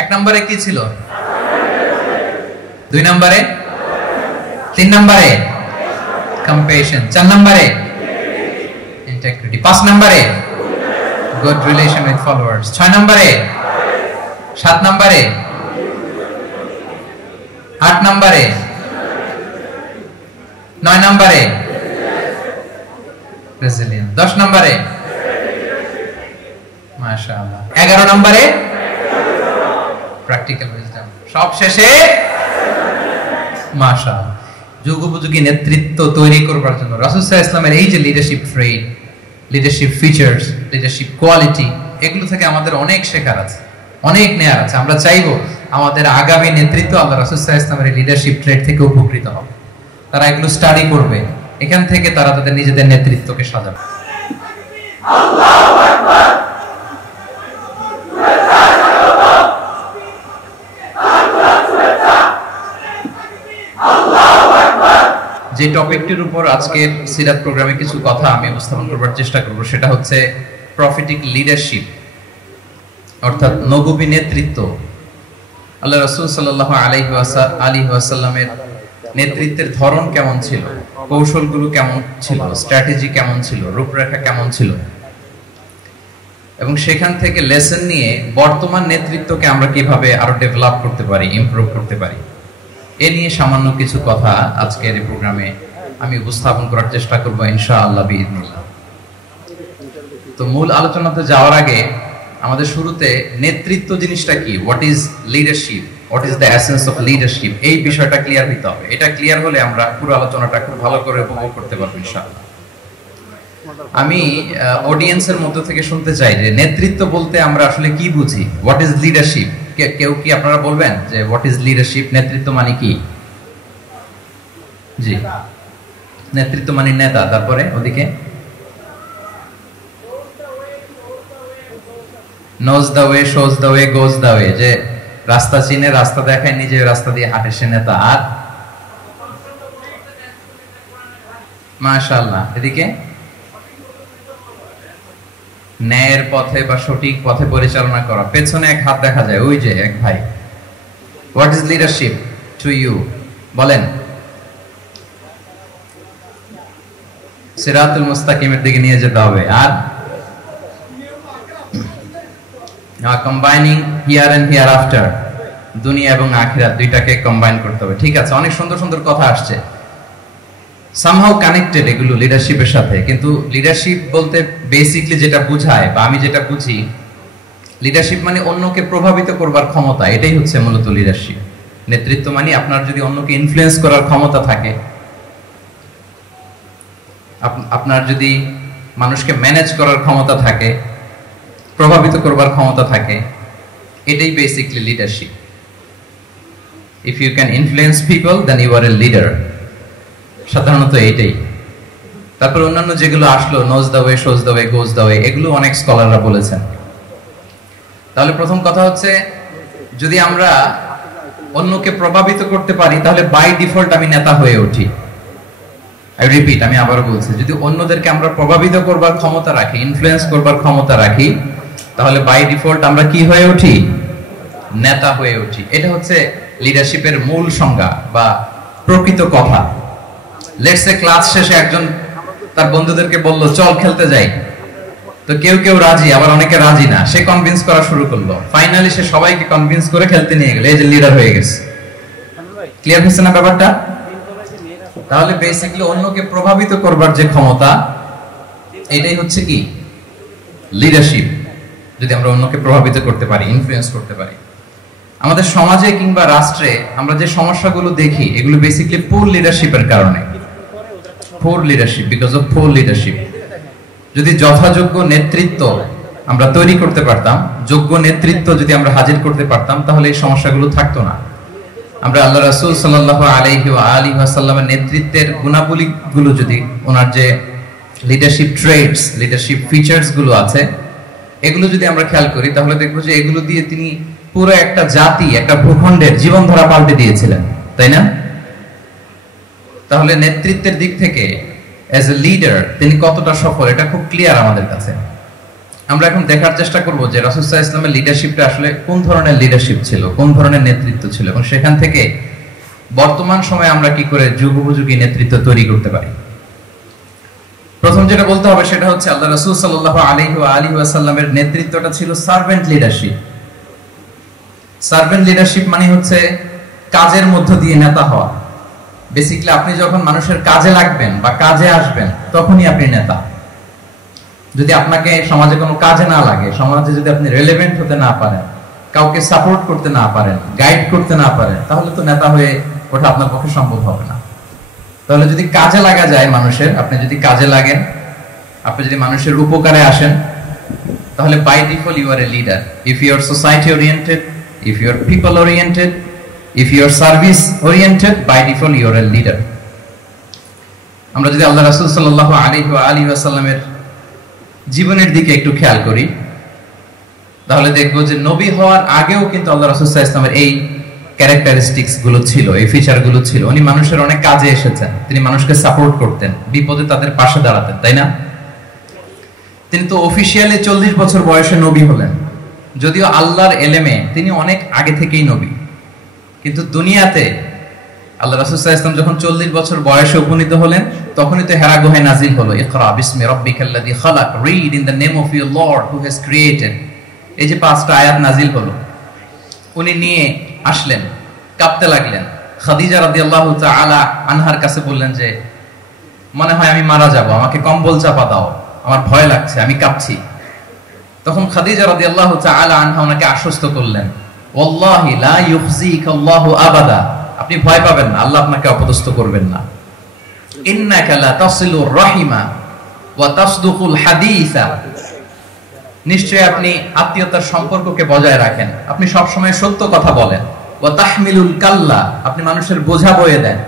এক নম্বরে কি ছিল? 2 নম্বরে, 3 নম্বরে compassion, 4 নম্বরে integrity, 5 নম্বরে good relation with followers, 6 নম্বরে, 7 নম্বরে, 8 নম্বরে, 9 নম্বরে resilience, 10 নম্বরে মাশাআল্লাহ, 11 নম্বরে practical wisdom, সব শেষে মাশাআল্লাহ যুগোপযোগী নেতৃত্ব তৈরি করবার জন্য রাসূল সাল্লাল্লাহু আলাইহি ওয়াসাল্লামের এই যে লিডারশিপ ট্রেট, লিডারশিপ ফিচার্স, লিডারশিপ কোয়ালিটি, এগুলো থেকে আমাদের অনেক শেখার আছে, অনেক নেয়ার আছে। আমরা চাইবো আমাদের আগামী নেতৃত্ব আল্লাহ রাসূল সাল্লাল্লাহু আলাইহি ওয়াসাল্লামের লিডারশিপ ট্রেট থেকে উপকৃত হবে। তারা এগুলো স্টাডি করবে, এখান থেকে তারা তাদের নিজেদের নেতৃত্বকে সাজাবে। আল্লাহু আকবার। যে টপিকটির উপর আজকের সিরাত প্রোগ্রামে কিছু কথা আমি উপস্থাপন করবার চেষ্টা করব সেটা হচ্ছে প্রফেটিক লিডারশিপ, অর্থাৎ নববী নেতৃত্ব। আল্লাহ রাসূল সাল্লাল্লাহু আলাইহি ওয়াসাল্লামের নেতৃত্বের ধরন কেমন ছিল, কৌশলগুলো কেমন ছিল, স্ট্র্যাটেজি কেমন ছিল, রূপরেখা কেমন ছিল, এবং সেখান থেকে লেসন নিয়ে বর্তমান নেতৃত্বকে আমরা কিভাবে আরো ডেভেলপ করতে পারি, ইমপ্রুভ করতে পারি, এ নিয়ে সামান্য কিছু কথা আজকের এই প্রোগ্রামে আমি উপস্থাপন করার চেষ্টা করব ইনশাআল্লাহ বিইذنিল্লাহ। তো মূল আলোচনাতে যাওয়ার আগে আমাদের শুরুতে নেতৃত্ব জিনিসটা কি, what is leadership, what is the essence of leadership, এই বিষয়টা ক্লিয়ার হতে হবে। এটা ক্লিয়ার হলে আমরা পুরো আলোচনাটা খুব ভালো করে উপভোগ করতে পারবো ইনশাআল্লাহ। আমি অডিয়েন্সের মধ্য থেকে শুনতে চাই যে নেতৃত্ব বলতে আমরা আসলে কি বুঝি, হোয়াট ইজ লিডারশিপ। কেউ কি আপনারা বলবেন যে হোয়াট ইজ লিডারশিপ, নেতৃত্ব মানে কি? জি, নেতৃত্ব মানে নেতা, তারপরে ওদিকে knows the way, shows the way, goes the way, যে রাস্তা চিনে, রাস্তা দেখায়, নিজে রাস্তা দিয়ে হাঁটে, সে নেতা। আর মাশাআল্লাহ এদিকে ন্যায়ের পথে বা সঠিক পথে পরিচালনা করা। পেছনে এক হাত দেখা যায়, ওই যে এক ভাই। What is leadership to you, বলেন। সিরাতুল মুস্তাকিমের দিকে নিয়ে যেতে হবে। আর combining here and hereafter, দুনিয়া এবং আখিরাত দুইটাকে কম্বাইন করতে হবে। ঠিক আছে, অনেক সুন্দর সুন্দর কথা আসছে, সামহাউ কানেক্টেড এগুলো লিডারশিপের সাথে। কিন্তু লিডারশিপ বলতে বেসিকলি যেটা বোঝায় বা আমি যেটা বুঝি, লিডারশিপ মানে অন্যকে প্রভাবিত করবার ক্ষমতা, এটাই হচ্ছে মূলত লিডারশিপ। নেতৃত্ব মানে আপনার যদি অন্যকে ইনফ্লুয়েন্স করার ক্ষমতা থাকে, আপনার যদি মানুষকে ম্যানেজ করার ক্ষমতা থাকে, প্রভাবিত করবার ক্ষমতা থাকে, এটাই basically leadership. If you can influence people then you are a leader, সাধারণত এইটাই। তারপর অন্যান্য যেগুলো আসলো, knows the way, shows the way, goes the way, এগুলো অনেক স্কলাররা বলেছেন। তাহলে প্রথম কথা হচ্ছে, যদি আমরা অন্যকে প্রভাবিত করতে পারি তাহলে বাই ডিফল্ট আমি নেতা হয়ে উঠি। আই রিপিট, আমি আবার বলছি, যদি অন্যদেরকে আমরা প্রভাবিত করবার ক্ষমতা রাখি, ইনফ্লুয়েন্স করবার ক্ষমতা রাখি, তাহলে বাই ডিফল্ট আমরা কি হয়ে উঠি? নেতা হয়ে উঠি। এটা হচ্ছে লিডারশিপের মূল সংজ্ঞা বা প্রকৃত কথা। লেটস সে ক্লাস শেষে একজন তার বন্ধুদেরকে বলল চল খেলতে যাই, তো কেউ কেউ রাজি, আবার অনেকে রাজি না। সে কনভিন্স করা শুরু করলো, ফাইনালি সে সবাইকে কনভিন্স করে খেলতে নিয়ে গেল, এই যে লিডার হয়ে গেছে। ক্লিয়ার হচ্ছে না ব্যাপারটা? তাহলে বেসিক্যালি অন্যকে প্রভাবিত করবার যে ক্ষমতা, এটাই হচ্ছে কি লিডারশিপ। যদি আমরা অন্যকে প্রভাবিত করতে পারি, ইনফ্লুয়েন্স করতে পারি। আমাদের সমাজে কিংবা রাষ্ট্রে আমরা যে সমস্যাগুলো দেখি, এগুলো বেসিক্যালি পুর লিডারশিপের কারণে। পুর লিডারশিপ, বিকজ অফ পুর লিডারশিপ। যদি যথাযোগ্য নেতৃত্ব আমরা তৈরি করতে পারতাম, যোগ্য নেতৃত্ব যদি আমরা হাজির করতে পারতাম, তাহলে এই সমস্যাগুলো থাকতো না। আমরা আল্লাহ রাসূল সাল্লাল্লাহু আলাইহি ওয়াসাল্লামের নেতৃত্বের গুণাবলীগুলো, যদি ওনার যে লিডারশিপ ট্রেটস, লিডারশিপ ফিচার্স গুলো আছে, এগুলো যদি আমরা খেয়াল করি, তাহলে দেখবো যে এগুলো দিয়ে তিনি পুরো একটা জাতি, একটা ভূখণ্ডের জীবনধারা পাল্টে দিয়েছিলেন, তাই না? তাহলে নেতৃত্বের দিক থেকে অ্যাজ এ লিডার তিনি কতটা সফল, এটা খুব ক্লিয়ার আমাদের কাছে। আমরা এখন দেখার চেষ্টা করব যে রাসূল সাল্লাল্লাহু আলাইহি ওয়াসাল্লামের লিডারশিপটা আসলে কোন ধরনের লিডারশিপ ছিল, কোন ধরনের নেতৃত্ব ছিল, এবং সেখান থেকে বর্তমান সময়ে আমরা কি করে যুগোপযোগী নেতৃত্ব তৈরি করতে পারি। প্রথম যেটা বলতে হবে সেটা হচ্ছে আল্লাহ রাসূল সাল্লাল্লাহু আলাইহি ওয়াসাল্লামের নেতৃত্বটা ছিল সার্ভেন্ট লিডারশিপ। সার্ভেন্ট লিডারশিপ মানে হচ্ছে কাজের মধ্য দিয়ে নেতা হওয়া। বেসিক্যালি আপনি যখন মানুষের কাজে লাগবেন বা কাজে আসবেন তখনই আপনি নেতা। যদি আপনাকে সমাজে কোনো কাজে না লাগে, সমাজে যদি আপনি রেলেভেন্ট হতে না পারেন, কাউকে সাপোর্ট করতে না পারেন, গাইড করতে না পারেন, তাহলে তো নেতা হয়ে ওঠা আপনার পক্ষে সম্ভব হবে না। তাহলে যদি কাজে লাগা যায় মানুষের, আপনি যদি কাজে লাগেন, আপনি যদি মানুষের উপকারে আসেন, তাহলে by default you are a leader. If you are society oriented, if you are people oriented, if you are service oriented, by default you are a leader. আমরা যদি আল্লাহ রাসূল সাল্লাল্লাহু আলাইহি ওয়াসাল্লামের জীবনের দিকে একটু খেয়াল করি, তাহলে দেখবো যে নবী হওয়ার আগেও কিন্তু আল্লাহ রাসূল সাল্লাল্লাহু আলাইহি ওয়াসাল্লামের এই ক্যারেক্টারিস্টিক্স গুলো ছিল, এই ফিচার গুলো ছিল। উনি মানুষের অনেক কাজে এসেছেন, তিনি মানুষকে সাপোর্ট করতেন, বিপদে তাদের পাশে দাঁড়াতেন, তাই না? তিনি তো অফিশিয়ালি 40 বছর বয়সে নবী হলেন, যদিও আল্লাহর এলেমে তিনি অনেক আগে থেকেই নবী। কিন্তু দুনিয়াতে আল্লাহ রাসূল সাল্লাল্লাহু আলাইহি ওয়াসাল্লাম যখন 40 বছর বয়সে উপনীত হলেন, তখনই তো হেরা গুহায় নাজিল হলো ইকরা বিসমি রাব্বিকাল্লাযী খালাক, read in the name of your lord who has created. এই যে 5টা আয়াত নাজিল হলো, উনি নিয়ে আসলেন, কাঁপতে লাগলেন। খাদিজা রাদিয়াল্লাহু তাআলা আনহার কাছে বললেন যে মনে হয় আমি মারা যাব, আমাকে কম্বল চাপা দাও, আমার ভয় লাগছে, আমি কাঁপছি। তখন খাদিজা রাদিয়াল্লাহু তাআলা আনহা ওনাকে আশ্বস্ত করলেন, ওয়াল্লাহি লা ইউখজিকাল্লাহু আবাদা, আপনি ভয় পাবেন না, আল্লাহ আপনাকে অপদস্থ করবেন না। ইন্নাকা লা তাসিলুর রাহিমা ওয়া তাসদুকুল হাদিসা, নিশ্চয় আপনি আত্মীয়তার সম্পর্ককে বজায় রাখেন, আপনি সব সময় সত্য কথা বলেন। ওয়া তাহমিলুল কাল্লা, আপনি মানুষের বোঝা বয়ে দেন।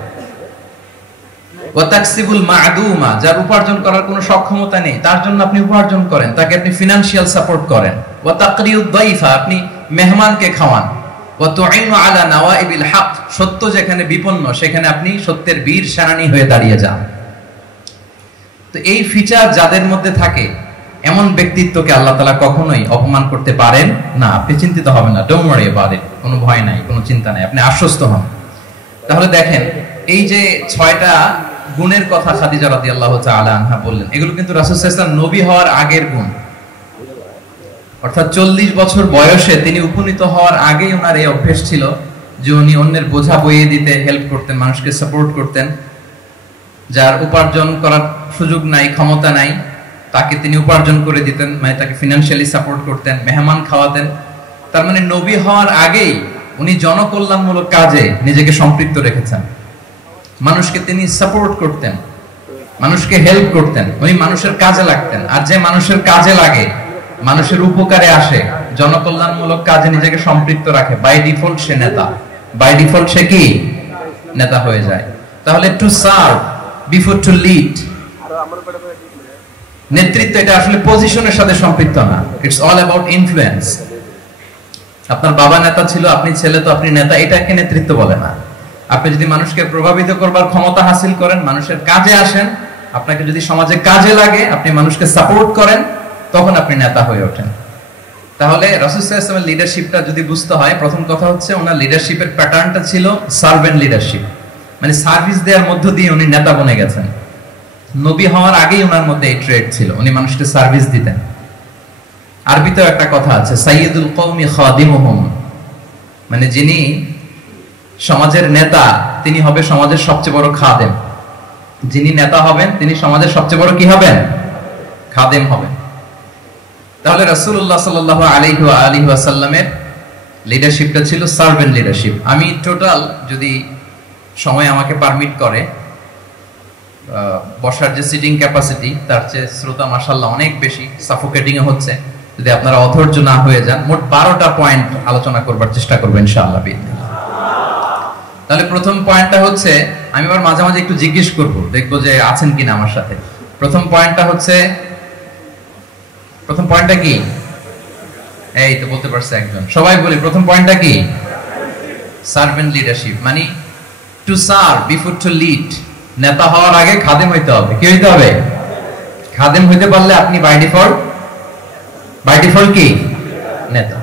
ওয়া তাকসিবুল মা'দুমা, যার উপার্জন করার কোনো সক্ষমতা নেই তার জন্য আপনি উপার্জন করেন, তাকে আপনি ফিনান্সিয়াল সাপোর্ট করেন। ওয়া তাকরিউদ দাইফা, আপনি মেহমানকে খাওয়ান। ওয়া তুইনু আলা নাওয়াইবিল হক, সত্য যেখানে বিপন্ন সেখানে আপনি সত্যের বীর সেনানী হয়ে দাঁড়িয়ে যান। তো এই ফিচার যাদের মধ্যে থাকে, এমন ব্যক্তিত্বকে আল্লাহ তাআলা কখনোই অপমান করতে পারেন না। আপনি চিন্তিত হবেন না, ডোন্ট ওয়ারি অ্যাবাউট ইট, কোনো ভয় নাই, কোনো চিন্তা নাই, আপনি আশ্বস্ত হন। তাহলে দেখেন, এই যে 6টা গুণের কথা খাদিজা রাদিয়াল্লাহু তাআলা আনহা বললেন, এগুলো কিন্তু রাসূল সাল্লাল্লাহু আলাইহি ওয়াসাল্লাম নবী হওয়ার আগের গুণ। অর্থাৎ 40 বছর বয়সে তিনি উপনীত হওয়ার আগেই ওনার এই অভ্যেস ছিল যে উনি অন্যের বোঝা বইয়ে দিতে হেল্প করতেন, মানুষকে সাপোর্ট করতেন। যার উপার্জন করার সুযোগ নাই, ক্ষমতা নাই, তাকে তিনি উপার্জন করে দিতেন, মানে তাকে ফিনান্সিয়ালি সাপোর্ট করতেন, মেহমান খাওয়াতেন। তার মানে নবী হওয়ার আগেই উনি জনকল্যাণমূলক কাজে নিজেকে সম্পৃক্ত রেখেছেন। মানুষকে তিনি সাপোর্ট করতেন, মানুষকে হেল্প করতেন, উনি মানুষের কাজে লাগতেন। আর যে মানুষের কাজে লাগে, মানুষের উপকারে আসে, জনকল্যাণমূলক কাজে নিজেকে সম্পৃক্ত রাখে, বাই ডিফল্ট সে নেতা, বাই ডিফল্ট সে কি নেতা হয়ে যায়। তাহলে to serve before to lead, নেতৃত্ব এটা আসলে পজিশনের সাথে সম্পৃক্ত না, ইটস অল অ্যাবাউট ইনফ্লুয়েন্স। আপনার বাবা নেতা ছিল, আপনি ছেলে তো আপনি নেতা, এটাকে নেতৃত্ব বলে না। আপনি যদি মানুষকে প্রভাবিত করবার ক্ষমতা হাসিল করেন, মানুষের কাজে আসেন, আপনাকে যদি সমাজে কাজে লাগে, আপনি মানুষকে সাপোর্ট করেন, তখন আপনি নেতা হয়ে ওঠেন। তাহলে রাসূল সাল্লাল্লাহু আলাইহি ওয়াসাল্লামের লিডারশিপটা যদি বুঝতে হয়, প্রথম কথা হচ্ছে ওনার লিডারশিপের প্যাটার্নটা ছিল সার্ভেন্ট লিডারশিপ, মানে সার্ভিস দেওয়ার মধ্য দিয়ে উনি নেতা বনে গেছেন। নবী হওয়ার আগেই ওনার মধ্যে এই ট্রেড ছিল, উনি মানুষকে সার্ভিস দিতেন। আরবিতেও একটা কথা আছে, সাইয়্যিদুল কওমি খাদিমুহুম, মানে যিনি সমাজের নেতা তিনি হবে সমাজের সবচেয়ে বড় খাদেম। যিনি নেতা হবেন তিনি সমাজের সবচেয়ে বড় কি হবেন? খাদেম হবেন। তাহলে রাসূলুল্লাহ সাল্লাল্লাহু আলাইহি ওয়াসাল্লামের লিডারশিপটা ছিল সার্ভেন্ট লিডারশিপ। আমি টোটাল, যদি সময় আমাকে পারমিট করে, বসার যে সিটিং ক্যাপাসিটি তার চেয়ে শ্রোতা মাশাআল্লাহ অনেক বেশি, সাফোকেটিং এ হচ্ছে। যদি আপনারা অধৈর্য না হয়ে যান, মোট 12টা পয়েন্ট আলোচনা করবার চেষ্টা করব ইনশাআল্লাহ। তাহলে প্রথম পয়েন্টটা হচ্ছে, আমি আবার মাঝে মাঝে একটু জিজ্ঞেস করব, দেখবো যে আছেন কিনা আমার সাথে। প্রথম পয়েন্টটা হচ্ছে, প্রথম পয়েন্টটা কি? এই তো বলতে পারছে একজন, সবাই বলি প্রথম পয়েন্টটা কি? সার্ভেন্ট লিডারশিপ, মানে to serve before to lead. নেতা হওয়ার আগে খাদেম হইতে হবে। কি হইতে হবে? খাদেম হইতে পারলে আপনি বাই ডিফল্ট বাই ডিফল্ট কি নেতা।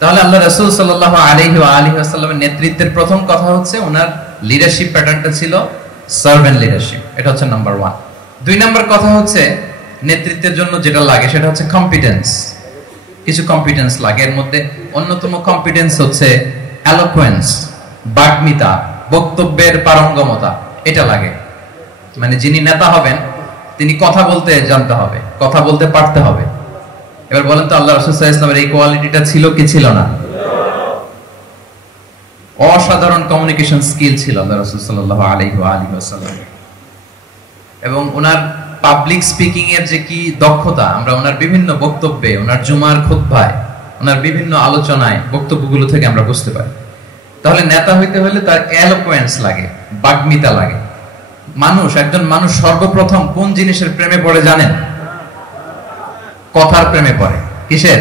তাহলে আল্লাহ রাসূল সাল্লাল্লাহু আলাইহি ওয়া আলিহি ওয়াসাল্লামের নেতৃত্বের প্রথম কথা হচ্ছে ওনার লিডারশিপ প্যাটার্নটা ছিল সার্ভেন্ট লিডারশিপ, এটা হচ্ছে নাম্বার 1। 2 নাম্বার কথা হচ্ছে নেতৃত্বের জন্য যেটা লাগে সেটা হচ্ছে কম্পিটেন্স। কিছু কম্পিটেন্স লাগে, এর মধ্যে অন্যতম কম্পিটেন্স হচ্ছে এলোকুয়েন্স, বাগ্মিতা, বক্তব্যের পারঙ্গমতা, এটা লাগে। মানে যিনি নেতা হবেন তিনি কথা বলতে জানতে হবে, কথা বলতে পারতে হবে। এবার বলেন তো আল্লাহ রাসূল সাল্লাল্লাহু আলাইহি ওয়াসাল্লামের এই কোয়ালিটিটা ছিল কি ছিল না? অসাধারণ কমিউনিকেশন স্কিল ছিল আল্লাহ রাসূল সাল্লাল্লাহু আলাইহি ওয়াসাল্লাম। এবং ওনার পাবলিক স্পিকিং এর যে কি দক্ষতা আমরা ওনার বিভিন্ন বক্তব্যে, ওনার জুমার খুতবায়, ওনার বিভিন্ন আলোচনায়, বক্তব্যগুলো থেকে আমরা বুঝতে পারি। তাহলে নেতা হইতে হলে তার এলোকুয়েন্স লাগে, বাগ্মিতা লাগে। একজন মানুষ সর্বপ্রথম কোন জিনিসের প্রেমে পড়ে জানেন? কথার প্রেমে পড়ে। কিসের?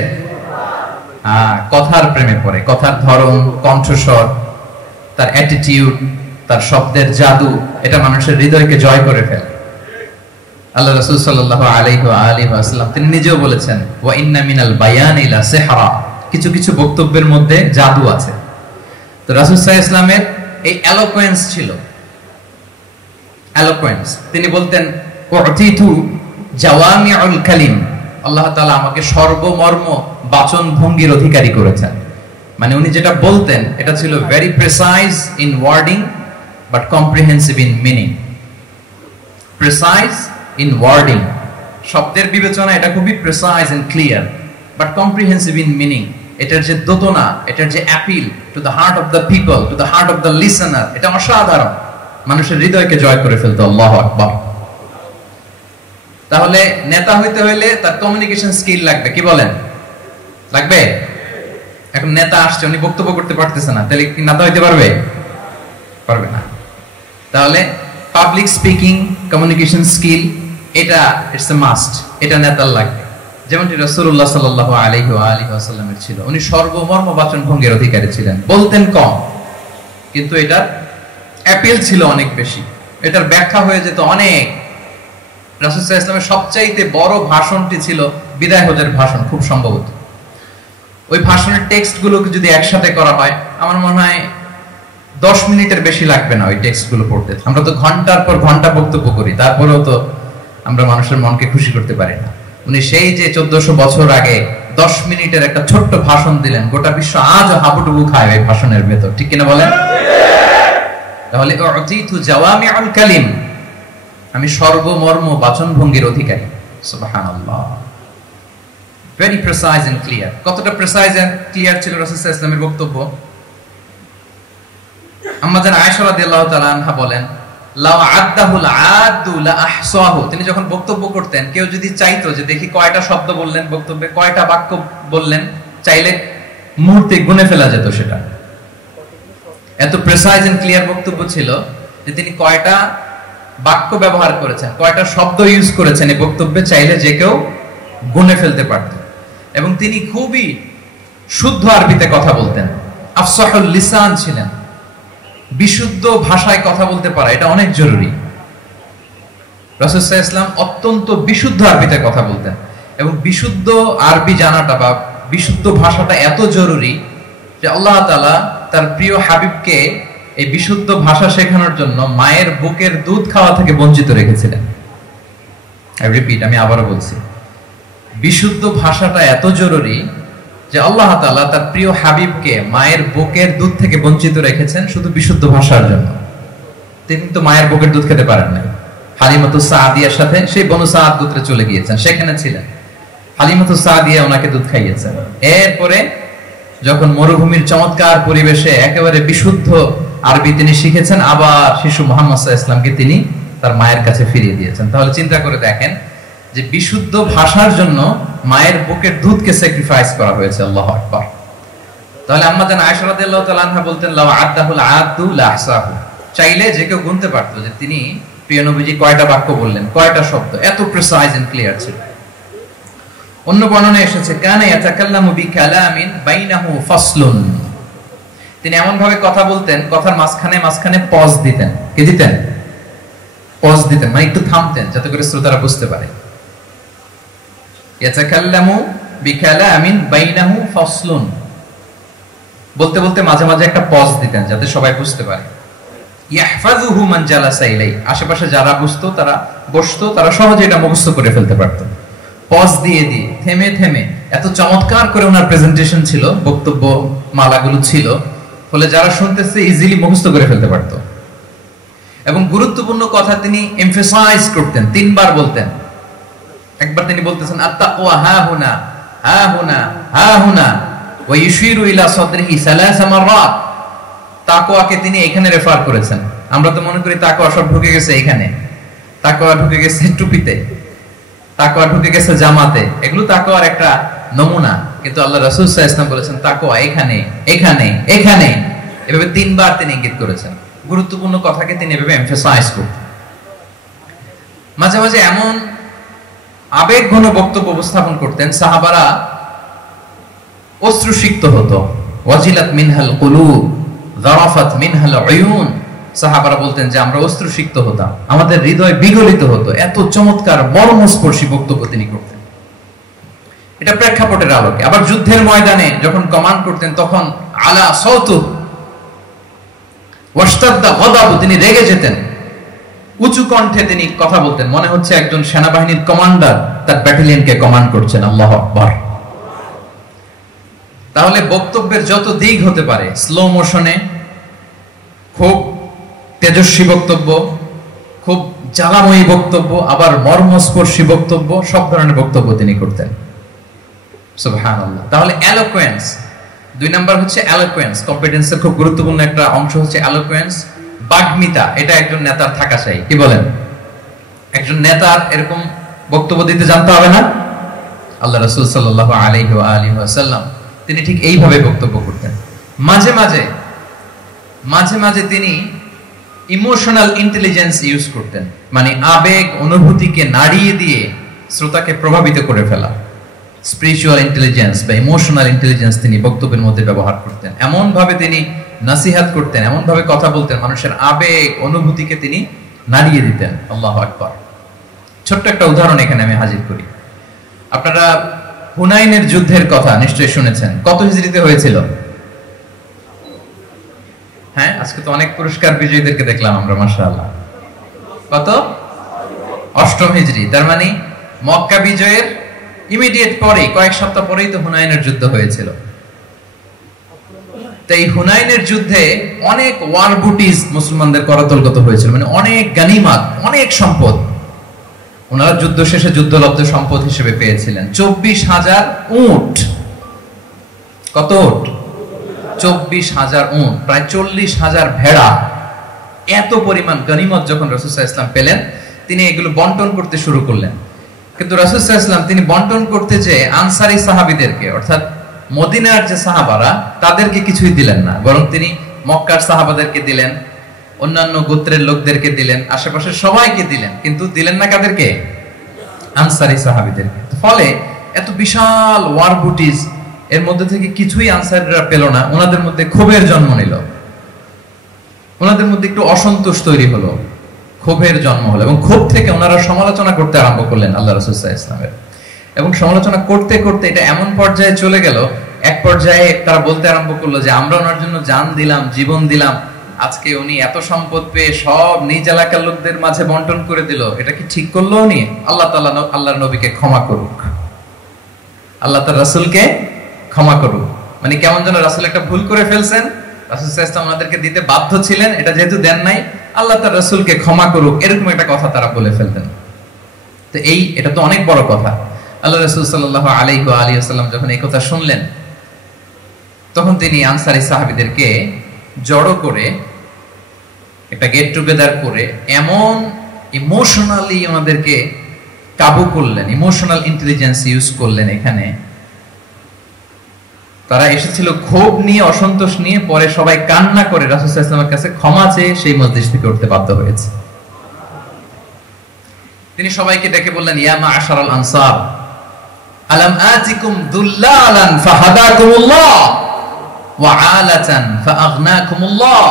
কথার প্রেমে পড়ে। কথার ধরন, কণ্ঠস্বর, তার অ্যাটিটিউড, তার শব্দের জাদু, এটা মানুষের হৃদয়কে জয় করে ফেলে। আল্লাহ রাসূল সাল্লাল্লাহু আলাইহি ওয়া আলিহি ওয়াসাল্লাম তিনি নিজেও বলেছেন, ওয়া ইন্না মিনাল বায়ানি লা সিহরা, কিছু কিছু বক্তব্যের মধ্যে জাদু আছে। তো রাসূল সাল্লাল্লাহু আলাইহি ওয়াসাল্লামের এই এলোকুয়েন্স ছিল, এলোকুয়েন্স। তিনি বলতেন, উতিতু জাওয়ামিউল কালিম, আল্লাহ তাআলা আমাকে সর্বমর্ম বাচন ভঙ্গির অধিকারী করেছেন। মানে উনি যেটা বলতেন এটা ছিল very precise in wording but comprehensive in meaning. Precise in wording, শব্দের বিবেচনা এটা খুবই precise and clear, but comprehensive in meaning, এটার যে দোতনা, এটার যে appeal to the heart of the people, to the heart of the listener, এটা অসাধারণ, মানুষের হৃদয়কে জয় করে ফেলতো। আল্লাহু আকবার। তাহলে নেতা হইতে হইলে তার কমিউনিকেশন স্কিল লাগবে, কি বলেন? লাগবে। এখন নেতা আসছে, উনি বক্তব্য করতে পারতেছে না, তাহলে কি নেতা হইতে পারবে? পারবে না। তাহলে পাবলিক স্পিকিং, কমিউনিকেশন স্কিল, এটা ইটস এ মাস্ট, এটা নেতার লাগবে। যেমনটি রাসূলুল্লাহ সাল্লাল্লাহু আলাইহি ওয়া আলিহি ওয়াসাল্লামের ছিল। উনি সর্বমর্ম বাচন ভঙ্গির অধিকারী ছিলেন, বলতেন কম কিন্তু এটার অ্যাপিল ছিল অনেক বেশি, এটার ব্যাখ্যা হয়ে যেত অনেক। রাসূল সাল্লাল্লাহু আলাইহি ওয়াসাল্লামের সবচাইতে বড় ভাষণটি ছিল বিদায় হজের ভাষণ, খুব সম্ভবত। ওই ভাষণের টেক্সটগুলোকে যদি একসাথে করা হয়, আমার মনে হয় 10 মিনিটের বেশি লাগবে না ওই টেক্সটগুলো পড়তে। আমরা তো ঘন্টার পর ঘন্টা বক্তব্য করি, তারপরেও তো আমরা মানুষের মনকে খুশি করতে পারি না। উনি সেই যে 1400 বছর আগে 10 মিনিটের একটা ছোট্ট ভাষণ দিলেন, গোটা বিশ্ব আজও হাবুডুবু খায় ওই ভাষণের ভেতর, ঠিক কিনা বলেন? তাহলে উতিতু জাওয়ামিউল কালিম, আমি সর্বমর্ম বাচন ভঙ্গির অধিকারী। সুবহানাল্লাহ। Very precise and clear. কতটা প্রিসাইজ এন্ড ক্লিয়ার ছিল রাসূল সাল্লাল্লাহু আলাইহি ওয়াসাল্লামের বক্তব্য? আম্মা জান আয়েশা রাদিয়াল্লাহু তাআলা আনহা বলেন, লাউ আদাহুল আদু লা আহসাহু, তিনি যখন বক্তব্য করতেন, কেউ যদি চাইতো যে দেখি কয়টা শব্দ বললেন বক্তব্যে, কয়টা বাক্য বললেন, চাইলে মুহূর্তে গুনে ফেলা যেত সেটা। এত প্রিসাইজ এন্ড ক্লিয়ার বক্তব্য ছিল যে তিনি কয়টা বাক্য ব্যবহার করেছেন, কয়টা শব্দ ইউজ করেছেন এই বক্তব্যে, চাইলে যে কেউ গুনে ফেলতে পারত। এবং তিনি খুবই শুদ্ধ আরবিতে কথা বলতেন, আফসাহুল লিসান ছিলেন। বিশুদ্ধ ভাষায় কথা বলতে পারা এটা অনেক জরুরি। রাসূল সাল্লাল্লাহু আলাইহি ওয়াসাল্লাম অত্যন্ত বিশুদ্ধ আরবিতে কথা বলতেন, এবং বিশুদ্ধ আরবি জানাটা বা বিশুদ্ধ ভাষাটা এত জরুরি যে আল্লাহ তাআলা তার প্রিয় হাবিবকে এই বিশুদ্ধ ভাষা শেখানোর জন্য মায়ের বুকের দুধ খাওয়া থেকে বঞ্চিত রেখেছিলেন। আমি আবারও বলছি, বিশুদ্ধ ভাষাটা এত জরুরি যে আল্লাহ তাআলা তার প্রিয় হাবিবকে মায়ের বুকের দুধ থেকে বঞ্চিত রেখেছেন শুধু বিশুদ্ধ ভাষার জন্য। তিনি তো মায়ের বুকের দুধ খেতে পারেন না। হালিমাতুস সাদিয়ার সাথে সেই বনু সাদ গোত্রে চলে গিয়েছেন, সেখানে ছিলেন। হালিমাতুস সাদিয়া ওনাকে দুধ খাইয়েছেন। এরপরে যখন মরুভূমির চমৎকার পরিবেশে একেবারে বিশুদ্ধ আরবি তিনি শিখেছেন, আবার শিশু মুহাম্মদ সাল্লাল্লাহু আলাইহি ওয়াসাল্লামকে তিনি তার মায়ের কাছে ফিরিয়ে দিয়েছেন। তাহলে চিন্তা করে দেখেন যে বিশুদ্ধ ভাষার জন্য মায়ের বুকের দুধকে স্যাক্রিফাইস করা হয়েছে। আল্লাহু আকবার। তাহলে আম্মা জান আয়েশা রাদিয়াল্লাহু তাআলা আনহা বলতেন, লাউ আদাহুল আদু লা আহসাহু, চাইলে যে কেউ গুনতে পারতো যে তিনি প্রিয় নবীজি কয়টা বাক্য বললেন, কয়টা শব্দ, এত প্রিসাইজ এন্ড ক্লিয়ার ছিল। অন্য বর্ণনায় এসেছে, কানা ইয়াতাকাল্লামু বিকালামিন বাইনাহু ফাসলুন, তিনি এমন ভাবে কথা বলতেন, কথার মাঝখানে মাঝখানে পজ দিতেন। কি দিতেন? পজ দিতেন, মানে একটু থামতেন যাতে করে শ্রোতারা বুঝতে পারে। ইয়াতাকাল্লামু বিকালামিন বাইনাহু ফাসলুন, বলতে বলতে মাঝে মাঝে একটা পজ দিতেন যাতে সবাই বুঝতে পারে। ইয়াহফাযুহু মান জালাসা ইলাই, আশেপাশে যারা বসতো তারা সহজে এটা মুখস্থ করে ফেলতে পারত। পজ দিয়ে দিয়ে থেমে থেমে এত চমৎকার করে ওনার প্রেজেন্টেশন ছিল, বক্তব্য মালাগুলো ছিল, ফলে যারা শুনতেছে ইজিলি মুখস্থ করে ফেলতে পারত। এবং গুরুত্বপূর্ণ কথা তিনি এমফাসাইজ করতেন, 3 বার বলতেন। একবার তিনি বলতেছেন আত-তাকওয়া হা হুনা হা হুনা হা হুনা ওয়া ইউশিরু ইলা সাদরিহি 3 মাররাত। তাকওয়াকে তিনি এখানে রেফার করেছেন। আমরা তো মনে করি তাকওয়া সব ঢুকে গেছে এখানে, তাকওয়া ঢুকে গেছে টুপিতে, তাকওয়া ঢুকে গেছে জামাতে, এগুলো তাকওয়ার একটা নমুনা। কিন্তু আল্লাহ রাসূল সাল্লাল্লাহু আলাইহি ওয়াসাল্লাম বলেছেন তাকওয়া এখানে এখানে এখানে, এভাবে 3 বার তিনি ইঙ্গিত করেছেন। গুরুত্বপূর্ণ কথাকে তিনি এভাবে এমফাসাইজ করতেন। মাঝে মাঝে এমন আবেগঘন বক্তব্য উপস্থাপন করতেন, সাহাবারা অশ্রুসিক্ত হতো। ওয়াজিলাত মিনহাল কুলুব যারাফাত মিনহাল উয়ুন, সাহাবারা বলতেন যে আমরা অশ্রুসিক্ত হতাম, আমাদের হৃদয় বিগলিত হতো। এত চমৎকার মর্মস্পর্শী বক্তব্য তিনি করতেন। এটা প্রেক্ষাপটের আলোকে। আবার যুদ্ধের ময়দানে যখন কমান্ড করতেন তখন আলা সাউতু ওয়াশতাদ্দা গাদাবু, তিনি রেগে যেতেন, উঁচু কণ্ঠে তিনি কথা বলতেন, মনে হচ্ছে একজন সেনাবাহিনীর কমান্ডার তার ব্যাটালিয়নকে কমান্ড করছেন। আল্লাহু আকবার। তাহলে বক্তব্যের যত দিক হতে পারে, স্লো মোশনে, খুব তেজস্বী বক্তব্য, খুব জ্বালাময়ী বক্তব্য, আবার মর্মস্পর্শী বক্তব্য, সব ধরনের বক্তব্য তিনি করতেন। সুবহানাল্লাহ। তাহলে এলোকোয়েন্স, 2 নাম্বার হচ্ছে এলোকোয়েন্স। কম্পিটেন্সের খুব গুরুত্বপূর্ণ একটা অংশ হচ্ছে এলোকোয়েন্স, বাগ্মিতা। এটা একজন নেতার থাকা চাই। কি বলেন? একজন নেতার এরকম বক্তব্য দিতে জানতে হবে না? আল্লাহ রাসূল সাল্লাল্লাহু আলাইহি ওয়া আলিহি ওয়াসাল্লাম তিনি ঠিক এইভাবে বক্তব্য করতেন। মাঝে মাঝে তিনি ইমোশনাল ইন্টেলিজেন্স ইউজ করতেন, মানে আবেগ অনুভূতিকে নাড়িয়ে দিয়ে শ্রোতাকে প্রভাবিত করে ফেলা। স্পিরিচুয়াল ইন্টেলিজেন্স বা ইমোশনাল ইন্টেলিজেন্স তিনি বক্তব্যের মধ্যে ব্যবহার করতেন। এমন ভাবে তিনি নাসিহাত করতেন, এমন ভাবে কথা বলতেন, মানুষের আবেগ অনুভূতিকে তিনি নাড়িয়ে দিতেন। আল্লাহু আকবার। ছোট্ট একটা উদাহরণ এখানে আমি হাজির করি। আপনারা হুনাইনের যুদ্ধের কথা নিশ্চয়ই শুনেছেন। কত হিজরিতে হয়েছিল? হ্যাঁ, আজকে তো অনেক পুরস্কার বিজয়ীদেরকে দেখলাম আমরা, মাশাআল্লাহ। কত? 8ম হিজরি। তার মানে মক্কা বিজয়ের ইমিডিয়েট পরেই, কয়েক সপ্তাহ পরেই তো হুনাইনের যুদ্ধ হয়েছিল। তাই হুনাইনের যুদ্ধে অনেক ওয়ার বুটিজ মুসলমানদের করতলগত হয়েছিল, মানে অনেক গানিমাত, অনেক সম্পদ ওনারা যুদ্ধ শেষে যুদ্ধলব্ধ সম্পদ হিসেবে পেয়েছিলেন। 24,000 উট। কত উট? 24,000 উট, প্রায় 40,000 ভেড়া। এত পরিমাণ গনিমত যখন রাসূল সাল্লাল্লাহু আলাইহি ওয়াসাল্লাম পেলেন, তিনি এগুলো বন্টন করতে শুরু করলেন। কিন্তু রাসূল সাল্লাল্লাহু আলাইহি ওয়াসাল্লাম তিনি বন্টন করতে যে আনসারী সাহাবীদেরকে, অর্থাৎ মদিনার যে সাহাবারা, তাদেরকে কিছুই দিলেন না, বরং তিনি মক্কার সাহাবাদেরকে দিলেন, অন্যান্য গোত্রের লোকদেরকে দিলেন, আশেপাশের সবাইকে দিলেন, কিন্তু দিলেন না কাদেরকে? আনসারী সাহাবীদেরকে। ফলে এত বিশাল ওয়ার বুটিজ, এর মধ্যে থেকে কিছুই আনসারীরা পেল না। ওনাদের মধ্যে ক্ষোভের জন্ম নিল, ওনাদের মধ্যে একটু অসন্তোষ তৈরি হলো, ক্ষোভের জন্ম হলো, এবং ক্ষোভ থেকে ওনারা সমালোচনা করতে আরম্ভ করলেন আল্লাহ রাসূল সাল্লাল্লাহু আলাইহি ওয়াসাল্লামের। এবং সমালোচনা করতে করতে এটা এমন পর্যায়ে চলে গেল, এক পর্যায়ে তারা বলতে আরম্ভ করলো যে আমরা ওনার জন্য জান দিলাম, জীবন দিলাম, আজকে উনি এত সম্পদ পেয়ে সব নিজ এলাকার লোকদের মাঝে বন্টন করে দিল, এটা কি ঠিক করলো উনি? আল্লাহ তাআলা আল্লাহর নবীকে ক্ষমা করুক, আল্লাহ তার রাসূলকে ক্ষমা করুক। মানে কেমন যেন রাসূল একটা ভুল করে ফেলছেন, রাসূল সাল্লাল্লাহু আলাইহি ওয়াসাল্লাম ওনাদেরকে দিতে বাধ্য ছিলেন, এটা যেহেতু দেন নাই, আল্লাহ তার রাসূলকে ক্ষমা করুক, এরকম একটা কথা তারা বলে ফেলতেন। তো এটা তো অনেক বড় কথা। আল্লাহ রাসূল সাল্লাল্লাহু আলাইহি ওয়া আলিহি ওয়াসাল্লাম যখন এই কথা শুনলেন, তখন তিনি আনসারী সাহাবীদেরকে জড়ো করে একটা গেট টুগেদার করে এমন ইমোশনালি ওনাদেরকে কাবু করলেন, ইমোশনাল ইন্টেলিজেন্স ইউজ করলেন। এখানে তারা এসেছিল ক্ষোভ নিয়ে, অসন্তোষ নিয়ে, পরে সবাই কান্না করে রাসূল সাল্লাল্লাহু আলাইহি ওয়াসাল্লামের কাছে ক্ষমা চেয়ে সেই মজলিস থেকে উঠতে বাধ্য হয়েছে। তিনি সবাইকে ডেকে বললেন, ইয়া মা'আশারাল আনসার, আলাম আতিকুম দুল্লালান ফাহাদাকুমুল্লাহ ওয়া আলাতান ফাআগনাকুমুল্লাহ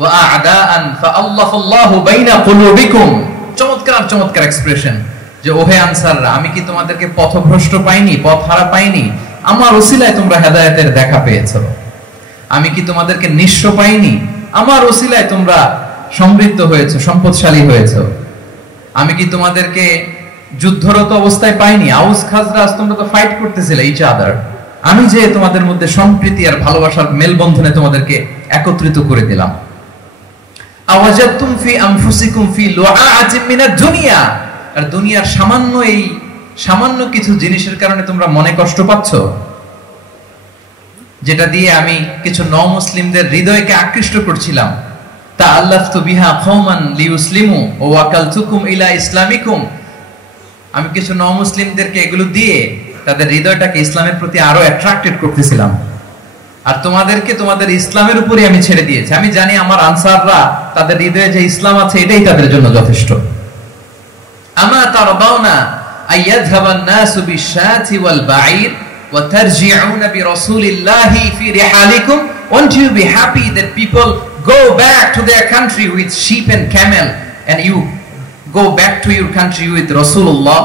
ওয়া আ'দাআন ফাআল্লাফাল্লাহু বাইনা কুলুবিকুম। চমৎকার চমৎকার এক্সপ্রেশন। যে ওহে আনসাররা, আমি কি তোমাদেরকে পথভ্রষ্ট পাইনি, পথ হারা পাইনি? আমার ওসিলায় তোমরা হেদায়েতের দেখা পেয়েছো। আমি কি তোমাদেরকে নিঃস্ব পাইনি? আমার ওসিলায় তোমরা সমৃদ্ধ হয়েছে, সম্পদশালী হয়েছে। আমি কি তোমাদেরকে যুদ্ধরত অবস্থায় পাইনি? আউস খাজরাজ তোমরা তো ফাইট করতেছিলে ইচ আদার। আমি যে তোমাদের মধ্যে সম্প্রীতি আর ভালোবাসার মেলবন্ধনে তোমাদেরকে একত্রিত করে দিলাম। আওয়াজাতুম ফি আনফুসিকুম ফি লুআআতিন মিনাদ দুনিয়া, আর দুনিয়ার সামান্য কিছু জিনিসের কারণে তোমরা মনে কষ্ট পাচ্ছ, যেটা দিয়ে আমি কিছু মুসলিমদের হৃদয়কে আকৃষ্ট করছিলাম। তাআল্লাফতু বিহা কওমান লিউসলিমু ওয়া ওয়াকালতুকুম ইলা ইসলামিকুম, আমি কিছু মুসলিমদেরকে এগুলো দিয়ে তাদের হৃদয়টাকে ইসলামের প্রতি আরো অ্যাট্রাক্টেড করতেছিলাম, আর তোমাদেরকে তোমাদের ইসলামের উপরই আমি ছেড়ে দিয়েছি। আমি জানি আমার আনসাররা তাদের হৃদয়ে যে ইসলাম আছে এটাই তাদের জন্য যথেষ্ট। আমা তারদাউনা আইয়াযহাবান নাসু বিশাতি ওয়াল বাঈর ওয়া তারজিউনা বিরাসূলিল্লাহি ফি রিহালিকুম, won't you be happy that people go back to their country with sheep and camel and you go back to your country with Rasulullah?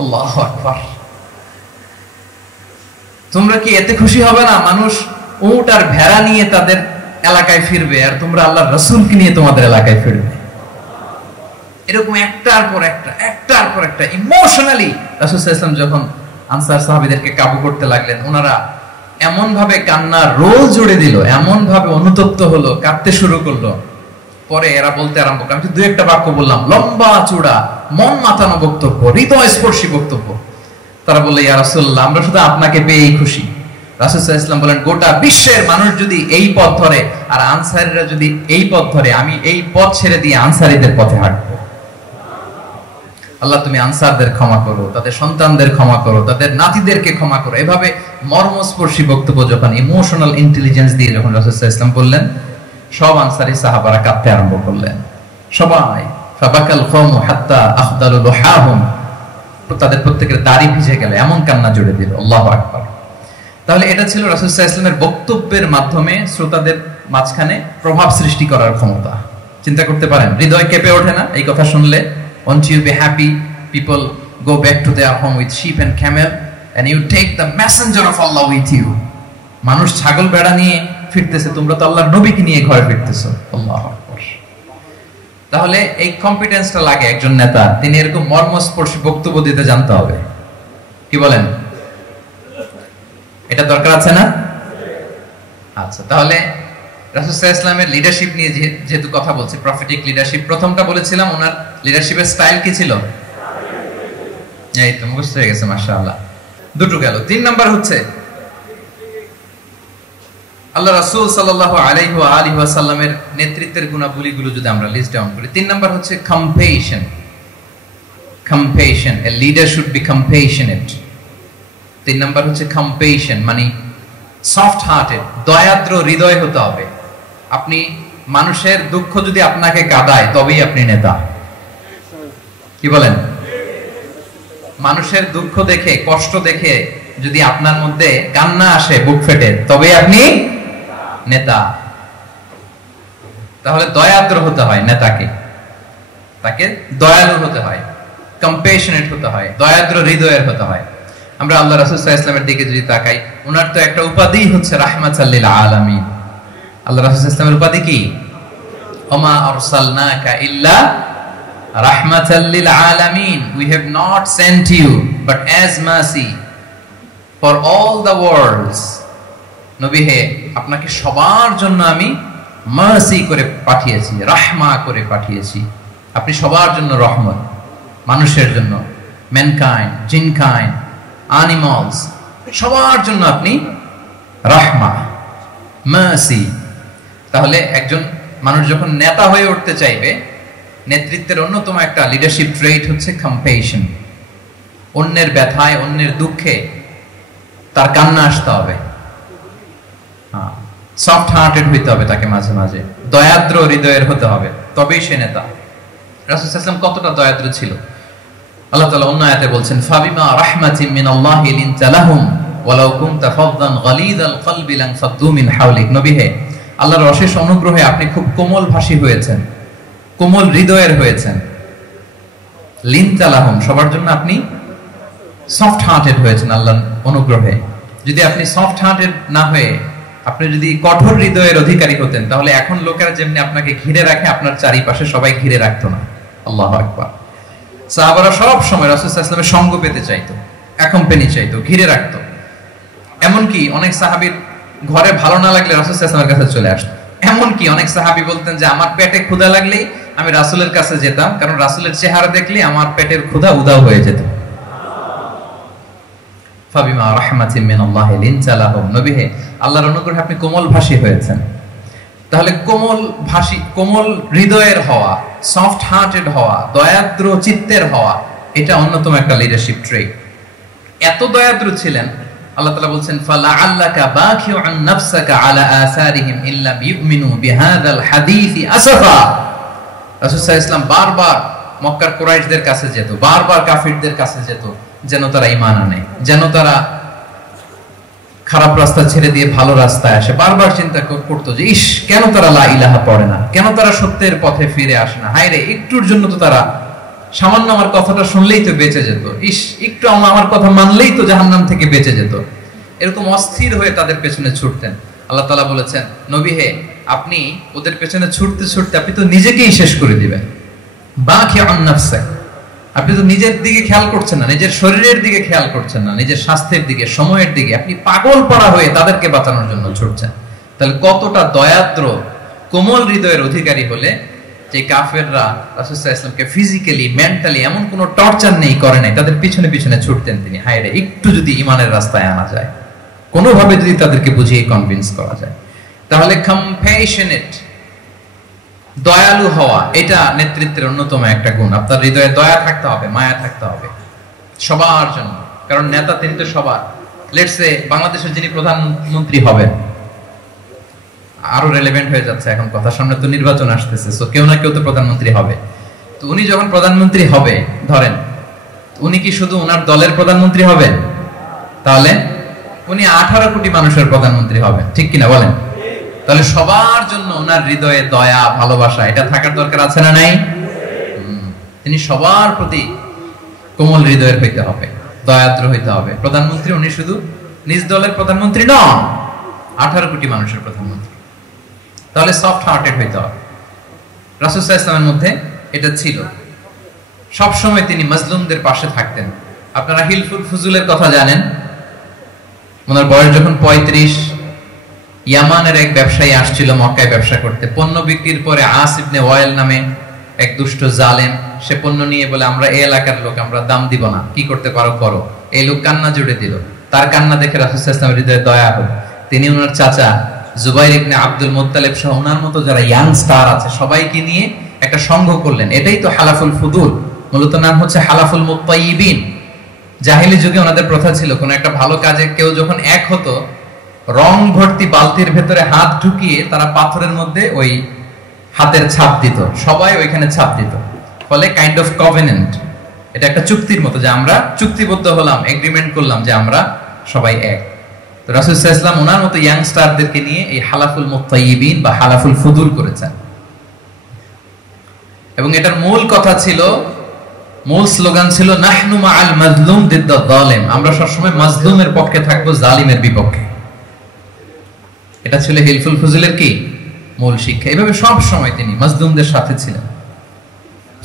আল্লাহু আকবার। তোমরা কি এতে খুশি হবে না মানুষ উট আর ভেড়া নিয়ে তাদের এলাকায় ফিরবে, আর তোমরা আল্লাহর রাসূলকে নিয়ে তোমাদের এলাকায় ফিরবে? এরকম একটার পর একটা ইমোশনালি রাসূল সাল্লাল্লাহু আলাইহি ওয়াসাল্লাম যখন আনসার সাহাবীদেরকে কাবু করতে লাগলেন, ওনারা এমন ভাবে কান্নার রোল জুড়ে দিল, এমন ভাবে অনুতপ্ত হলো, কাঁদতে শুরু করলো। পরে এরা বলতে আরম্ভ করলো, আমি 2-1টা বাক্য বললাম, লম্বা চূড়া মন মাতানো বক্তব্য, হৃদয় স্পর্শী বক্তব্য। তারা বলল, ইয়া রাসূলুল্লাহ, আমরা শুধু আপনাকে পেয়েই খুশি। রাসূল সাল্লাল্লাহু আলাইহি ওয়াসাল্লাম বলেন, গোটা বিশ্বের মানুষ যদি এই পথ ধরে আর আনসারীরা যদি এই পথ ধরে, আমি এই পথ ছেড়ে দিয়ে আনসারীদের পথে হাঁটবো। আল্লাহ তুমি আনসারদের ক্ষমা করো, তাদের সন্তানদের ক্ষমা করো, তাদের নাতিদেরকে ক্ষমা করো। এভাবে মর্মস্পর্শী বক্তব্য যখন ইমোশনাল ইন্টেলিজেন্স দিয়ে যখন রাসূল সাল্লাল্লাহু আলাইহি ওয়াসাল্লাম বললেন, সব আনসারী সাহাবারা কাঁদতে আরম্ভ করলেন। সবাই ফাবাকাল কওমু হাত্তা আখদালু লুহাহুম, তাদের প্রত্যেকের দাড়ি ভিজে গেল, এমন কান্না জুড়ে দিল। আল্লাহু আকবার। তাহলে এটা ছিল রাসূল সাল্লাল্লাহু আলাইহি ওয়াসাল্লামের বক্তব্যের মাধ্যমে শ্রোতাদের মাঝখানে প্রভাব সৃষ্টি করার ক্ষমতা। চিন্তা করতে পারেন, হৃদয় কেঁপে ওঠে না এই কথা শুনলে? Won't you be happy people go back to their home with sheep and camel and you take the messenger of Allah with you? মানুষ ছাগল ভেড়া নিয়ে ফিরতেছে, তোমরা তো আল্লাহর নবীকে নিয়ে ঘরে ফিরতেছো। আল্লাহু আকবার। তাহলে এই কম্পিটেন্সটা লাগে একজন নেতা, তিনি এরকম মর্মস্পর্শী বক্তব্য দিতে জানতে হবে। কি বলেন? এটা দরকার আছে না? আচ্ছা, তাহলে রাসূল সাল্লাল্লাহু আলাইহি ওয়াসাল্লামের লিডারশিপ নিয়ে যেহেতু কথা বলছি, প্রফেটিক লিডারশিপ, প্রথমটা বলেছিলাম ওনার লিডারশিপের স্টাইল কি ছিল? এই তো মুখস্থ হয়ে গেছে, মাশাআল্লাহ। দুটো গেল। 3 নাম্বার হচ্ছে আল্লাহ রাসূল সাল্লাল্লাহু আলাইহি ওয়া আলিহি ওয়াসাল্লামের নেতৃত্বের গুণাবলীগুলো যদি আমরা লিস্ট ডাউন করি, 3 নাম্বার হচ্ছে কম্পেশন। কম্পেশন, a leader should be compassionate. 3 number হচ্ছে কম্পেশন, মানে সফট হার্টেড, দয়াদ্র হৃদয় হতে হবে। আপনি মানুষের দুঃখ যদি আপনাকে কাঁদায় তবেই আপনি নেতা। কি বলেন? মানুষের দুঃখ দেখে, কষ্ট দেখে যদি আপনার মধ্যে কান্না আসে বুক ফেটে, তবেই আপনি নেতা। তাহলে দয়াদ্র হতে হয় নেতাকে, তাকে দয়ালু হতে হয়, কম্পেশনেট হতে হয়, দয়াদ্র হৃদয়ের হতে হয়। আমরা আল্লাহ রাসূল সাল্লাল্লাহু আলাইহি ওয়াসাল্লামের দিকে যদি তাকাই, ওনার তো একটা উপাধি হচ্ছে রাহমাতাল লিল আলামিন। আল্লাহ রাসূল সাল্লাল্লাহু আলাইহি ওয়াসাল্লামের উপাধি কি? ওমা আরসালনাকা ইল্লা রাহমাতাল লিল আলামিন, we have not sent you but as mercy for all the worlds। নবী হে, আপনাকে সবার জন্য আমি মার্সি করে পাঠিয়েছি, রাহমা করে পাঠিয়েছি। আপনি সবার জন্য রহমত, মানুষের জন্য, ম্যানকাইন্ড, জিনকাইন্ড, অ্যানিমালস, সবার জন্য আপনি রাহমা, মার্সি। তাহলে একজন মানুষ যখন নেতা হয়ে উঠতে চাইবে, নেতৃত্বের অন্যতম একটা লিডারশিপ ট্রেট হচ্ছে কম্পেশন। অন্যের ব্যথায়, অন্যের দুঃখে তার কান্না আসতে হবে, সফট হার্টেড হইতে হবে তাকে, মাঝে মাঝে দয়াদ্র হৃদয়ের হতে হবে, তবেই সে নেতা। রাসূল সাল্লাল্লাহু আলাইহি ওয়াসাল্লাম কতটা দয়াদ্র ছিল আল্লাহ তাআলা অন্য আয়াতে বলছেন, ফাবিমা রাহমাতিন মিনাল্লাহি লিনতা লাহুম ওয়ালাউ কুনতা ফাদদান গালিযাল কলবি লানফাদ্দু মিন হাওলিক। নবী হে, আল্লাহর অশেষ অনুগ্রহে আপনি খুব কোমল ভাষী হয়েছেন, কোমল হৃদয়ের হয়েছেন। লিনতা লাহুম, সবার জন্য আপনি সফট হার্টেড হয়েছেন আল্লাহর অনুগ্রহে। যদি আপনি সফট হার্টেড না হয়ে আপনি যদি কঠোর হৃদয়ের অধিকারী হতেন, তাহলে এখন লোকেরা যেমনি আপনাকে ঘিরে রাখে, আপনার চারিপাশে সবাই ঘিরে রাখতো না। আল্লাহু আকবার। সাহাবারা সব সময় রাসূল সাল্লাল্লাহু আলাইহি ওয়াসাল্লামের সঙ্গ পেতে চাইতো, অ্যাকম্পানি চাইতো, ঘিরে রাখতো। এমনকি অনেক সাহাবীর ঘরে ভালো না লাগলে রাসূল সাল্লাল্লাহু আলাইহি ওয়াসাল্লামের কাছে চলে আসতো। এমনকি অনেক সাহাবী বলতেন যে আমার পেটে ক্ষুধা লাগলেই আমি রাসূলের কাছে যেতাম, কারণ রাসূলের চেহারা দেখলে আমার পেটের ক্ষুধা উধাও হয়ে যেত। ফাবিমা রাহমাতিন মিনাল্লাহি লিনতা লাহুম, নবী হে আল্লাহর অনুগ্রহে আপনি কোমল ভাষী হয়েছেন। তাহলে কোমল ভাষী, কোমল হৃদয়ের হওয়া, সফট হার্টেড হওয়া, দয়াদ্র চিত্তের হওয়া, এটা অন্যতম একটা লিডারশিপ ট্রেট। এত দয়াদ্র ছিলেন, আল্লাহ তাআলা বলছেন ফালাআল্লাকা বাখিউন নাফসাকা আলা আসারিহিম ইল্লা ইউমিনু বিহাদাল হাদীসি আসাফা। রাসূল সাল্লাল্লাহু আলাইহি ওয়াসাল্লাম বারবার মক্কার কুরাইশদের কাছে যেত, বারবার কাফিরদের কাছে যেত, যেন তারা ঈমান আনে, যেন তারা খারাপ রাস্তা ছেড়ে দিয়ে ভালো রাস্তায় আসে। বারবার চিন্তা করতো যে ইস, কেন তারা লা ইলাহা পড়ে না, কেন তারা সত্যের পথে ফিরে আসে না। হায় রে, একটুর জন্য তো তারা সামান্য আমার কথাটা শুনলেই তো বেঁচে যেত, ইস একটু আমার কথা মানলেই তো জাহান্নাম থেকে বেঁচে যেত। এরকম অস্থির হয়ে তাদের পেছনে ছুটতেন। আল্লাহ তাআলা বলেছেন, নবী হে আপনি ওদের পেছনে ছুটতে ছুটতে আপনি তো নিজেকেই শেষ করে দিবেন। বাখিউন নাফসাক, আপনি তো নিজের দিকে খেয়াল করছেন না, নিজের শরীরের দিকে খেয়াল করছেন না, নিজের স্বাস্থ্যের দিকে, সময়ের দিকে, আপনি পাগল পড়া হয়ে তাদেরকে বাঁচানোর জন্য ছুটছেন। তাহলে কতটা দয়াদ্র কোমল হৃদয়ের অধিকারী হলে যে কাফেররা রাসূল সাল্লাল্লাহু আলাইহি ওয়াসাল্লামকে ফিজিক্যালি মেন্টালি এমন কোনো টর্চার নেই করে নাই, তাদের পিছনে পিছনে ছুটতেন তিনি। হায় রে, একটু যদি ঈমানের রাস্তায় আনা যায়, কোনোভাবে যদি তাদেরকে বুঝিয়ে কনভিন্স করা যায়, তাহলে কম্প্যাশনেট, দয়ালু হওয়া, এটা নেতৃত্বের অন্যতম একটা গুণ। আপনার হৃদয়ে দয়া থাকতে হবে, মায়া থাকতে হবে সবার জন্য, কারণ নেতা তিনি তো সবার। লেটস সে বাংলাদেশের যিনি প্রধানমন্ত্রী হবেন, আরো রেলেভেন্ট হয়ে যাচ্ছে এখন কথা, সামনে তো নির্বাচন আসতেছে, সো কেউ না কেউ তো প্রধানমন্ত্রী হবে। তো উনি যখন প্রধানমন্ত্রী হবে, ধরেন উনি কি শুধু ওনার দলের প্রধানমন্ত্রী হবেন? তাহলে উনি 18 কোটি মানুষের প্রধানমন্ত্রী হবেন, ঠিক কিনা বলেন? তাহলে সবার জন্য ওনার হৃদয়ে দয়া, ভালোবাসা, এটা থাকার দরকার আছে না নাই? তিনি সবার প্রতি কোমল হৃদয়ের হইতে হবে, দয়াদ্র হইতে হবে। প্রধানমন্ত্রী উনি শুধু নিজ দলের প্রধানমন্ত্রী নন, 18 কোটি মানুষের প্রধানমন্ত্রী। তাহলে সফট হার্টেড হইতে হবে। রাসূল সাল্লাল্লাহু আলাইহি ওয়াসাল্লামের মধ্যে এটা ছিল। সব সময় তিনি মাজলুমদের পাশে থাকতেন। আপনারা হিলফুল ফুজুলের কথা জানেন। ওনার বয়স যখন 35, ইয়ামানের এক ব্যবসায়ী আসছিল মক্কায় ব্যবসা করতে। পণ্য বিক্রির পরে আস ইবনে ওয়াইল নামে এক দুষ্ট জালেম, সে পণ্য নিয়ে বলে আমরা এই এলাকার লোক, আমরা দাম দিব না, কি করতে পারো করো। এই লোক কান্না জুড়ে দিল। তার কান্না দেখে রাসূল সাল্লাল্লাহু আলাইহি ওয়াসাল্লামের হৃদয়ে দয়া হলো। তিনি ওনার চাচা জুবাইর ইবনে আব্দুল মুত্তালিব সহ ওনার মতো যারা ইয়াং স্টার আছে সবাইকে নিয়ে একটা সংঘ করলেন। এটাই তো হালাফুল ফুদুল, মূলত নাম হচ্ছে হালাফুল মুত্তাইয়িবিন। জাহেলি যুগে ওনাদের প্রথা ছিল, কোন একটা ভালো কাজে কেউ যখন এক হতো, রং ভর্তি বালতির ভেতরে হাত ঢুকিয়ে তারা পাথরের মধ্যে ওই হাতের ছাপ দিত, সবাই ওইখানে ছাপ দিত। ফলে কাইন্ড অফ কভেনেন্ট, এটা একটা চুক্তির মতো যে আমরা চুক্তিবদ্ধ হলাম, এগ্রিমেন্ট করলাম যে আমরা সবাই এক। তো রাসূল সাল্লাল্লাহু আলাইহি ওয়াসাল্লাম ওনার মতো ইয়াংস্টারদেরকে নিয়ে এই হালাফুল মুত্তাইয়িবিন বা হালাফুল ফুদুল করেছেন। এবং এটার মূল কথা ছিল, মূল স্লোগান ছিল নাহনু মাআল মাজলুম দিদ্দাদ যালিম, আমরা সবসময় মাজলুমের পক্ষে থাকবো, জালিমের বিপক্ষে। এটা ছিল হিলফুল ফুজুলের কি মূল শিক্ষা। এইভাবে সব সময় তিনি মাজলুমদের সাথে ছিলেন।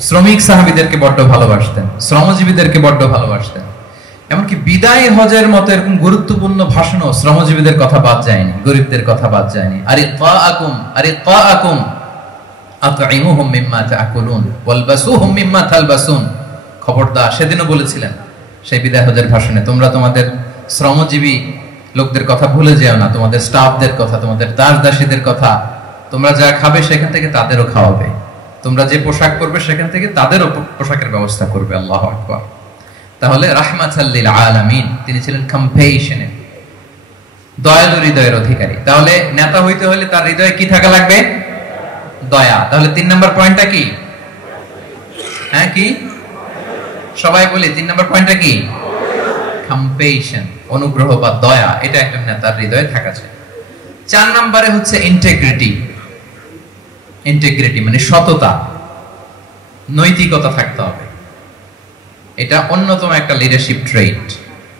শ্রমিক সাহাবীদেরকে বড্ড ভালোবাসতেন, শ্রমজীবীদেরকে বড্ড ভালোবাসতেন। এমনকি বিদায় হজের মতো এরকম গুরুত্বপূর্ণ ভাষণও শ্রমজীবীদের কথা বাদ যায়নি, গরিবদের কথা বাদ যায়নি। আরিকাআকুম আতঈমুহুম মিম্মা তাআকুলুন ওয়ালবাসুহুম মিম্মা তালবাসুন। খবরদার, সেদিনও বলেছিলেন সেই বিদায় হজের ভাষণে, তোমরা তোমাদের শ্রমজীবী লোকদের কথা ভুলে যেও না, তোমাদের স্টাফদের কথা, তোমাদের দাস দাসীদের কথা। তোমরা যা খাবে সেখান থেকে তাদেরও খাওয়াবে, তোমরা যে পোশাক পরবে সেখান থেকে তাদেরও পোশাকের ব্যবস্থা করবে। আল্লাহু আকবার। তাহলে রাহমাতাল লিল আলামিন, তিনি ছিলেন কম্প্যাশনেট, দয়ালু হৃদয়ের অধিকারী। তাহলে নেতা হইতে হলে তার হৃদয়ে কি থাকা লাগবে? দয়া। তাহলে 3 নাম্বার পয়েন্টটা কি? হ্যাঁ কি সবাই বলি 3 নাম্বার পয়েন্টটা কি? কম্প্যাশন, অনুগ্রহ বা দয়া, এটা একজন নেতার হৃদয়ে থাকা চাই। 4 নম্বরে হচ্ছে ইন্টিগ্রিটি। ইন্টিগ্রিটি মানে সততা, নৈতিকতা থাকতে হবে। এটা অন্যতম একটা লিডারশিপ ট্রেট।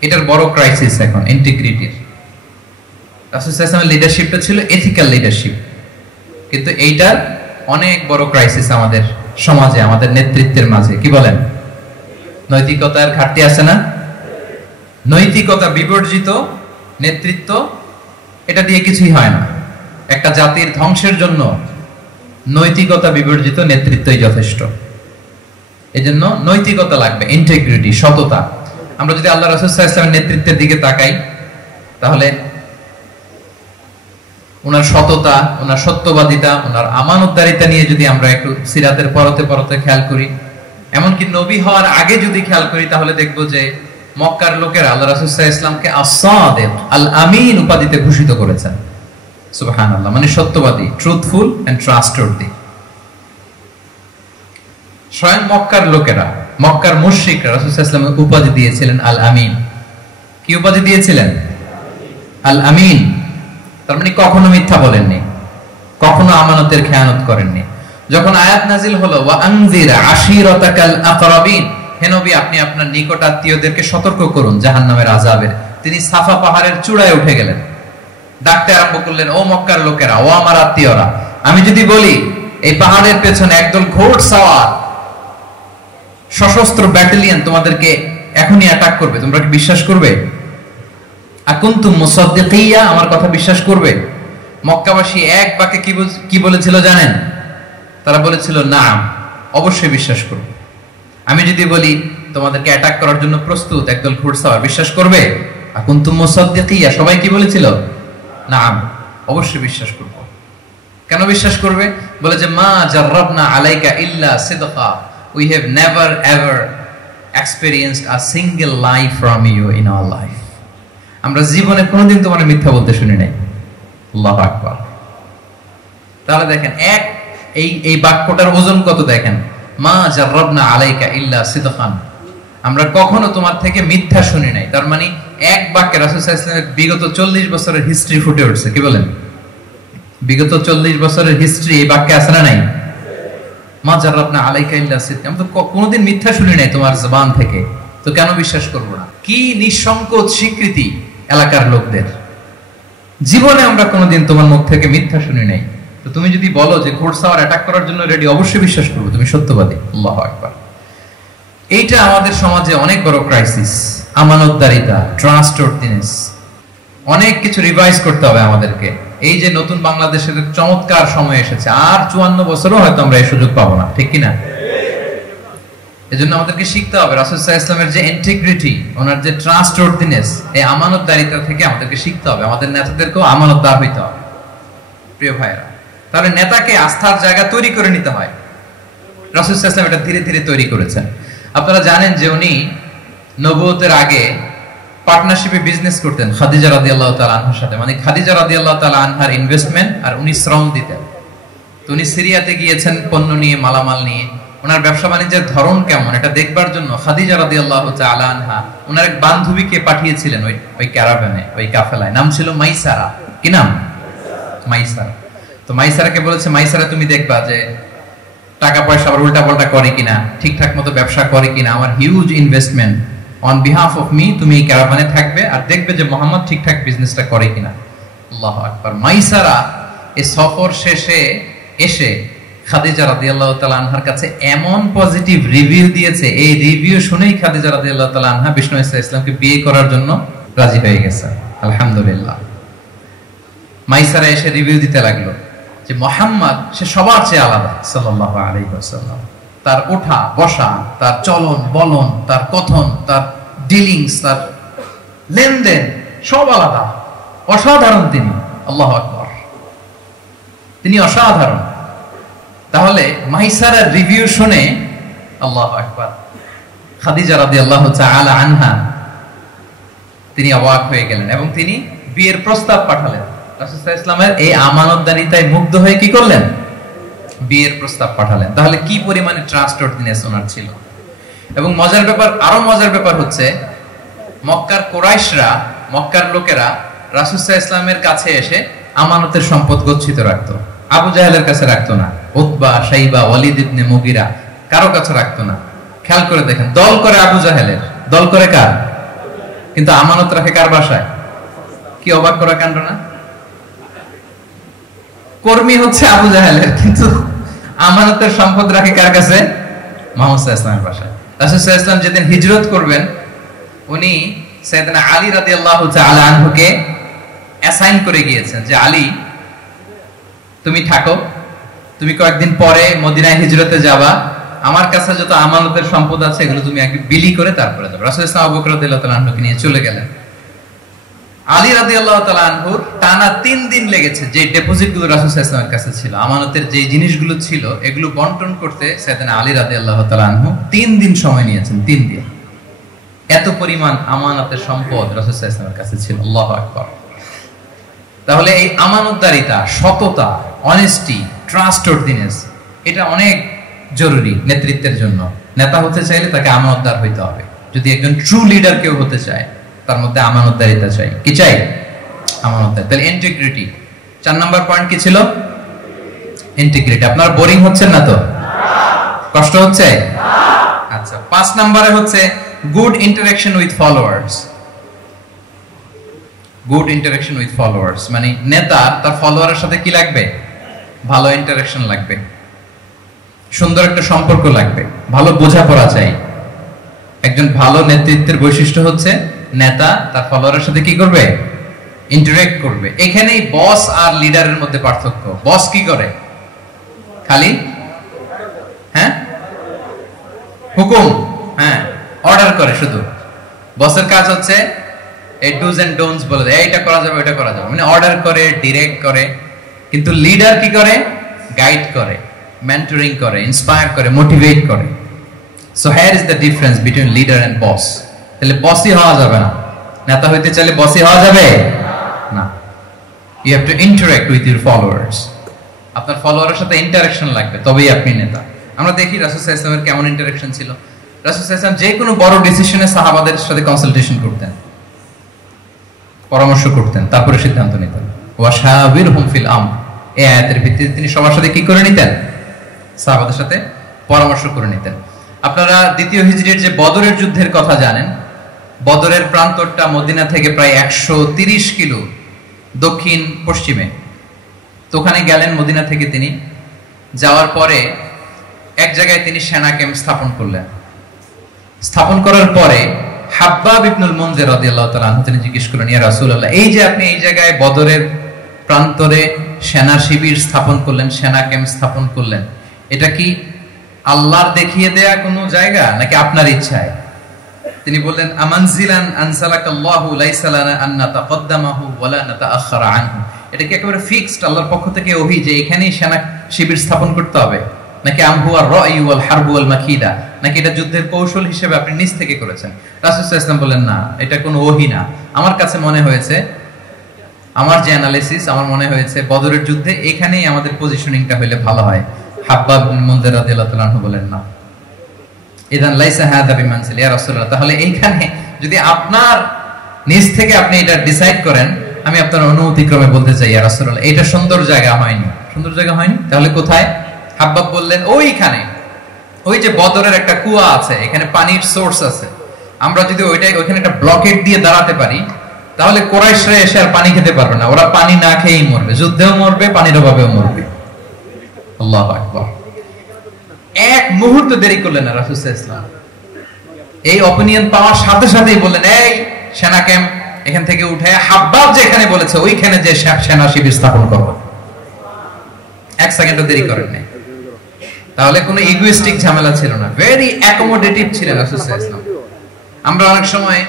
এটার বড় ক্রাইসিস এখন ইন্টিগ্রিটির। রাসূল সাল্লাল্লাহু আলাইহি ওয়াসাল্লামের লিডারশিপটা ছিল এথিক্যাল লিডারশিপ, কিন্তু এইটার অনেক বড় ক্রাইসিস আমাদের সমাজে, আমাদের নেতৃত্বের মাঝে। কি বলেন? নৈতিকতার ঘাটতি আছে না? নৈতিকতা বিবর্জিত নেতৃত্ব, এটা দিয়ে কিছুই হয় না। একটা জাতির ধ্বংসের জন্য নৈতিকতা বিবর্জিত নেতৃত্বই যথেষ্ট। এজন্য নৈতিকতা লাগবে, ইন্টিগ্রিটি, সততা। আমরা যদি আল্লাহ রাসূল সাল্লাল্লাহু আলাইহি ওয়াসাল্লামের নেতৃত্বের দিকে তাকাই, তাহলে ওনার সততা, ওনার সত্যবাদিতা, ওনার আমানতদারিতা নিয়ে যদি আমরা একটু সিরাতের পরতে পরতে খেয়াল করি, এমনকি নবী হওয়ার আগে যদি খেয়াল করি, তাহলে দেখব যে মক্কার লোকেরা আল্লাহ রাসূল সাল্লাল্লাহু আলাইহি ওয়াসাল্লামকে আস-সাদিক, আল আমিন উপাধিতে ভূষিত করেছেন। সুবহানাল্লাহ, মানে সত্যবাদী, ট্রুথফুল এন্ড ট্রাস্টওয়ার্দি। স্বয়ং মক্কার লোকেরা, মক্কার মুশরিকরা রাসূল সাল্লাল্লাহু আলাইহি ওয়াসাল্লামকে উপাধি দিয়েছিলেন আল আমিন। কি উপাধি দিয়েছিলেন? আল আমিন। তার মানে কখনো মিথ্যা বলেননি, কখনো আমানতের খেয়ানত করেননি। যখন আয়াত নাজিল হলো ওয়া আনজির আশিরাতাকাল আকরাবিন, হে নবী আপনি আপনার নিকট আত্মীয়দেরকে সতর্ক করুন জাহান্নামের আযাবের, তিনি সাফা পাহাড়ের চূড়ায় উঠে গেলেন, ডাকতে আরম্ভ করলেন, ও মক্কার লোকেরা, ও আমার আত্মীয়রা, আমি যদি বলি এই পাহাড়ের পেছনে একদল ঘোড়সাওয়ার সশস্ত্র ব্যাটালিয়ন তোমাদেরকে এখনই অ্যাটাক করবে, তোমরা কি বিশ্বাস করবে? আকুনতুম মুসাদ্দিকিয়া, আমার কথা বিশ্বাস করবে? মক্কাবাসী এক বাক্যে কি বলেছিল জানেন? তারা বলেছিল না, অবশ্যই বিশ্বাস করব। আমি যদি বলি তোমাদেরকে অ্যাটাক করার জন্য প্রস্তুত একদল ঘোড়সাওয়ার, বিশ্বাস করবে? আকুনতুম মুসাদ্দিকিয়া, সবাই কি বলেছিল? না, অবশ্যই বিশ্বাস করব। কেন বিশ্বাস করবে? বলে যে মা জাররাবনা আলাইকা ইল্লা সিদকা, we have never ever experienced a single lie from you in our life. আমরা জীবনে কোনোদিন তোমার মিথ্যা বলতে শুনি নাই। আল্লাহু আকবার। তাহলে দেখেন এই বাক্যটার ওজন কত দেখেন, মা জাররাবনা আলাইকা ইল্লা সিদকান, আমরা কখনো তোমার থেকে মিথ্যা শুনি নাই। তার মানে এক বাক্যে রাসূল সাল্লাল্লাহু আলাইহি ওয়াসাল্লামের বিগত 40 বছরের হিস্ট্রি ফুটে উঠছে। কি বলেন? বিগত 40 বছরের হিস্ট্রি এই বাক্যে আছে না নাই? মা জাররাবনা আলাইকা ইল্লা সিদকান, আমরা তো কোনোদিন মিথ্যা শুনি নাই তোমার জবান থেকে, তো কেন বিশ্বাস করব না? কি নিঃসংকোচ স্বীকৃতি এলাকার লোকদের, জীবনে আমরা কোনোদিন তোমার মুখ থেকে মিথ্যা শুনি নাই, তো তুমি যদি বলো যে ঘোড়সাওয়ার অ্যাটাক করার জন্য রেডি, অবশ্যই বিশ্বাস করবো, তুমি সত্যবাদী। আল্লাহু আকবার। এইটা আমাদের সমাজে অনেক বড় ক্রাইসিস। আমানতদারিতা, ট্রাস্টওয়ার্দিনেস, অনেক কিছু রিভাইজ করতে হবে আমাদেরকে। এই যে নতুন বাংলাদেশের চমৎকার সময় এসেছে, আর 54 বছরও হয়তো আমরা এই সুযোগ পাবো না, ঠিক কিনা? এজন্য আমাদেরকে শিখতে হবে রাসূল সাল্লাল্লাহু আলাইহি ওয়াসাল্লামের যে ইন্টিগ্রিটি, ওনার যে ট্রাস্টওয়ার্দিনেস, এই আমানতদারিতা থেকে আমাদেরকে শিখতে হবে। আমাদের নেতাদেরকেও আমানতদার হইতে হবে। প্রিয় ভাইরা, তাহলে নেতাকে আস্থার জায়গা তৈরি করে নিতে হয়। রাসূল সাল্লাল্লাহু আলাইহি ওয়াসাল্লাম এটা ধীরে ধীরে তৈরি করেছেন। আপনারা জানেন যে উনি নবুয়তের আগে পার্টনারশিপে বিজনেস করতেন খাদিজা রাদিয়াল্লাহু তাআলা আনহার সাথে, মানে খাদিজা রাদিয়াল্লাহু তাআলা আনহার ইনভেস্টমেন্ট আর উনি শ্রম দিতেন। তো উনি সিরিয়াতে গিয়েছেন পণ্য নিয়ে, মালামাল নিয়ে। ওনার ব্যবসা বাণিজ্যের ধরন কেমন এটা দেখবার জন্য খাদিজা রাদিয়াল্লাহু তাআলা আনহা ওনার এক বান্ধবীকে পাঠিয়েছিলেন ওই ক্যারাভানে, ওই কাফেলায়। নাম ছিল মাইসারা। কি নাম? মাইসারা। তো মাইসারাকে বলেছে, মাইসারা তুমি দেখবা যে টাকা পয়সা আবার উল্টা পাল্টা করে কিনা, ঠিকঠাক মতো ব্যবসা করে কিনা, আমার huge investment on behalf of me, তুমি এই ক্যারাভানে থাকবে আর দেখবে যে মোহাম্মদ ঠিকঠাক বিজনেসটা করে কিনা। আল্লাহু আকবার। মাইসারা এই সফর শেষে এসে খাদিজা রাদিয়াল্লাহু তাআলা আনহার কাছে এমন পজিটিভ রিভিউ দিয়েছে, এই রিভিউ শুনেই খাদিজা রাদিয়াল্লাহু তাআলা আনহা বিষ্ণু ইসলামকে বিয়ে করার জন্য রাজি হয়ে গেছে। আলহামদুলিল্লাহ। মাইসারা এসে রিভিউ দিতে লাগলো যে মুহাম্মদ সে সবার চেয়ে আলাদা সাল্লাল্লাহু আলাইহি ওয়াসাল্লাম। তার ওঠা বসা, তার চলন বলন, তার কথন, তার ডিলিংস, তার লেনদেন সব আলাদা, অসাধারণ তিনি। আল্লাহু আকবার। তিনি অসাধারণ। তাহলে মাইসারার রিভিউ শুনে আল্লাহু আকবার, খাদিজা রাদিয়াল্লাহু তাআলা আনহা তিনি অবাক হয়ে গেলেন এবং তিনি বিয়ের প্রস্তাব পাঠালেন। রাসূল সাল্লাল্লাহু আলাইহি ওয়াসাল্লামের এই আমানতদারিতায় মুগ্ধ হয়ে কি করলেন? বিয়ের প্রস্তাব পাঠালেন। তাহলে কি পরিমাণে ট্রাস্টওয়ার্দিনেস ওনার ছিল। এবং মজার ব্যাপার, আরো মজার ব্যাপার হচ্ছে মক্কার কুরাইশরা, মক্কার লোকেরা রাসূল সাল্লাল্লাহু আলাইহি ওয়াসাল্লামের কাছে এসে আমানতের সম্পদ গচ্ছিত রাখতো। আবু জাহেলের কাছে রাখতো না, উতবা, শাইবা, ওয়ালিদ ইবনে মুগিরা কারো কাছে রাখতো না। খেয়াল করে দেখেন, দল করে আবু জাহেলের, দল করে কার? কিন্তু আমানত রাখে কার বাসায়? কি অবাক করা কাণ্ড না? কর্মী হচ্ছে আবু জাহেলের, কিন্তু আমানতের সম্পদ রাখে কার কাছে? মুহাম্মদ সাল্লাল্লাহু আলাইহি ওয়াসাল্লামের বাসায়। রাসূল সাল্লাল্লাহু আলাইহি ওয়াসাল্লাম যেদিন হিজরত করবেন, উনি সাইয়েদনা আলী রাদিয়াল্লাহু তাআলা আনহুকে অ্যাসাইন করে গিয়েছেন যে আলী তুমি থাকো, তুমি কয়েকদিন পরে মদিনায় হিজরতে যাবা, আমার কাছে যত আমানতের সম্পদ আছে এগুলো তুমি আগে বিলি করে তারপরে যাবে। রাসূল সাল্লাল্লাহু আলাইহি ওয়া সাল্লাম আবু বকর রাদিয়াল্লাহু তাআলা আনহুকে নিয়ে চলে গেলেন। আলী রাদিয়াল্লাহু তাআলা আনহুর টানা 3 দিন লেগেছে যে ডিপোজিট গুলো রাসূল সাল্লাল্লাহু আলাইহি ওয়াসাল্লামের কাছে ছিল, আমানতের যে জিনিসগুলো ছিল এগুলো বন্টন করতে সাইয়েদনা আলী রাদিয়াল্লাহু তাআলা আনহু 3 দিন সময় নিয়েছেন। 3 দিন, এত পরিমাণ আমানতের সম্পদ রাসূল সাল্লাল্লাহু আলাইহি ওয়াসাল্লামের কাছে ছিল। আল্লাহু আকবার। তাহলে এই আমানতদারিতা, সততা, অনেস্টি, ট্রাস্টওয়ার্দিনেস, এটা অনেক জরুরি নেতৃত্বের জন্য। নেতা হতে চাইলে তাকে আমানতদার হইতে হবে। যদি একজন ট্রু লিডার কেউ হতে চায়, তার মধ্যে আমানতদারিতা চাই। কি চাই? আমানতদার। তাহলে ইন্টিগ্রিটি। 4 নাম্বার পয়েন্ট কি ছিল? ইন্টিগ্রিটি। আপনারা বোরিং হচ্ছেন না তো? কষ্ট হচ্ছে? আচ্ছা, 5 নম্বরে হচ্ছে good interaction with followers. Good interaction with followers মানে নেতা তার ফলোয়ারের সাথে কি লাগবে? ভালো ইন্টারঅ্যাকশন লাগবে, সুন্দর একটা সম্পর্ক লাগবে, ভালো বোঝাপড়া চাই। একজন ভালো নেতৃত্বের বৈশিষ্ট্য হচ্ছে নেতা তার ফলোয়ারের সাথে কি করবে? ইন্টারঅ্যাক্ট করবে। এখানেই বস আর লিডারের মধ্যে পার্থক্য। বস কি করে? খালি হুকুম, অর্ডার করে শুধু। বসের কাজ হচ্ছে এই ডুজ এন্ড ডোন্টস বলে দেয়, এইটা করা যাবে, ওইটা করা যাবে, মানে অর্ডার করে, ডিরেক্ট করে। কিন্তু লিডার কি করে? গাইড করে, মেন্টরিং করে, ইন্সপায়ার করে, মোটিভেট করে। So here is the difference between leader and boss. তাহলে বসই হওয়া যাবে না। নেতা হইতে চাইলে বসই হওয়া যাবে না। You have to interact with your followers. আপনার ফলোয়ারের সাথে ইন্টারঅ্যাকশন লাগবে, তবেই আপনি নেতা। আমরা দেখি রাসূল সাল্লাল্লাহু আলাইহি ওয়াসাল্লামের কেমন ইন্টারঅ্যাকশন ছিল। রাসূল সাল্লাল্লাহু আলাইহি ওয়াসাল্লাম যে কোনো বড় ডিসিশনে সাহাবাদের সাথে কনসালটেশন করতেন, পরামর্শ করতেন, তারপরে সিদ্ধান্ত নিতেন। ওয়াশাবিরহুম ফিল আমর, এই আয়াতের ভিত্তিতে তিনি সবার সাথে কি করে নিতেন? সাহাবাদের সাথে পরামর্শ করে নিতেন। আপনারা দ্বিতীয় হিজরির যে বদরের যুদ্ধের কথা জানেন। বদরের প্রান্তরটা মদিনা থেকে প্রায় 130 কিলো দক্ষিণ পশ্চিমে। তো ওখানে গেলেন মদিনা থেকে। তিনি যাওয়ার পরে এক জায়গায় তিনি সেনা ক্যাম্প স্থাপন করলেন। স্থাপন করার পরে হাব্বাব ইবনুল মুনজির রাদিয়াল্লাহু তাআলা আনহু তিনি জিজ্ঞেস করলেন, ইয়া রাসূলুল্লাহ, এই যে আপনি এই জায়গায় বদরের প্রান্তরে সেনা শিবির স্থাপন করলেন, সেনা ক্যাম্প স্থাপন করলেন, এটা কি আল্লাহর দেখিয়ে দেয়া কোনো জায়গা নাকি আপনার ইচ্ছায়? তিনি বললেন, আমানজিলান আনসালাকাল্লাহু লাইসা লানা আন নাতাকদ্দামাহু ওয়ালা নাতাআখারা আনহু। এটা কি একেবারে ফিক্সড আল্লাহর পক্ষ থেকে ওহী যে এখানেই সেনা শিবির স্থাপন করতে হবে, নাকি আমহু আর রা'ই ওয়াল হারবু ওয়াল মাকিদা, নাকি এটা যুদ্ধের কৌশল হিসেবে আপনি নিজ থেকে করেছেন? রাসূল সাল্লাল্লাহু আলাইহি ওয়াসাল্লাম বললেন, না, এটা কোনো ওহী না। আমার কাছে মনে হয়েছে, আমার যে অ্যানালিসিস, আমার মনে হয়েছে বদরের যুদ্ধে এখানেই আমাদের পজিশনিংটা হইলে ভালো হয়। হাব্বাব ইবনে মুনজির রাদিয়াল্লাহু তাআলা আনহু বলেন, না, ইদান লাইসা হাযা বিমানসিল ইয়া রাসূলুল্লাহ, তাহলে এইখানে যদি আপনার নিজ থেকে আপনি এটা ডিসাইড করেন, আমি আপনার অনুমতি ক্রমে বলতে চাই ইয়া রাসূলুল্লাহ, এটা সুন্দর জায়গা হয়নি। সুন্দর জায়গা হয়নি? তাহলে কোথায়? হাব্বাব বললেন, ওইখানে, ওই যে বদরের একটা কুয়া আছে, এখানে পানির সোর্স আছে। আমরা যদি ওইখানে একটা ব্লকেট দিয়ে দাঁড়াতে পারি, তাহলে কুরাইশরা এসে আর পানি খেতে পারবে না। ওরা পানি না খেয়েই মরবে, যুদ্ধেও মরবে, পানির অভাবেও মরবে। আল্লাহু আকবার। এক মুহূর্ত দেরি করলেন না রাসূল সাল্লাল্লাহু আলাইহি ওয়াসাল্লাম। এই অপিনিয়ন পাওয়ার সাথে সাথেই বললেন, এই সেনা ক্যাম্প এখান থেকে উঠে হাব্বাব যেখানে বলেছে ওইখানে যে সেনা শিবির স্থাপন করব। এক সেকেন্ডও দেরি করেন নাই। তাহলে কোনো ইগোইস্টিক ঝামেলা ছিল না, ভেরি অ্যাকোমোডেটিভ ছিলেন রাসূল সাল্লাল্লাহু আলাইহি ওয়াসাল্লাম। আমরা অনেক সময়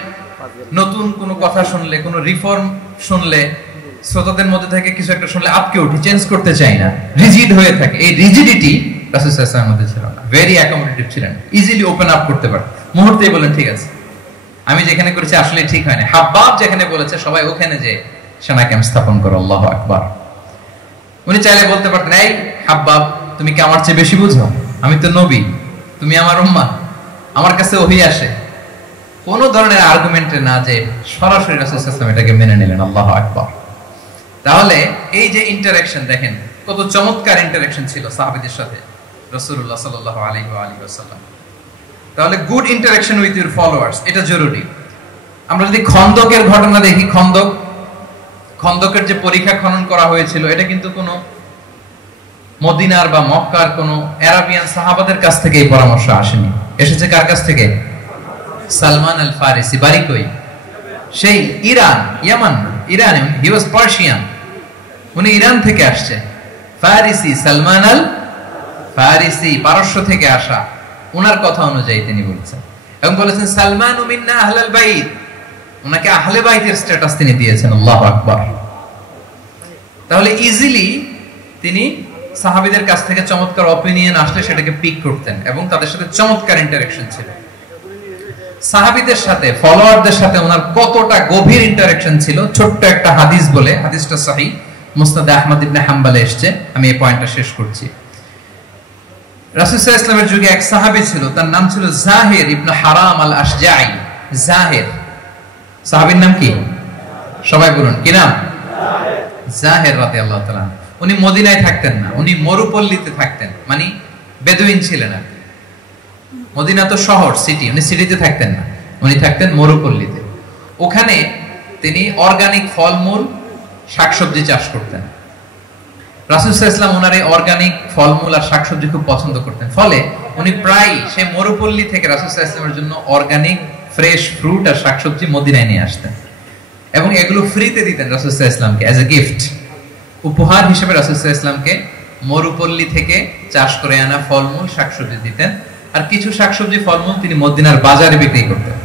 নতুন কোনো কথা শুনলে, কোনো রিফর্ম শুনলে, শ্রোতাদের মধ্যে থেকে কিছু একটা শুনলে আটকে উঠি, চেঞ্জ করতে চাই না, রিজিড হয়ে থাকে। এই রিজিডিটি রাসূল সাল্লাল্লাহু আলাইহি ওয়াসাল্লামের মধ্যে ছিল না। ভেরি অ্যাকোমোডেটিভ ছিলেন, ইজিলি ওপেন আপ করতে পারেন। মুহূর্তেই বলেন, ঠিক আছে, আমি যেখানে করেছি আসলে ঠিক হয় না। হাব্বাব যেখানে বলেছে সবাই ওখানে যে সেনা ক্যাম্প স্থাপন করো। আল্লাহু আকবার। উনি চাইলে বলতে পারতেন, এই হাব্বাব, তুমি কি আমার চেয়ে বেশি বুঝো? আমি তো নবী, তুমি আমার উম্মাহ, আমার কাছে ওহী আসে। কোন ধরনের আর্গুমেন্টে না যে সরাসরি রাসূল সাল্লাল্লাহু আলাইহি ওয়াসাল্লাম এটাকে মেনে নিলেন। আল্লাহু আকবার। তাহলে এই যে ইন্টারঅ্যাকশন, দেখেন কত চমৎকার ইন্টারঅ্যাকশন ছিল সাহাবীদের সাথে রাসূলুল্লাহ সাল্লাল্লাহু আলাইহি ওয়া আলিহি ওয়াসাল্লাম। তাহলে good interaction with your followers এটা জরুরি। আমরা যদি খন্দকের ঘটনা দেখি, খন্দকের যে পরীক্ষা খনন করা হয়েছিল, এটা কিন্তু কোনো মদিনার বা মক্কার কোনো আরাবিয়ান সাহাবাদের কাছ থেকে এই পরামর্শ আসেনি। এসেছে কার কাছ থেকে? সালমান আল ফারিসি। বাড়ি কই? সেই ইরান, ইয়ামান, ইরান। হি ওয়াজ পার্সিয়ান, উনি ইরান থেকে আসছে। ফারিসি, সালমান আল ফারিসি, পারস্য থেকে আসা। ওনার কথা অনুযায়ী তিনি বলেছেন এবং বলেছেন সালমান মিন্না আহলাল বাইত, ওনাকে আহলে বাইতের স্ট্যাটাস তিনি দিয়েছেন। আল্লাহু আকবার। তাহলে ইজিলি তিনি সাহাবীদের কাছ থেকে চমৎকার অপিনিয়ন আসলে সেটাকে পিক করতেন এবং তাদের সাথে চমৎকার ইন্টারেকশন ছিল। সাহাবীদের সাথে, ফলোয়ারদের সাথে ওনার কতটা গভীর ইন্টারেকশন ছিল, ছোট্ট একটা হাদিস বলে, হাদিসটা সহিহ মুসনাদে আহমদ ইবনে হাম্বলে এসেছে। আমি এই পয়েন্টটা শেষ করছি। রাসূল সাল্লাল্লাহু আলাইহি ওয়াসাল্লামের যুগে এক সাহাবী ছিল, তার নাম ছিল জাহির ইবনে হারাম আল আশজাঈ। জাহির, সাহাবীর নাম কি? সবাই বলুন, কি নাম? জাহির রাদিয়াল্লাহু তাআলা। উনি মদিনায় থাকতেন না, উনি মরুপল্লীতে থাকতেন, মানে বেদুইন ছিলেন আর। মদিনা তো শহর, সিটি, উনি সিটিতে থাকতেন না, উনি থাকতেন মরুপল্লীতে। ওখানে তিনি অর্গানিক ফলমূল, শাকসবজি চাষ করতেন। রাসূল সাল্লাল্লাহু আলাইহি ওয়াসাল্লাম ওনার এই অর্গানিক ফলমূল আর শাকসবজি খুব পছন্দ করতেন। ফলে উনি প্রায় সেই মরুপল্লী থেকে রাসূল সাল্লাল্লাহু আলাইহি ওয়াসাল্লামের জন্য অর্গানিক ফ্রেশ ফ্রুট আর শাকসবজি মদিনায় নিয়ে আসতেন এবং এগুলো ফ্রিতে দিতেন রাসূল সাল্লাল্লাহু আলাইহি ওয়াসাল্লামকে অ্যাজ এ গিফট। উপহার হিসেবে রাসূল সাল্লাল্লাহু আলাইহি ওয়াসাল্লামকে মরুপল্লী থেকে চাষ করে আনা ফলমূল, শাকসবজি দিতেন। আর কিছু শাকসবজি, ফলমূল তিনি মদিনার বাজারে বিক্রি করতেন।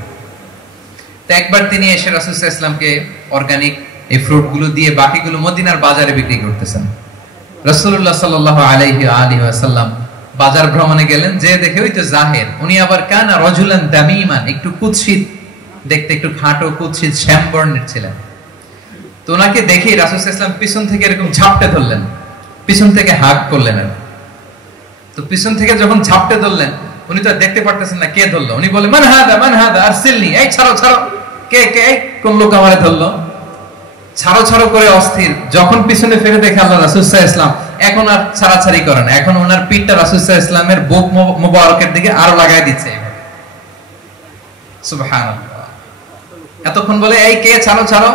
তো একবার তিনি এসে রাসূল সাল্লাল্লাহু আলাইহি ওয়াসাল্লামকে অর্গানিক এই ফ্রুটগুলো দিয়ে বাকিগুলো মদিনার বাজারে বিক্রি করতেছেন। রাসূলুল্লাহ সাল্লাল্লাহু আলাইহি ওয়াসাল্লাম বাজার ভ্রমণে গেলেন, যে দেখে ওই তো জাহির, উনি আবার কানা রাজুলান দামিমান, একটু কুৎসিত দেখতে, একটু খাটো কুৎসিত শ্যাম বর্ণের ছিলেন। তো ওনাকে দেখে রাসূল সাল্লাল্লাহু আলাইহি ওয়াসাল্লাম পিছন থেকে এরকম ঝাপটে ধরলেন, পিছন থেকে হাগ করলেন। তো পিছন থেকে যখন ঝাপটে ধরলেন, উনি তো দেখতে পারতেছেন না কে ধরলো। উনি বলে মান হাদা আরসিলনি, এই ছাড়ো ছাড়ো, কে কে, কোন লোক আমারে ধরলো, ছাড়ো ছাড়ো করে অস্থির। যখন পিছনে ফিরে দেখে আল্লাহ রাসূল সাল্লাল্লাহু আলাইহি ওয়াসাল্লাম, এখন আর ছাড়াছাড়ি করে না, এখন ওনার পিঠটা রাসূল সাল্লাল্লাহু আলাইহি ওয়াসাল্লামের বুক মোবারকের দিকে আরো লাগায় দিচ্ছে। সুবহানাল্লাহ। এতক্ষণ বলে এই কে, ছাড়ো ছাড়ো।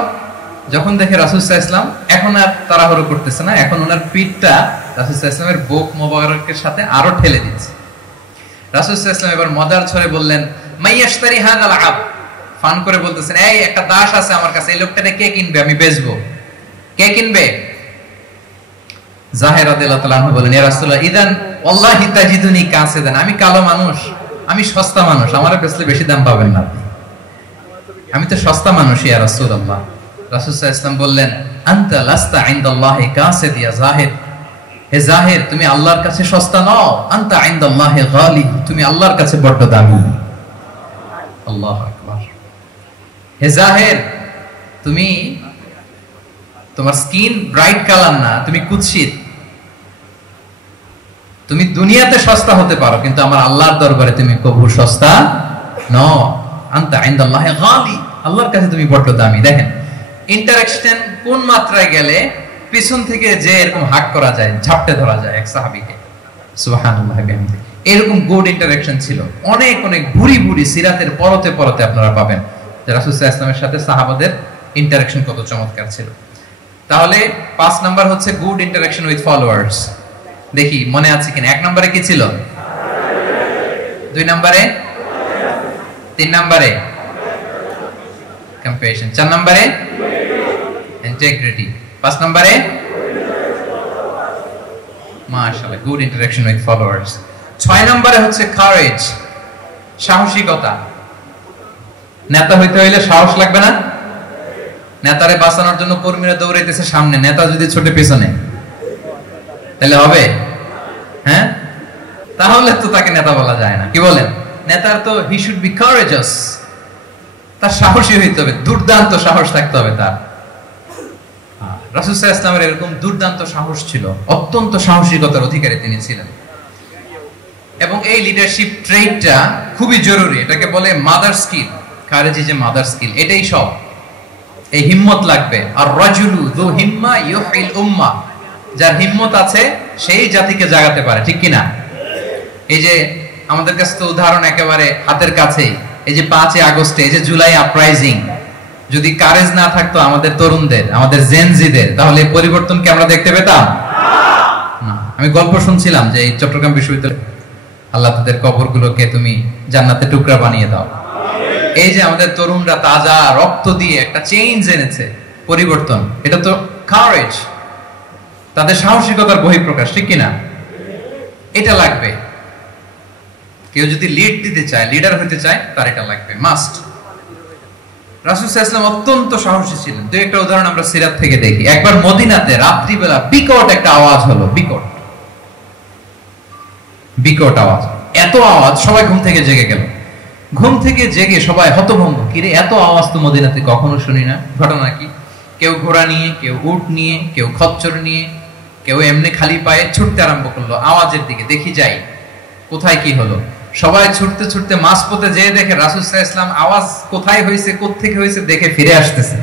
যখন দেখে রাসূল সাল্লাল্লাহু আলাইহি ওয়াসাল্লাম এখন আর তাড়াহুড়ো করতেছে না, এখন ওনার পিঠটা রাসূল সাল্লাল্লাহু আলাইহি ওয়াসাল্লামের বুক মোবারকের সাথে আরো ঠেলে দিচ্ছে। রাসূল সাল্লাল্লাহু আলাইহি ওয়াসাল্লাম এবার মজার ছলে বললেন মাইয়াশতারি হাযাল আব, ফান করে বলতেছেন, এই একটা দাস আছে আমার কাছে, এই লোকটাকে কে কিনবে, আমি বেচবো, কে কিনবে? জাহির রাদিয়াল্লাহু তাআলা আনহু বলেন, ইয়া রাসূলুল্লাহ ইদান ওয়াল্লাহি তাজিদুনি কাসিদান, আমি কালো মানুষ, আমি সস্তা মানুষ, আমারে বেচলে বেশি দাম পাবেন না আপনি, আমি তো সস্তা মানুষ ইয়া রাসূলুল্লাহ। রাসূল সাল্লাল্লাহু আলাইহি ওয়াসাল্লাম বললেন, আনতা লাস্তা ইনদাল্লাহি কাসিদ ইয়া জাহির, হে জাহির তুমি আল্লাহর কাছে সস্তা নও, আনতা ইনদাল্লাহি গালি, তুমি আল্লাহর কাছে বড় দামি। আল্লাহু আকবার। হে জাহির, তুমি, তোমার স্কিন ব্রাইট কালার না, তুমি কুৎসিত, তুমি দুনিয়াতে সস্তা হতে পারো কিন্তু আমার আল্লাহর দরবারে তুমি কবু সস্তা নও। আনতা ইনদাল্লাহি গালি, আল্লাহর কাছে তুমি বড় দামি। দেখেন ইন্টারঅ্যাকশন কোন মাত্রায় গেলে পিছন থেকে যে এরকম হাক করা যায়, ঝাপটে ধরা যায় এক সাহাবীকে। সুবহানাল্লাহ। এরকম গুড ইন্টারঅ্যাকশন ছিল। অনেক অনেক ভুরি ভুরি সিরাতের পরতে পরতে আপনারা পাবেন যে রাসূল সাল্লাল্লাহু আলাইহি ওয়াসাল্লামের সাথে সাহাবাদের ইন্টারঅ্যাকশন কত চমৎকার ছিল। তাহলে 5 নাম্বার হচ্ছে গুড ইন্টারঅ্যাকশন উইথ ফলোয়ার্স। দেখি মনে আছে কিনা। 1 নম্বরে কি ছিল? 2 নম্বরে, 3 নম্বরে কম্প্যাশন, 4 নম্বরে ইন্টিগ্রিটি, 5 নম্বরে মাশাআল্লাহ গুড ইন্টারঅ্যাকশন উইথ ফলোয়ার্স। 6 নম্বরে হচ্ছে কারেজ, সাহসিকতা। নেতা হইতে হইলে সাহস লাগবে না? নেতারে বাঁচানোর জন্য কর্মীরা দৌড়াইতেছে সামনে, নেতা যদি ছোটে পেছনে, তাহলে হবে? হ্যাঁ, তাহলে তো তাকে নেতা বলা যায় না। কি বলেন? নেতার তো হি শুড বি কারেজাস, তার সাহসী হইতে হবে, দুর্দান্ত সাহস থাকতে হবে তার। রাসূল সাল্লাল্লাহু আলাইহি ওয়াসাল্লামের এরকম দুর্দান্ত সাহস ছিল, অত্যন্ত সাহসিকতার অধিকারী তিনি ছিলেন। এবং এই লিডারশিপ ট্রেটটা খুবই জরুরি, এটাকে বলে mother skill. Courage is a mother skill, এটাই সব। এই হিম্মত লাগবে। আর রাজুলু যু হিম্মা ইউহিল উম্মাহ, যার হিম্মত আছে সেই জাতিকে জাগাতে পারে, ঠিক কি না? এই যে আমাদের কাছে তো উদাহরণ একেবারে হাতের কাছে। এই যে 5 আগস্টে, এই যে জুলাই আপরাইজিং, যদি কারেজ না থাকতো আমাদের তরুণদের, আমাদের জেনজিদের, তাহলে পরিবর্তনকে আমরা দেখতে পেতাম না। আমি গল্প শুনছিলাম যে এই চট্টগ্রাম বিশ্ববিদ্যালয়, আল্লাহ তাদের কবরগুলোকে তুমি জান্নাতে টুকরা বানিয়ে দাও। এই যে আমাদের তরুণরা তাজা রক্ত দিয়ে একটা চেঞ্জ এনেছে, পরিবর্তন, এটা তো কারেজ, তাদের সাহসিকতার বহিঃপ্রকাশ, ঠিক কিনা? এটা লাগবে। কেউ যদি লিড দিতে চায়, লিডার হতে চায়, তার এটা লাগবে, মাস্ট। রাসূল সাল্লাল্লাহু আলাইহি ওয়াসাল্লাম অত্যন্ত সাহসী ছিলেন। দুই একটা উদাহরণ আমরা সিরাত থেকে দেখি। একবার মদিনাতে রাত্রিবেলা বিকট একটা আওয়াজ হলো, বিকট আওয়াজ, এত আওয়াজ সবাই ঘুম থেকে জেগে গেল। ঘুম থেকে জেগে সবাই হতভম্ব, কিরে এত আওয়াজ তো মদিনাতে কখনো শুনি না। ঘটনা কি? কেউ ঘোড়া নিয়ে, কেউ উট নিয়ে, কেউ খচ্চর নিয়ে, কেউ এমনি খালি পায়ে ছুটতে আরম্ভ করলো আওয়াজের দিকে, দেখি যাই কোথায় কি হলো। সবাই ছুটতে ছুটতে মাঝপথে যেয়ে দেখে রাসূল সাল্লাল্লাহু আলাইহি ওয়াসাল্লাম আওয়াজ কোথায় হয়েছে, কোত্থেকে হয়েছে দেখে ফিরে আসতেছে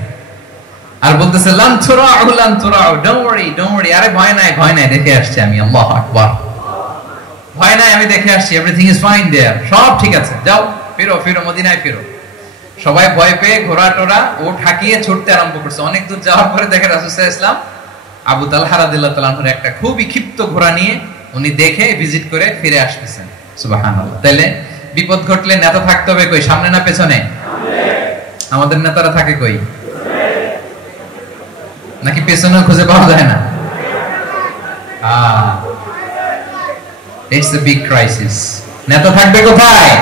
আর বলতেছে, লান তুরাউ লান তুরাউ, ডোন্ট ওয়ারি, আরে ভয় নাই, দেখে আসছি আমি। আল্লাহু আকবার। ভয় নাই, আমি দেখে আসছি, এভরিথিং ইজ ফাইন দেয়ার, সব ঠিক আছে, যাও ফিরো মদিনায় ফিরো। সবাই ভয় পেয়ে ঘোড়া টোরা ও ঠাকিয়ে ছুটতে আরম্ভ করছে। অনেক দূর যাওয়ার পরে দেখে রাসূল সাল্লাল্লাহু আলাইহি ওয়াসাল্লাম আবু তালহা রাদিয়াল্লাহু তাআলা আনহুর একটা খুবই ক্ষিপ্ত ঘোড়া নিয়ে উনি দেখে ভিজিট করে ফিরে আসতেছেন। সুবহানাল্লাহ। তাইলে বিপদ ঘটলে নেতা থাকতে হবে কই? সামনে না পেছনে? আমাদের নেতারা থাকে কই? নাকি পেছনে খুঁজে পাওয়া যায় না? It's a big crisis. নেতা থাকবে কোথায়?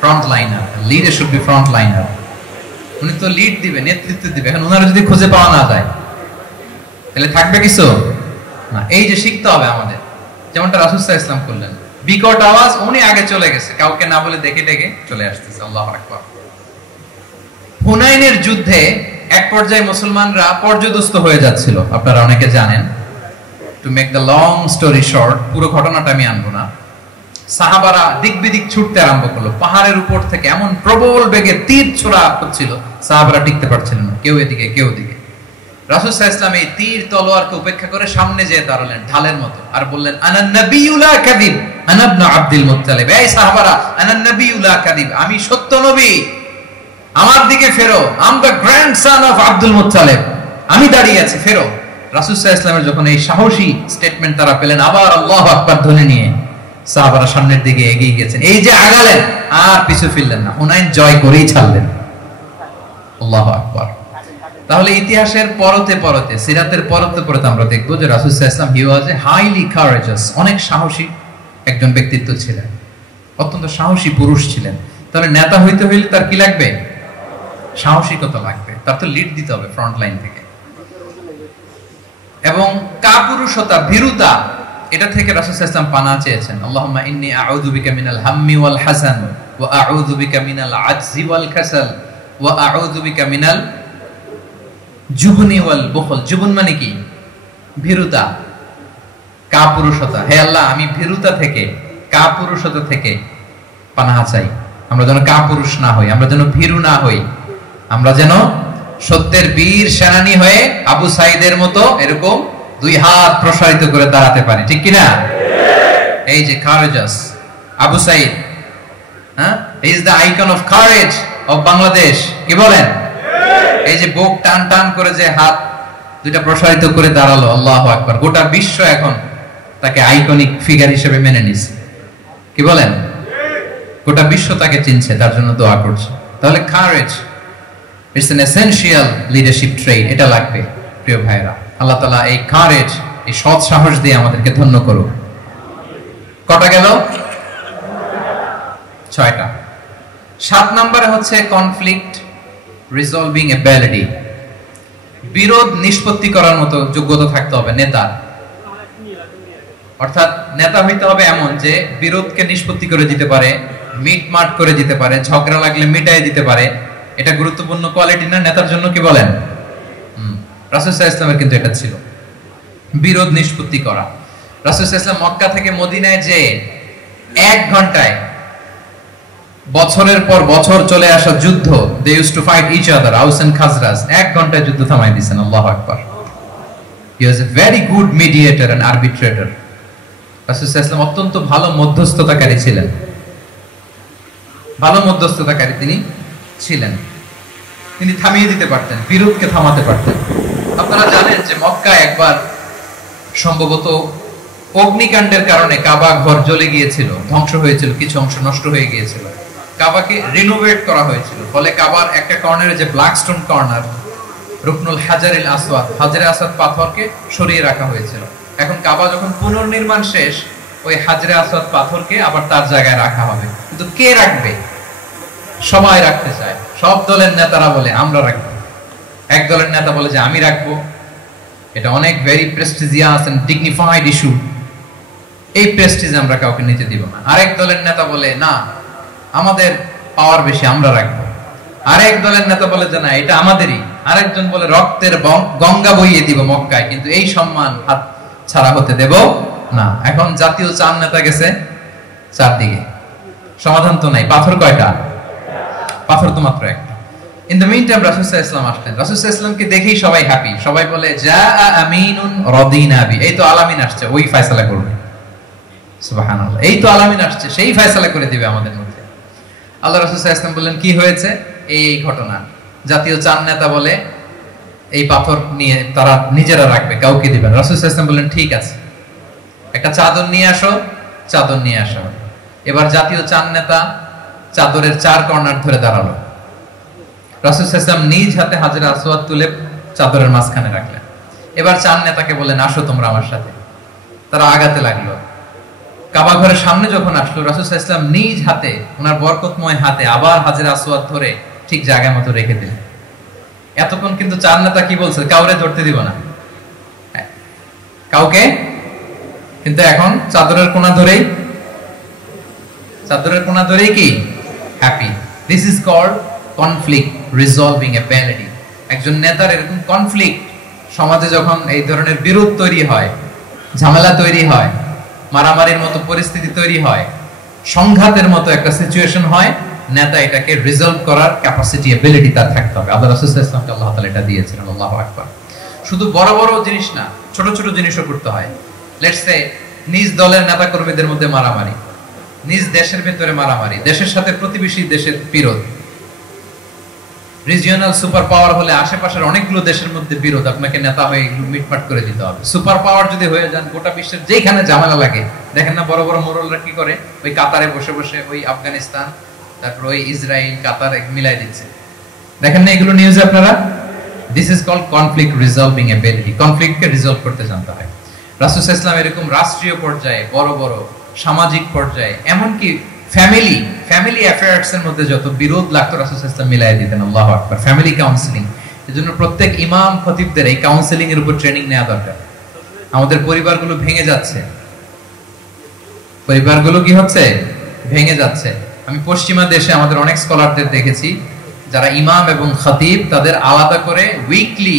Front liner. Leader should be front liner. উনি তো লিড দিবে, নেতৃত্ব দিবে। এখন ওনারা যদি খুঁজে পাওয়া না যায় তাহলে থাকবে কিছু না। এই যে শিখতে হবে আমাদের, যেমনটা রাসূল সাল্লাল্লাহু আলাইহি ওয়াসাল্লাম করলেন। বিকট আওয়াজ, উনি আগে চলে গেছে, কাউকে না বলে দেখে চলে আসতেছে। আল্লাহু আকবার। হুনাইনের যুদ্ধে এক পর্যায়ে মুসলমানরা পর্যদস্ত হয়ে যাচ্ছিল, আপনারা অনেকে জানেন। To make the long story short, পুরো ঘটনাটা আমি আনবো না। সাহাবারা দিক বিদিক ছুটতে আরম্ভ করলো। পাহাড়ের উপর থেকে এমন প্রবল বেগে তীর ছোড়া হচ্ছিল, সাহাবারা টিকতে পারছিলেন না, কেউ এদিকে কেউ ওদিকে। রাসূল সাল্লাল্লাহু আলাইহি ওয়াসাল্লাম এই তীর তলোয়ারকে উপেক্ষা করে সামনে যেয়ে দাঁড়ালেন ঢালের মতো, আর বললেন, আনা নাবিয়্যু লা কাযিব, আনা ইবনে আব্দুল মুত্তালিব। এই সাহাবারা, আনা নাবিয়্যু লা কাযিব, আমি সত্য নবী, আমার দিকে ফেরো, I am the grandson of Abdul Muttalib, আমি দাঁড়িয়ে আছি, ফেরো। রাসূল সাল্লাল্লাহু আলাইহি ওয়াসাল্লামের যখন এই সাহসী স্টেটমেন্ট তারা পেলেন, আবার আল্লাহু আকবার ধ্বনি নিয়ে সাহাবারা সামনের দিকে এগিয়ে গেছেন। এই যে আগালেন, আর পিছু ফিরলেন না, হুনাইন জয় করেই ছাড়লেন। আল্লাহু আকবার। তাহলে ইতিহাসের পরতে পরতে, সিরাতের পরতে পরতে আমরা দেখবো যে রাসূল সাল্লাল্লাহু আলাইহি ওয়াসাল্লাম হি ওয়াজ এ হাইলি কারেজাস, অনেক সাহসী একজন ব্যক্তিত্ব ছিলেন, অত্যন্ত সাহসী পুরুষ ছিলেন। তাহলে নেতা হইতে হইলে তার কি লাগবে? সাহসিকতা লাগবে, তার তো লিড দিতে হবে ফ্রন্ট লাইন থেকে। এবং কাপুরুষতা, ভীরুতা, এটা থেকে রাসূল সাল্লাল্লাহু আলাইহি ওয়াসাল্লাম পানা চেয়েছেন। আল্লাহুম্মা ইন্নী আউযু বিকা মিনাল হাম্মি ওয়াল হাসান ওয়া আউযু বিকা মিনাল আজজি ওয়াল কাসাল ওয়া আউযু বিকা মিনাল জুবনি ওয়াল বুখল। জুবন মানে কি? ভীরুতা, কাপুরুষতা। হে আল্লাহ, আমি ভীরুতা থেকে, কাপুরুষতা থেকে পানাহ চাই। আমরা যেন কাপুরুষ না হই, আমরা যেন ভীরু না হই, আমরা যেন সত্যের বীর সেনানী হয়ে আবু সাঈদের মতো এরকম দুই হাত প্রসারিত করে দাঁড়াতে পারি, ঠিক কিনা? এই যে কারেজাস আবু সাঈদ, হ্যাঁ, he is the icon of courage of Bangladesh. কি বলেন? এই যে বুক টান টান করে যে হাত দুইটা প্রসারিত করে দাঁড়ালো, আল্লাহু আকবার। গোটা বিশ্ব এখন তাকে আইকনিক ফিগার হিসেবে মেনে নিছে। কি বলেন? গোটা বিশ্ব তাকে চিনছে, তার জন্য দোয়া করছে। তাহলে courage, it's an essential leadership trait, এটা লাগবে প্রিয় ভাইরা। আল্লাহ তাআলা এই কারেজ, এই সৎ সাহস দিয়ে আমাদেরকে ধন্য করুক। কটা গেল? 6টা। 7 নম্বরে হচ্ছে কনফ্লিক্ট রিজলভিং এবিলিটি, বিরোধ নিষ্পত্তি করার মতো যোগ্যতা থাকতে হবে নেতার। অর্থাৎ নেতা হইতে হবে এমন যে বিরোধকে নিষ্পত্তি করে দিতে পারে, মিটমাট করে দিতে পারে, ঝগড়া লাগলে মিটাই দিতে পারে। এটা গুরুত্বপূর্ণ কোয়ালিটি না নেতার জন্য? কি বলেন? রাসূল সাল্লাল্লাহু আলাইহি ওয়াসাল্লামের কিন্তু এটা ছিল, বিরোধ নিষ্পত্তি করা। রাসূল সাল্লাল্লাহু আলাইহি ওয়াসাল্লাম মক্কা থেকে মদিনায় যে 1 ঘন্টায় বছরের পর বছর চলে আসা যুদ্ধ, they used to fight each other, Aws and Khazraj, 1 ঘন্টায় যুদ্ধ থামাই দিয়েছেন। আল্লাহু আকবার। He was a very good mediator and arbitrator. রাসূল সাল্লাল্লাহু আলাইহি ওয়াসাল্লাম অত্যন্ত ভালো মধ্যস্থতাকারী ছিলেন, ভালো মধ্যস্থতাকারী তিনি ছিলেন। তিনি থামিয়ে দিতে পারতেন, বিরোধকে থামাতে পারতেন। আপনারা জানেন যে মক্কায় একবার সম্ভবত অগ্নিকাণ্ডের কারণে কাবা ঘর জ্বলে গিয়েছিল, ধ্বংস হয়েছিল, কিছু অংশ নষ্ট হয়ে গিয়েছিল। কাবাকে রিনোভেট করা হয়েছিল, ফলে কাবার একটা কর্নারে যে ব্ল্যাক স্টোন কর্নার, রুকনুল হাজারিল আসওয়াদ, হাজারে আসওয়াদ পাথরকে সরিয়ে রাখা হয়েছিল। এখন কাবা যখন পুনর্নির্মাণ শেষ, ওই হাজরে আসওয়াদ পাথরকে আবার তার জায়গায় রাখা হবে। কিন্তু কে রাখবে? সবাই রাখতে চায়, সব দলের নেতারা বলে আমরা রাখবো। এক দলের নেতা বলে যে আমি রাখবো, এটা অনেক very prestigious and dignified issue, এই প্রেস্টিজ আমরা কাউকে নিতে দিব না। আরেক দলের নেতা বলে না, আমাদের পাওয়ার বেশি, আমরা রাখবো। আরেক দলের নেতা বলে যে না, এটা আমাদেরই। আরেকজন বলে রক্তের গঙ্গা বইয়ে দিব মক্কায়, কিন্তু এই সম্মান হাত ছাড়া হতে দেব না। এখন জাতীয় চার নেতা গেছে চারদিকে, সমাধান তো নাই। পাথর কয়টা? পাথর তো মাত্র একটা। ইন দ্য মিন টাইম রাসূল সাল্লাল্লাহু আলাইহি ওয়াসাল্লাম আসলেন। রাসূল সাল্লাল্লাহু আলাইহি ওয়াসাল্লামকে দেখেই সবাই হ্যাপি, সবাই বলে জা আমিনুন রাদিনা বি, এই তো আলামিন আসছে, ওই ফয়সালা করবে। সুবহানাল্লাহ, এই তো আলামিন আসছে, সেই ফয়সালা করে দিবে আমাদের মধ্যে। আল্লাহ রাসূল সাল্লাল্লাহু আলাইহি ওয়াসাল্লাম বললেন কি হয়েছে? এই ঘটনা। জাতীয় চার নেতা বলে এই পাথর নিয়ে তারা নিজেরা রাখবে, কাউকে দিবেন। রাসূল সাল্লাল্লাহু আলাইহি ওয়াসাল্লাম বললেন ঠিক আছে, একটা চাদর নিয়ে আসো, চাদর নিয়ে আসো। এবার জাতীয় চার নেতা চাদরের চার কর্নার ধরে দাঁড়ালো। রাসূল সাল্লাল্লাহু আলাইহি ওয়াসাল্লাম নিজ হাতে হাজরে আসওয়াদ তুলে চাদরের মাঝখানে রাখলেন। এবার চার নেতাকে বললেন আসো তোমরা আমার সাথে। তারা আগাতে লাগলো। কাবা ঘরের সামনে যখন আসলো, রাসূল সাল্লাল্লাহু আলাইহি ওয়াসাল্লাম নিজ হাতে, ওনার বরকতময় হাতে আবার হাজরে আসওয়াদ ধরে ঠিক জায়গা মতো রেখে দিলেন। এতক্ষণ কিন্তু চার নেতা কি বলছে? কাউরে ধরতে দিব না, কাউকে। কিন্তু এখন চাদরের কোনা ধরেই, চাদরের কোনা ধরেই কি happy. This is called conflict resolving ability. একজন নেতার এরকম কনফ্লিক্ট, সমাজে যখন এই ধরনের বিরোধ তৈরি হয়, ঝামেলা তৈরি হয়, মারামারির মতো পরিস্থিতি তৈরি হয়, সংঘাতের মতো একটা সিচুয়েশন হয়, নেতা এটাকে রিজলভ করার ক্যাপাসিটি, এবিলিটি তার থাকতে হবে। আল্লাহ রাসূল সাল্লাল্লাহু আলাইহি ওয়াসাল্লামকে আল্লাহ তাআলা এটা দিয়েছেন। আল্লাহু আকবার। শুধু বড় বড় জিনিস না, ছোট ছোট জিনিসও করতে হয়। লেটস সে নিজ দলের নেতা কর্মীদের মধ্যে মারামারি, নিজ দেশের ভিতরে মারামারি, দেশের সাথে প্রতিবেশী দেশের বিরোধ, রিজিওনাল সুপার পাওয়ার হলে আশেপাশের অনেকগুলো দেশের মধ্যে বিরোধ, আপনাকে নেতা হয়ে এগুলো মিটমাট করে দিতে হবে। সুপার পাওয়ার যদি হয়ে যান, গোটা বিশ্বের যেখানে ঝামেলা লাগে, দেখেন না বড় বড় মোড়লরা কি করে, ওই কাতারে বসে বসে ওই আফগানিস্তান, তারপর ওই ইসরায়েল, কাতার মিলাই দিচ্ছে, দেখেন না এগুলো নিউজে আপনারা? This is called conflict resolving ability. কনফ্লিক্টকে রিজলভ করতে জানতে হয়। রাসূল সাল্লাল্লাহু আলাইহি ওয়াসাল্লাম এরকম রাষ্ট্রীয় পর্যায়ে, বড় বড় সামাজিক পর্যায়ে, এমনকি ফ্যামিলি অ্যাফেয়ার্স এর মধ্যে যত বিরোধ লাগতো রাসূল সাল্লাল্লাহু আলাইহি ওয়াসাল্লাম মিলাই দিতেন। আল্লাহু আকবার। ফ্যামিলি কাউন্সেলিং, এজন্য প্রত্যেক ইমাম খতিবদের এই কাউন্সেলিং এর উপর ট্রেনিং নেওয়া দরকার। আমাদের পরিবারগুলো ভেঙে যাচ্ছে, পরিবারগুলো কি হচ্ছে? ভেঙে যাচ্ছে। আমি পশ্চিমা দেশে আমাদের অনেক স্কলারদের দেখেছি, যারা ইমাম এবং খতিব, তাদের আলাদা করে উইকলি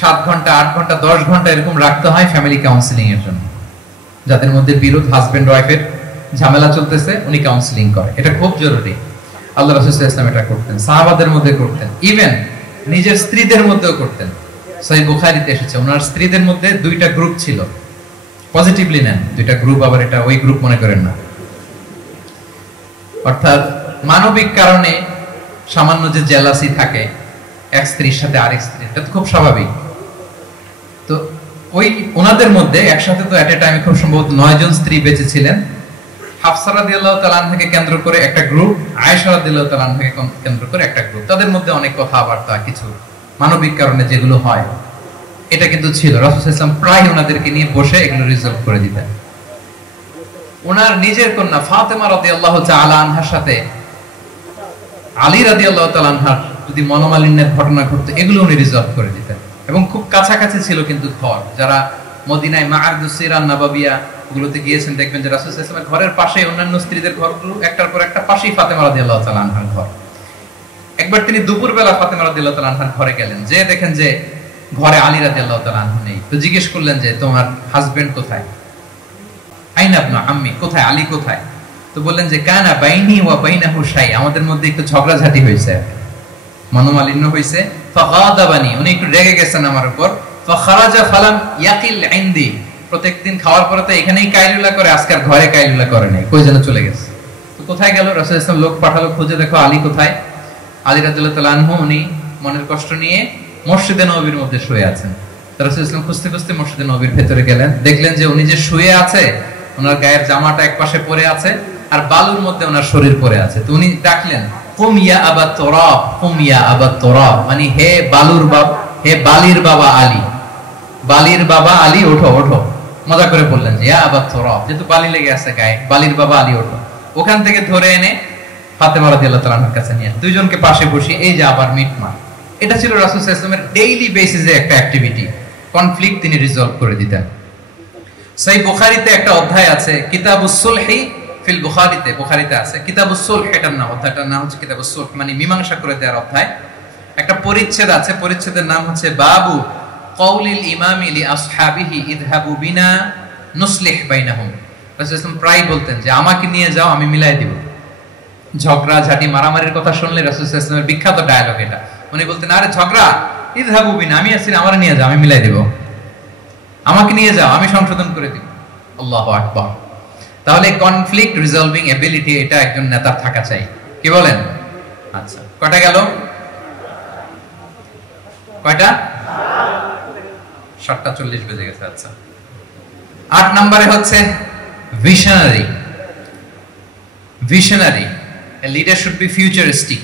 7 ঘন্টা 8 ঘন্টা 10 ঘন্টা এরকম রাখতে হয় ফ্যামিলি কাউন্সেলিং এর জন্য। যাদের মধ্যে বিরোধ, হাজবেন্ড ওয়াইফের ঝামেলা চলতেছে, উনি কাউন্সেলিং করে। এটা খুব জরুরি। আল্লাহ রাসূল সাল্লাল্লাহু আলাইহি ওয়াসাল্লাম এটা করতেন, সাহাবাদের মধ্যে করতেন, ইভেন নিজের স্ত্রীদের মধ্যেও করতেন। সহিহ বুখারীতে এসেছে, ওনার স্ত্রীদের মধ্যে 2টা গ্রুপ ছিল। পজিটিভলি নেন, 2টা গ্রুপ, আবার এটা ওই গ্রুপ মনে করেন না। অর্থাৎ মানবিক কারণে সামান্য যে জেলাসি থাকে এক স্ত্রীর সাথে আরেক স্ত্রী, এটা তো খুব স্বাভাবিক। তো ওই ওনাদের মধ্যে একসাথে তো এট এ টাইমে খুব সম্ভবত 9 জন স্ত্রী বেঁচে ছিলেন। হাফসা রাদিয়াল্লাহু তাআলা আনহাকে কেন্দ্র করে একটা গ্রুপ, আয়েশা রাদিয়াল্লাহু তাআলা আনহাকে কেন্দ্র করে একটা গ্রুপ। তাদের মধ্যে অনেক কথাবার্তা, কিছু মানবিক কারণে যেগুলো হয়, এটা কিন্তু ছিল। রাসূল সাল্লাল্লাহু আলাইহি ওয়াসাল্লাম প্রায় ওনাদেরকে নিয়ে বসে এগুলো রিজলভ করে দিতেন। ওনার নিজের কন্যা ফাতেমা রাদিয়াল্লাহু তাআলা আনহার সাথে আলী রাদিয়াল্লাহু তাআলা আনহার যদি মনোমালিন্যের ঘটনা ঘটতো, এগুলো উনি রিজলভ করে দিতেন। এবং খুব কাছাকাছি ছিল কিন্তু ঘর। যারা মদিনায় মাআরিদুস সিরান নাবাবিয়া গুলোতে গিয়েছেন, দেখবেন যে রাসূল সাল্লাল্লাহু আলাইহি ওয়াসাল্লামের ঘরের পাশে অন্যান্য স্ত্রীদের ঘরগুলো একটার পর একটা, পাশেই ফাতেমা রাদিয়াল্লাহু তাআলা আনহার ঘর। একবার তিনি দুপুরবেলা ফাতেমা রাদিয়াল্লাহু তাআলা আনহার ঘরে গেলেন, যে দেখেন যে ঘরে আলী রাদিয়াল্লাহু তাআলা আনহু নেই। তো জিজ্ঞেস করলেন যে তোমার হাজবেন্ড কোথায়? আইনা ইবনে আম্মি, কোথায় আলী কোথায়? তো বললেন যে কানা বাইনি ওয়া বাইনাহু শাই, আমাদের মধ্যে একটু ঝগড়াঝাটি হয়েছে, মনোমালিন্য হয়েছে। ফাগাদাবানি, উনি একটু রেগে গেছেন আমার উপর। ফাখারাজা ফালাম ইয়াকিল ইনদি, প্রত্যেকদিন খাওয়ার পরে তো এখানেই কাইলুলা করে, আজকে আর ঘরে কাইলুলা করে নাই, কই যেন চলে গেছে। তো কোথায় গেল? রাসূল সাল্লাল্লাহু আলাইহি ওয়াসাল্লাম লোক পাঠালো, খুঁজে দেখো আলী কোথায়। আলী রাদিয়াল্লাহু তাআলা আনহু উনি মনের কষ্ট নিয়ে মসজিদে নববীর মধ্যে শুয়ে আছেন। রাসূল সাল্লাল্লাহু আলাইহি ওয়াসাল্লাম খুঁজতে খুঁজতে মসজিদে নববীর ভেতরে গেলেন, দেখলেন যে উনি যে শুয়ে আছে, ওনার গায়ের জামাটা একপাশে পড়ে আছে আর বালুর মধ্যে ওনার শরীর পড়ে আছে। তো উনি ডাকলেন, কুম ইয়া আবা তুরাব, কুম ইয়া আবা তুরাব, মানে হে বালুর বাবা, হে বালির বাবা আলী, বালির বাবা আলী ওঠো ওঠো। মজা করে বললেন যে ইয়া আবা তুরাব, যেহেতু বালি লেগে আছে গায়ে, বালির বাবা আলী ওঠো। ওখান থেকে ধরে এনে ফাতেমা রাদিয়াল্লাহু তাআলার কাছে নিয়ে দুইজনকে পাশে বসিয়ে এই যে আবার মিটমাট। এটা ছিল রাসূল সাল্লাল্লাহু আলাইহি ওয়াসাল্লামের ডেইলি বেসিসে একটা অ্যাক্টিভিটি। কনফ্লিক্ট তিনি রিজলভ করে দিতেন। সহিহ বুখারীতে একটা অধ্যায় আছে, কিতাবুস সুলহি ফিল বুখারীতে, বুখারীতে আছে কিতাবুস সুলহ, এটার নাম, অধ্যায়টার নাম হচ্ছে কিতাবুস সুলহ, মানে মীমাংসা করে দেওয়ার অধ্যায়। একটা পরিচ্ছেদ আছে, পরিচ্ছেদের নাম হচ্ছে বাবু কওলিল ইমামি লি আসহাবিহি ইযহাবু বিনা নুসলিহ বাইনাহুম। রাসূল সাল্লাল্লাহু আলাইহি ওয়াসাল্লাম প্রায় বলতেন যে আমাকে নিয়ে যাও, আমি মিলাই দিব। ঝগড়া ঝাঁটি মারামারির কথা শুনলে রাসূল সাল্লাল্লাহু আলাইহি ওয়াসাল্লামের বিখ্যাত ডায়লগ এটা। উনি বলতেন, আরে ঝগড়া, ইযহাবু বিনা, আমি আছি, আমার নিয়ে যাও, আমি মিলাই দিব। আমাকে নিয়ে যাও, আমি সংশোধন করে দিব। আল্লাহু আকবার। তাহলে কনফ্লিক্ট রিজলভিং এবিলিটি এটা একজন নেতার থাকা চাই, কি বলেন? আচ্ছা, কয়টা গেল? কয়টা? 7:40 বেজে গেছে। আচ্ছা, 8 নম্বরে হচ্ছে visionary. Visionary, a leader should be futuristic,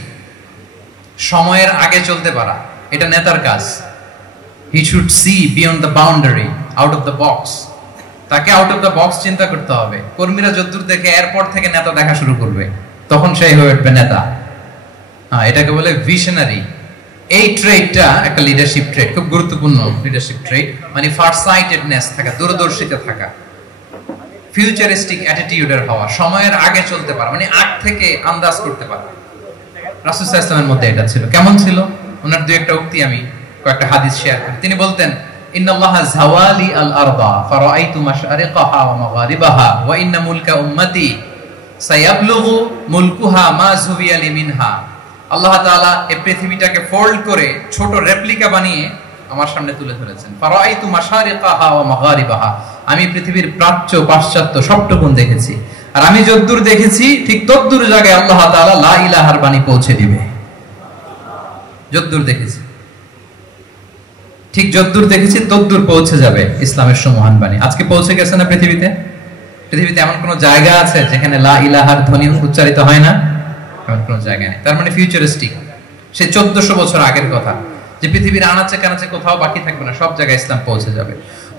সময়ের আগে চলতে পারা, এটা নেতার কাজ। He should see beyond the boundary, out of the box. তাকে আউট অফ দ্য বক্স চিন্তা করতে হবে। কর্মীরা যদ্দূর দেখে এয়ারপোর্ট থেকে নেতা দেখা শুরু করবে, তখন সেই হয়ে উঠবে নেতা। হ্যাঁ, এটাকে বলে ভিশনারি। এই ট্রেডটা একটা লিডারশিপ ট্রেড, খুব গুরুত্বপূর্ণ লিডারশিপ ট্রেড, মানে ফারসাইটেডনেস থাকা, দূরদর্শিতা থাকা, ফিউচারিস্টিক অ্যাটিটিউডের হওয়া, সময়ের আগে চলতে পারা, মানে আগ থেকে আন্দাজ করতে পারা। রাসূল সাল্লাল্লাহু আলাইহি ওয়াসাল্লামের মধ্যে এটা ছিল। কেমন ছিল? ওনার দুই একটা উক্তি আমি কয়েকটা হাদিস শেয়ার করি। তিনি বলতেন, ইন্নাল্লাহা যাওয়ালি আল আরদা ফারাআইতু মাশআরিকাহা ওয়া মাগারিবাহা ওয়া ইন্না মুলকা উম্মতি সায়াবলুগু মুলকুহা মা যুবিয়া লি মিনহা। আল্লাহ তাআলা এই পৃথিবীটাকে ফোল্ড করে ছোট রেপ্লিকা বানিয়ে আমার সামনে তুলে ধরেছেন। ফারাআইতু মাশারিকাহা ওয়া মাগারিবাহা, আমি পৃথিবীর প্রাচ্য পাশ্চাত্য সবটুকুন দেখেছি, আর আমি যদ্দূর দেখেছি ঠিক তদ্দূর জায়গায় আল্লাহ তাআলা লা ইলাহার বাণী পৌঁছে দিবে। যদ্দূর দেখেছি, ঠিক যদ্দূর দেখেছি তদ্দূর পৌঁছে যাবে ইসলামের সুমহান বাণী। আজকে পৌঁছে গেছে না পৃথিবীতে? পৃথিবীতে এমন কোন জায়গা আছে যেখানে লা ইলাহার ধ্বনি উচ্চারিত হয় না? এমন কোন জায়গা নেই। তার মানে ফিউচারিস্টিক, সে 1400 বছর আগের কথা, যে পৃথিবীর আনাচে কানাচে কোথাও বাকি থাকবে না, সব জায়গায় ইসলাম পৌঁছে যাবে।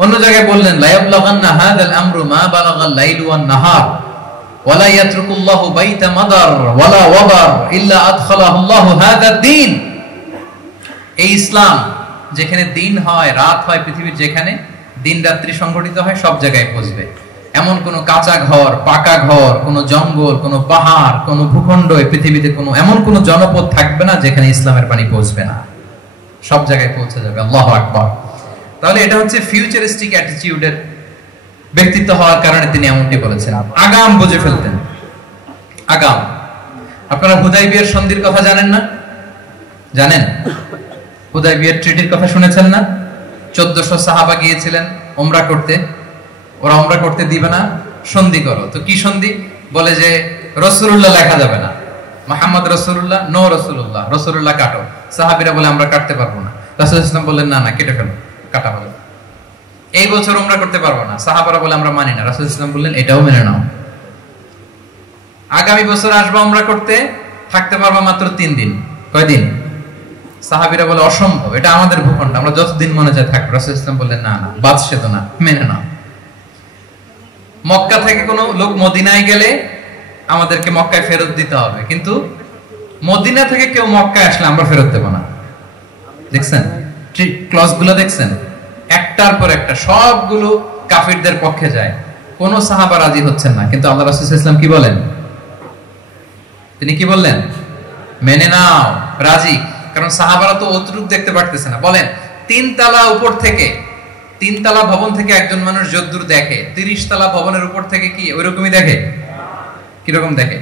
অন্য জায়গায় বললেন, লা ইয়াবলাগান্না হাযাল আমরু মা বালাগাল লাইলু ওয়ান নাহার ওয়া লা ইয়াতরুকুল্লাহু বাইতা মাদার ওয়া লা ওয়াবার ইল্লা আদখালাহুল্লাহু হাযাদ দ্বীন। এই ইসলাম যেখানে দিন হয় রাত হয়, পৃথিবীর যেখানে দিন রাত্রি সংগঠিত হয়, সব জায়গায় পৌঁছবে। এমন কোন কাঁচা ঘর, পাকা ঘর, কোন জঙ্গল, কোন পাহাড়, কোন ভূখণ্ড, এই পৃথিবীতে কোন এমন কোন জনপদ থাকবে না যেখানে ইসলামের বাণী পৌঁছবে না। সব জায়গায় পৌঁছে যাবে। আল্লাহু আকবার। তাহলে এটা হচ্ছে ফিউচারিস্টিক অ্যাটিটিউডের ব্যক্তিত্ব হওয়ার কারণে তিনি এমনটি বলেছেন। আগাম বুঝে ফেলতেন, আগাম। আপনারা হুদাইবিয়ার সন্ধির কথা জানেন না? জানেন? হুদাইবিয়ার ট্রিটির কথা শুনেছেন না? 1400 সাহাবা গিয়েছিলেন ওমরা করতে, ওরা ওমরা করতে দিবে না, সন্ধি করো। তো কি সন্ধি? বলে যে রাসূলুল্লাহ লেখা যাবে না, মুহাম্মদ রাসূলুল্লাহ, নো রাসূলুল্লাহ, রাসূলুল্লাহ কাটো। সাহাবীরা বলে আমরা কাটতে পারবো না। রাসূল সাল্লাল্লাহু আলাইহি ওয়াসাল্লাম বললেন, না না, কেটে ফেলো, কাটা হবে। এই বছর ওমরা করতে পারবো না, সাহাবারা বলে আমরা মানি না। রাসূল সাল্লাল্লাহু আলাইহি ওয়াসাল্লাম বললেন, এটাও মেনে নাও। আগামী বছর আসবে ওমরা করতে, থাকতে পারবা মাত্র 3 দিন। কয়দিন? সাহাবীরা বলে অসম্ভব, এটা আমাদের ভূখণ্ড, আমরা যতদিন মনে চায় থাকবো। রাসূল সাল্লাল্লাহু আলাইহি ওয়াসাল্লাম বললেন, না না, বাদশা তো না, মেনে নাও। মক্কা থেকে কোনো লোক মদিনায় গেলে আমাদেরকে মক্কায় ফেরত দিতে হবে, কিন্তু মদিনা থেকে কেউ মক্কায় আসলে আমরা ফেরত দেব না। দেখছেন ক্লজ গুলো? দেখছেন একটার পর একটা, সবগুলো কাফিরদের পক্ষে যায়। কোন সাহাবা রাজি হচ্ছেন না, কিন্তু আল্লাহ রাসূল সাল্লাল্লাহু আলাইহি ওয়াসাল্লাম কি বলেন? তিনি কি বললেন? মেনে নাও, রাজি। কারণ সাহাবারা তো অতটুকু দেখতে পারতেছে না। বলেন 3 তালা উপর থেকে, 3 তালা ভবন থেকে একজন মানুষ যদ্দূর দেখে, 30 তালা ভবনের উপর থেকে কি ওইরকমই দেখে? কিরকম দেখে?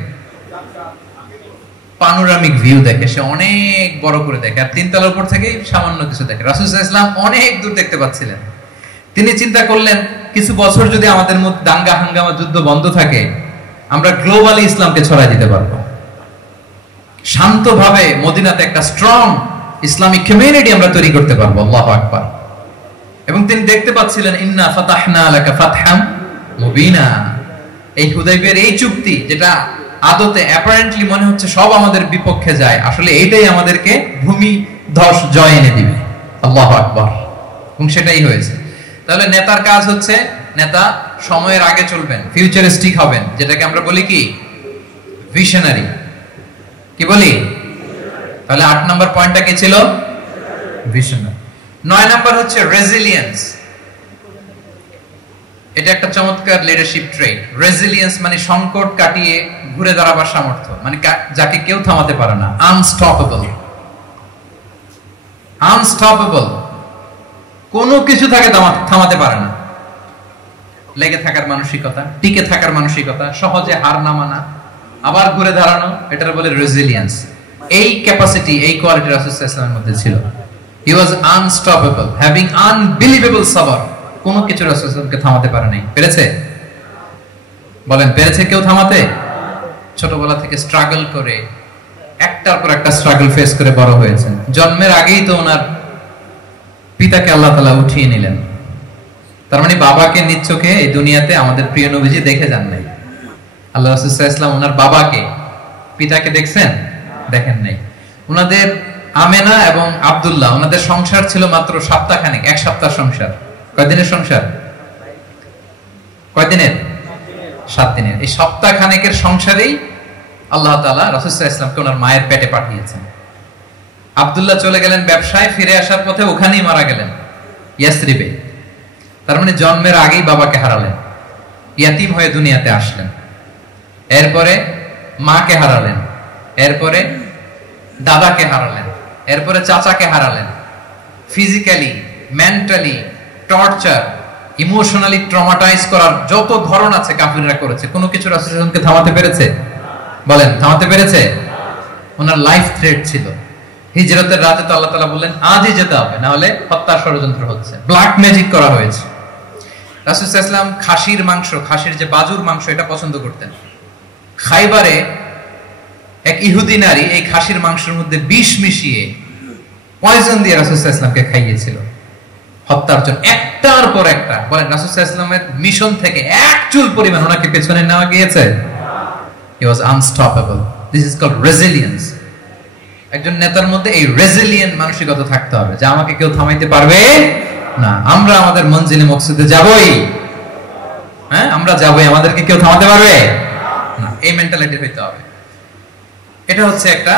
পানোরামিক ভিউ দেখে, সে অনেক বড় করে দেখে। আর 3 তলার উপর থেকে সামান্য কিছু দেখে। রাসূল সাল্লাল্লাহু আলাইহি ওয়াসাল্লাম অনেক দূর দেখতে পাচ্ছিলেন। তিনি চিন্তা করলেন কিছু বছর যদি আমাদের মধ্যে দাঙ্গা হাঙ্গামা যুদ্ধ বন্ধ থাকে, আমরা গ্লোবালি ইসলামকে ছড়াই দিতে পারবো। শান্তভাবে মদিনাতে একটা স্ট্রং ইসলামিক কমিউনিটি আমরা তৈরি করতে পারবো। আল্লাহু আকবার। এবং তিনি দেখতে পাচ্ছিলেন ইন্না ফাতাহনা লাকা ফাতহাম মুবিনা, এই হুদাইবিয়ার এই চুক্তি যেটা আদতে অ্যাপারেন্টলি মনে হচ্ছে সব আমাদের বিপক্ষে যায়, আসলে এইটাই আমাদেরকে ভূমি ধস জয় এনে দিবে। আল্লাহু আকবার। এবং সেটাই হয়েছে। তাহলে নেতার কাজ হচ্ছে, নেতা সময়ের আগে চলবেন, ফিউচারিস্টিক হবেন, যেটাকে আমরা বলি কি ভিশনারি। কি বলি? তাহলে 8 নম্বর পয়েন্টটা কি ছিল? ভিশনারি। 9 নম্বর হচ্ছে রেজিলিয়েন্স। এটা একটা চমৎকার লিডারশিপ ট্রেট। রেজিলিয়েন্স মানে সংকট কাটিয়ে ঘুরে দাঁড়াবার সামর্থ্য, মানে যাকে কেউ থামাতে পারে না। আনস্টপেবল। আনস্টপেবল, কোনো কিছু তাকে থামাতে পারে না। লেগে থাকার মানসিকতা, টিকে থাকার মানসিকতা, সহজে হার না মানা, আবার ঘুরে দাঁড়ানো, এটার বলে রেজিলিয়েন্স। এই ক্যাপাসিটি, এই কোয়ালিটি রাসূল সাল্লাল্লাহু আলাইহি ওয়াসাল্লামের মধ্যে ছিল। হি ওয়াজ আনস্টপেবল, হ্যাভিং আনবিলিভেবল সাবর। কোনো কিছু রাসূল সাল্লাল্লাহু আলাইহি ওয়াসাল্লামকে থামাতে পারে নাই। পেরেছে? বলেন, পেরেছে কেউ থামাতে? ছোটবেলা থেকে স্ট্রাগল করে, একটার পর একটা স্ট্রাগল ফেস করে বড় হয়েছেন। জন্মের আগেই তো ওনার পিতাকে আল্লাহ তাআলা উঠিয়ে নিলেন। তার মানে বাবাকে নিজ চোখে এই দুনিয়াতে আমাদের প্রিয় নবীজি দেখে যান নাই। আল্লাহ রাসূল সাল্লাল্লাহু আলাইহি ওয়াসাল্লাম ওনার বাবাকে, পিতাকে দেখছেন? দেখেন নাই। ওনাদের আমেনা এবং আব্দুল্লাহ, ওনাদের সংসার ছিল মাত্র সপ্তাহখানেক, 1 সপ্তাহ সংসার। কয়দিনের সংসার? কয়দিনের? 7 দিনের। এই সপ্তাহখানেকের সংসারেই আল্লাহ তাআলা রাসূল সাল্লাল্লাহু আলাইহি ওয়াসাল্লামকে ওনার মায়ের পেটে পাঠিয়েছেন। আব্দুল্লাহ চলে গেলেন ব্যবসায়, ফিরে আসার পথে ওখানেই মারা গেলেন, ইয়াসরিবে। তার মানে জন্মের আগেই বাবাকে হারালেন, ইয়াতিম হয়ে দুনিয়াতে আসলেন। এরপরে মাকে হারালেন, এরপরে দাদাকে হারালেন, এরপরে চাচাকে হারালেন। Physically, mentally torture, emotionally traumatise করার যত ধরন আছে কাফিররা করেছে, কোনো কিছু রাসূল সাল্লাল্লাহু আলাইহি ওয়াসাল্লামকে থামাতে পেরেছে? বলেন, থামাতে পেরেছে? ওনার লাইফ থ্রেট ছিল। হিজরতের রাতে তো আল্লাহ তাআলা বললেন আজই যেতে হবে, না হলে হত্যার ষড়যন্ত্র হচ্ছে, ব্ল্যাক ম্যাজিক করা হয়েছে। রাসূল সাল্লাল্লাহু আলাইহি ওয়াসাল্লাম খাসির মাংস, খাসির যে বাজুর মাংস, এটা পছন্দ করতেন। খাইবারে এক ইহুদি নারী এই খাসির মাংসের মধ্যে বিষ মিশিয়ে, পয়জন দিয়ে রাসূল সাল্লাল্লাহু আলাইহি ওয়াসাল্লামকে খাইয়েছিল হত্যার জন্য, একটার পর একটা। বলেন, রাসূল সাল্লাল্লাহু আলাইহি ওয়াসাল্লামের মিশন থেকে এক চুল পরিমাণ ওনাকে পেছনে নেওয়া গিয়েছে? He was unstoppable. This is called resilience. একজন নেতার মধ্যে এই রেজিলিয়েন্ট মানসিকতা থাকতে হবে যে আমাকে কেউ থামাইতে পারবে না, আমরা আমাদের মঞ্জিলে মকসুদে যাবই। হ্যাঁ, আমরা যাবই, আমাদেরকে কেউ থামাতে পারবে না, এই মেন্টালিটি হইতে হবে। এটা হচ্ছে একটা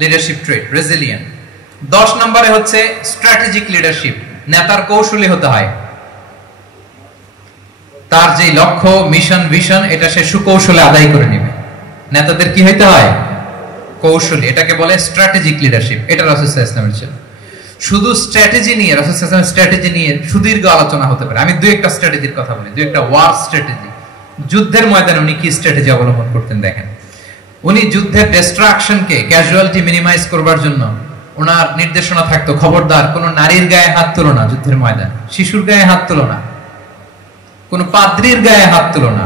লিডারশিপ ট্রেট, রেজিলিয়েন্ট। 10 নম্বরে হচ্ছে স্ট্র্যাটেজিক লিডারশিপ। নেতার কৌশলী হতে হয়। তার যে লক্ষ্য, মিশন, ভিশন, এটা সে সুকৌশলে আদায় করে নেবে। নেতাদের কি হইতে হয়? কৌশলী। এটাকে বলে স্ট্র্যাটেজিক লিডারশিপ। এটা রাসূল সাল্লাল্লাহু আলাইহি ওয়াসাল্লামের ছিল। শুধু স্ট্র্যাটেজি নিয়ে, রাসূল সাল্লাল্লাহু আলাইহি ওয়াসাল্লামের স্ট্র্যাটেজি নিয়ে সুদীর্ঘ আলোচনা হতে পারে। আমি দুই একটা স্ট্র্যাটেজির কথা বলি, দুই একটা ওয়ার স্ট্র্যাটেজি। যুদ্ধের ময়দানে উনি কি স্ট্র্যাটেজি অবলম্বন করতেন দেখেন। উনি যুদ্ধের ডিস্ট্রাকশনকে, ক্যাজুয়ালিটি মিনিমাইজ করবার জন্য ওনার নির্দেশনা থাকতো, খবরদার কোনো নারীর গায়ে হাত তুলো না যুদ্ধের ময়দানে, শিশুর গায়ে হাত তুলো না, কোনো পাদ্রীর গায়ে হাত তুলো না,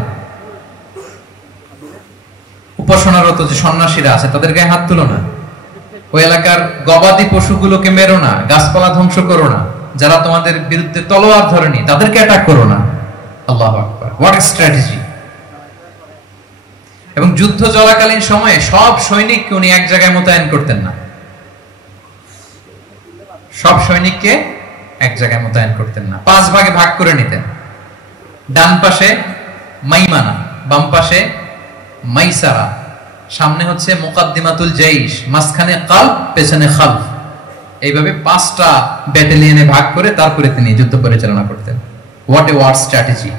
উপাসনারত যে সন্ন্যাসীরা আছে তাদের গায়ে হাত তুলো না, ওই এলাকার গবাদি পশুগুলোকে মেরো না, গাছপালা ধ্বংস করো না, যারা তোমাদের বিরুদ্ধে তলোয়ার ধরেনি তাদেরকে অ্যাটাক করো না। আল্লাহু আকবার, হোয়াট আ স্ট্র্যাটেজি! এবং যুদ্ধ চলাকালীন সময়ে সব সৈনিককে উনি এক জায়গায় মোতায়েন করতেন না, সব সৈনিককে এক জায়গায় মোতায়েন করতেন না, 5 ভাগে ভাগ করে নিতেন। ডান পাশে মাইমানা, বাম পাশে মাইসারা, সামনে হচ্ছে মুকাদ্দিমাতুল জাইশ, মাঝখানে কালব, পেছনে খালফ। এইভাবে 5টা ব্যাটালিয়নে ভাগ করে তারপরে তিনি যুদ্ধ পরিচালনা করতেন। What a war strategy!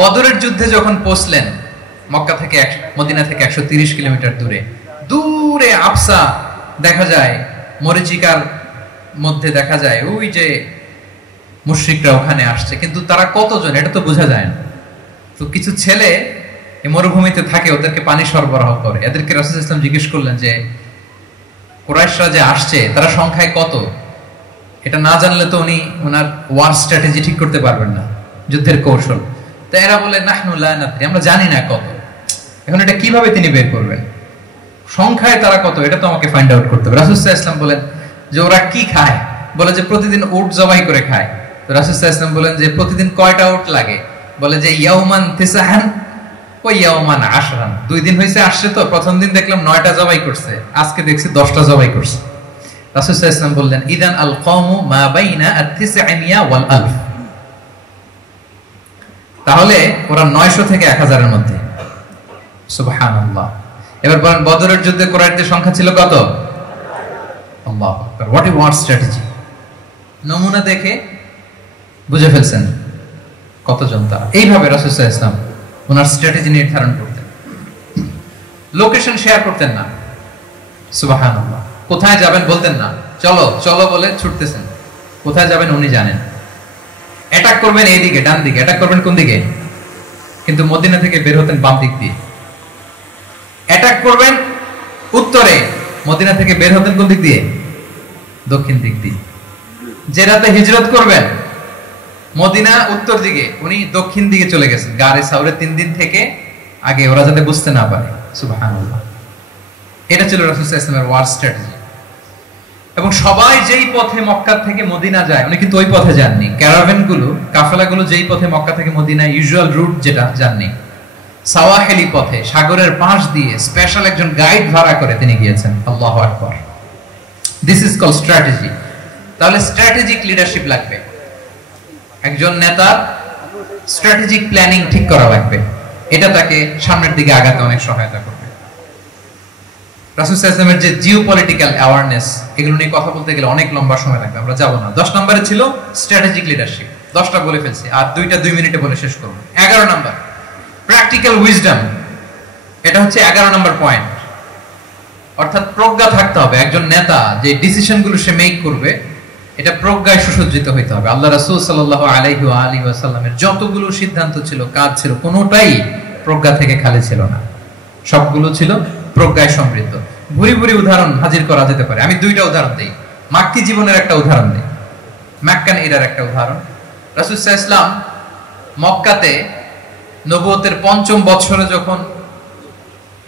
বদরের যুদ্ধে যখন পৌঁছলেন, মক্কা থেকে মদিনা থেকে 130 কিলোমিটার দূরে, দূরে আফসা দেখা যায়, মরিচিকার মধ্যে দেখা যায় ওই যে মুশরিকরা ওখানে আসছে, কিন্তু তারা কতজন এটা তো বোঝা যায় না। তো কিছু ছেলে এই মরুভূমিতে থাকে, ওদেরকে পানি সরবরাহ করে। এদেরকে রাসূল সাল্লাল্লাহু আলাইহি ওয়াসাল্লাম জিজ্ঞেস করলেন যে কুরাইশরা যে আসছে তারা সংখ্যায় কত? এটা না জানলে তো উনি ওনার ওয়ার স্ট্র্যাটেজি ঠিক করতে পারবেন না, যুদ্ধের কৌশল। তো এরা বলে নাহনু লা নাদরি, আমরা জানি না কত। এখন এটা কিভাবে তিনি বের করবেন? সংখ্যায় তারা কত, এটা তো আমাকে ফাইন্ড আউট করতে হবে। রাসূল সাল্লাল্লাহু আলাইহি ওয়াসাল্লাম বলেন যে ওরা কি খায়? বলে যে প্রতিদিন উট জবাই করে খায়। তো রাসূল সাল্লাল্লাহু আলাইহি ওয়াসাল্লাম বলেন যে প্রতিদিন কয়টা উট লাগে? বলে যে ইয়াউমান তিসআন ওয়া ইয়াউমান আশরান। 2 দিন হইছে আসছে, তো প্রথম দিন দেখলাম 9টা জবাই করছে, আজকে দেখছি 10টা জবাই করছে। রাসূল সাল্লাল্লাহু আলাইহি ওয়াসাল্লাম বললেন ইদান আল কওমু মা বাইনা আত-তিসআমিয়া ওয়াল আলফ। তাহলে ওরা 900 থেকে 1000 এর মধ্যে। সুবহানাল্লাহ। এবার বলেন বদরের যুদ্ধে কুরাইশদের সংখ্যা ছিল কত? আল্লাহু আকবার। What a war strategy! নমুনা দেখে বুঝে ফেলছেন কতজন তারা। এইভাবে রাসূল সাল্লাল্লাহু আলাইহি ওয়াসাল্লাম ওনার স্ট্র্যাটেজি নির্ধারণ করতেন। লোকেশন শেয়ার করতেন না। সুবহানাল্লাহ। কোথায় যাবেন বলতেন না, চলো চলো বলে ছুটতেছেন। কোথায় যাবেন উনি জানেন। অ্যাটাক করবেন এইদিকে ডান দিকে, অ্যাটাক করবেন কোন দিকে? কিন্তু মদিনা থেকে বের হতেন বাম দিক দিয়ে। অ্যাটাক করবেন উত্তরে, মদিনা থেকে বের হতেন কোন দিক দিয়ে? দক্ষিণ দিক দিয়ে। যে রাতে হিজরত করবেন মদিনা উত্তর দিকে, উনি দক্ষিণ দিকে চলে গেছেন গারে সাউরে 3 দিন থেকে আগে, ওরা যাতে বুঝতে না পারে। সুবহানাল্লাহ। এটা ছিল রাসূল সাল্লাল্লাহু আলাইহি ওয়াসাল্লামের ওয়ার স্ট্র্যাটেজি। এবং সবাই যেই পথে মক্কা থেকে মদিনা যায় উনি কিন্তু ওই পথে যাননি। ক্যারাভেনগুলো, কাফেলাগুলো যেই পথে মক্কা থেকে মদিনা ইউজুয়াল রুট যেটা যাননি, সাওয়াহিলি পথে সাগরের পাশ দিয়ে স্পেশাল একজন গাইড ভাড়া করে তিনি গিয়েছেন। আল্লাহু আকবার। This is called strategy. তাহলে স্ট্র্যাটেজিক লিডারশিপ লাগবে। একজন নেতার স্ট্র্যাটেজিক প্ল্যানিং ঠিক করা লাগবে। এটা তাকে সামনের দিকে আগাতে অনেক সহায়তা করবে। রাসূল সাল্লাল্লাহু আলাইহি ওয়াসাল্লামের যে জিওপলিটিক্যাল অ্যাওয়ারনেস, এগুলো নিয়ে কথা বলতে গেলে অনেক লম্বা সময় লাগবে, আমরা যাব না। 10 নম্বরে ছিল স্ট্র্যাটেজিক লিডারশিপ। 10টা বলে ফেলছি, আর 2টা 2 মিনিটে বলে শেষ করব। 11 নম্বর প্র্যাকটিক্যাল উইজডম। এটা হচ্ছে 11 নম্বর পয়েন্ট। অর্থাৎ প্রজ্ঞা থাকতে হবে। একজন নেতা যে ডিসিশনগুলো সে মেক করবে, এটা প্রজ্ঞায় সুসজ্জিত হইতে হবে। আল্লাহ রাসূল সাল্লাল্লাহু আলাইহি ওয়া আলিহি ওয়াসাল্লামের যতগুলো সিদ্ধান্ত ছিল, কাজ ছিল, কোনোটাই প্রজ্ঞা থেকে খালি ছিল না। সবগুলো ছিল প্রজ্ঞায় সমৃদ্ধ। ভুরি ভুরি উদাহরণ হাজির করা যেতে পারে। আমি 2টা উদাহরণ দেই। মাক্কি জীবনের একটা উদাহরণ দেই, মক্কান এরার একটা উদাহরণ। রাসূল সাল্লাল্লাহু আলাইহি ওয়াসাল্লাম মক্কাতে নবুয়তের 5ম বছরে যখন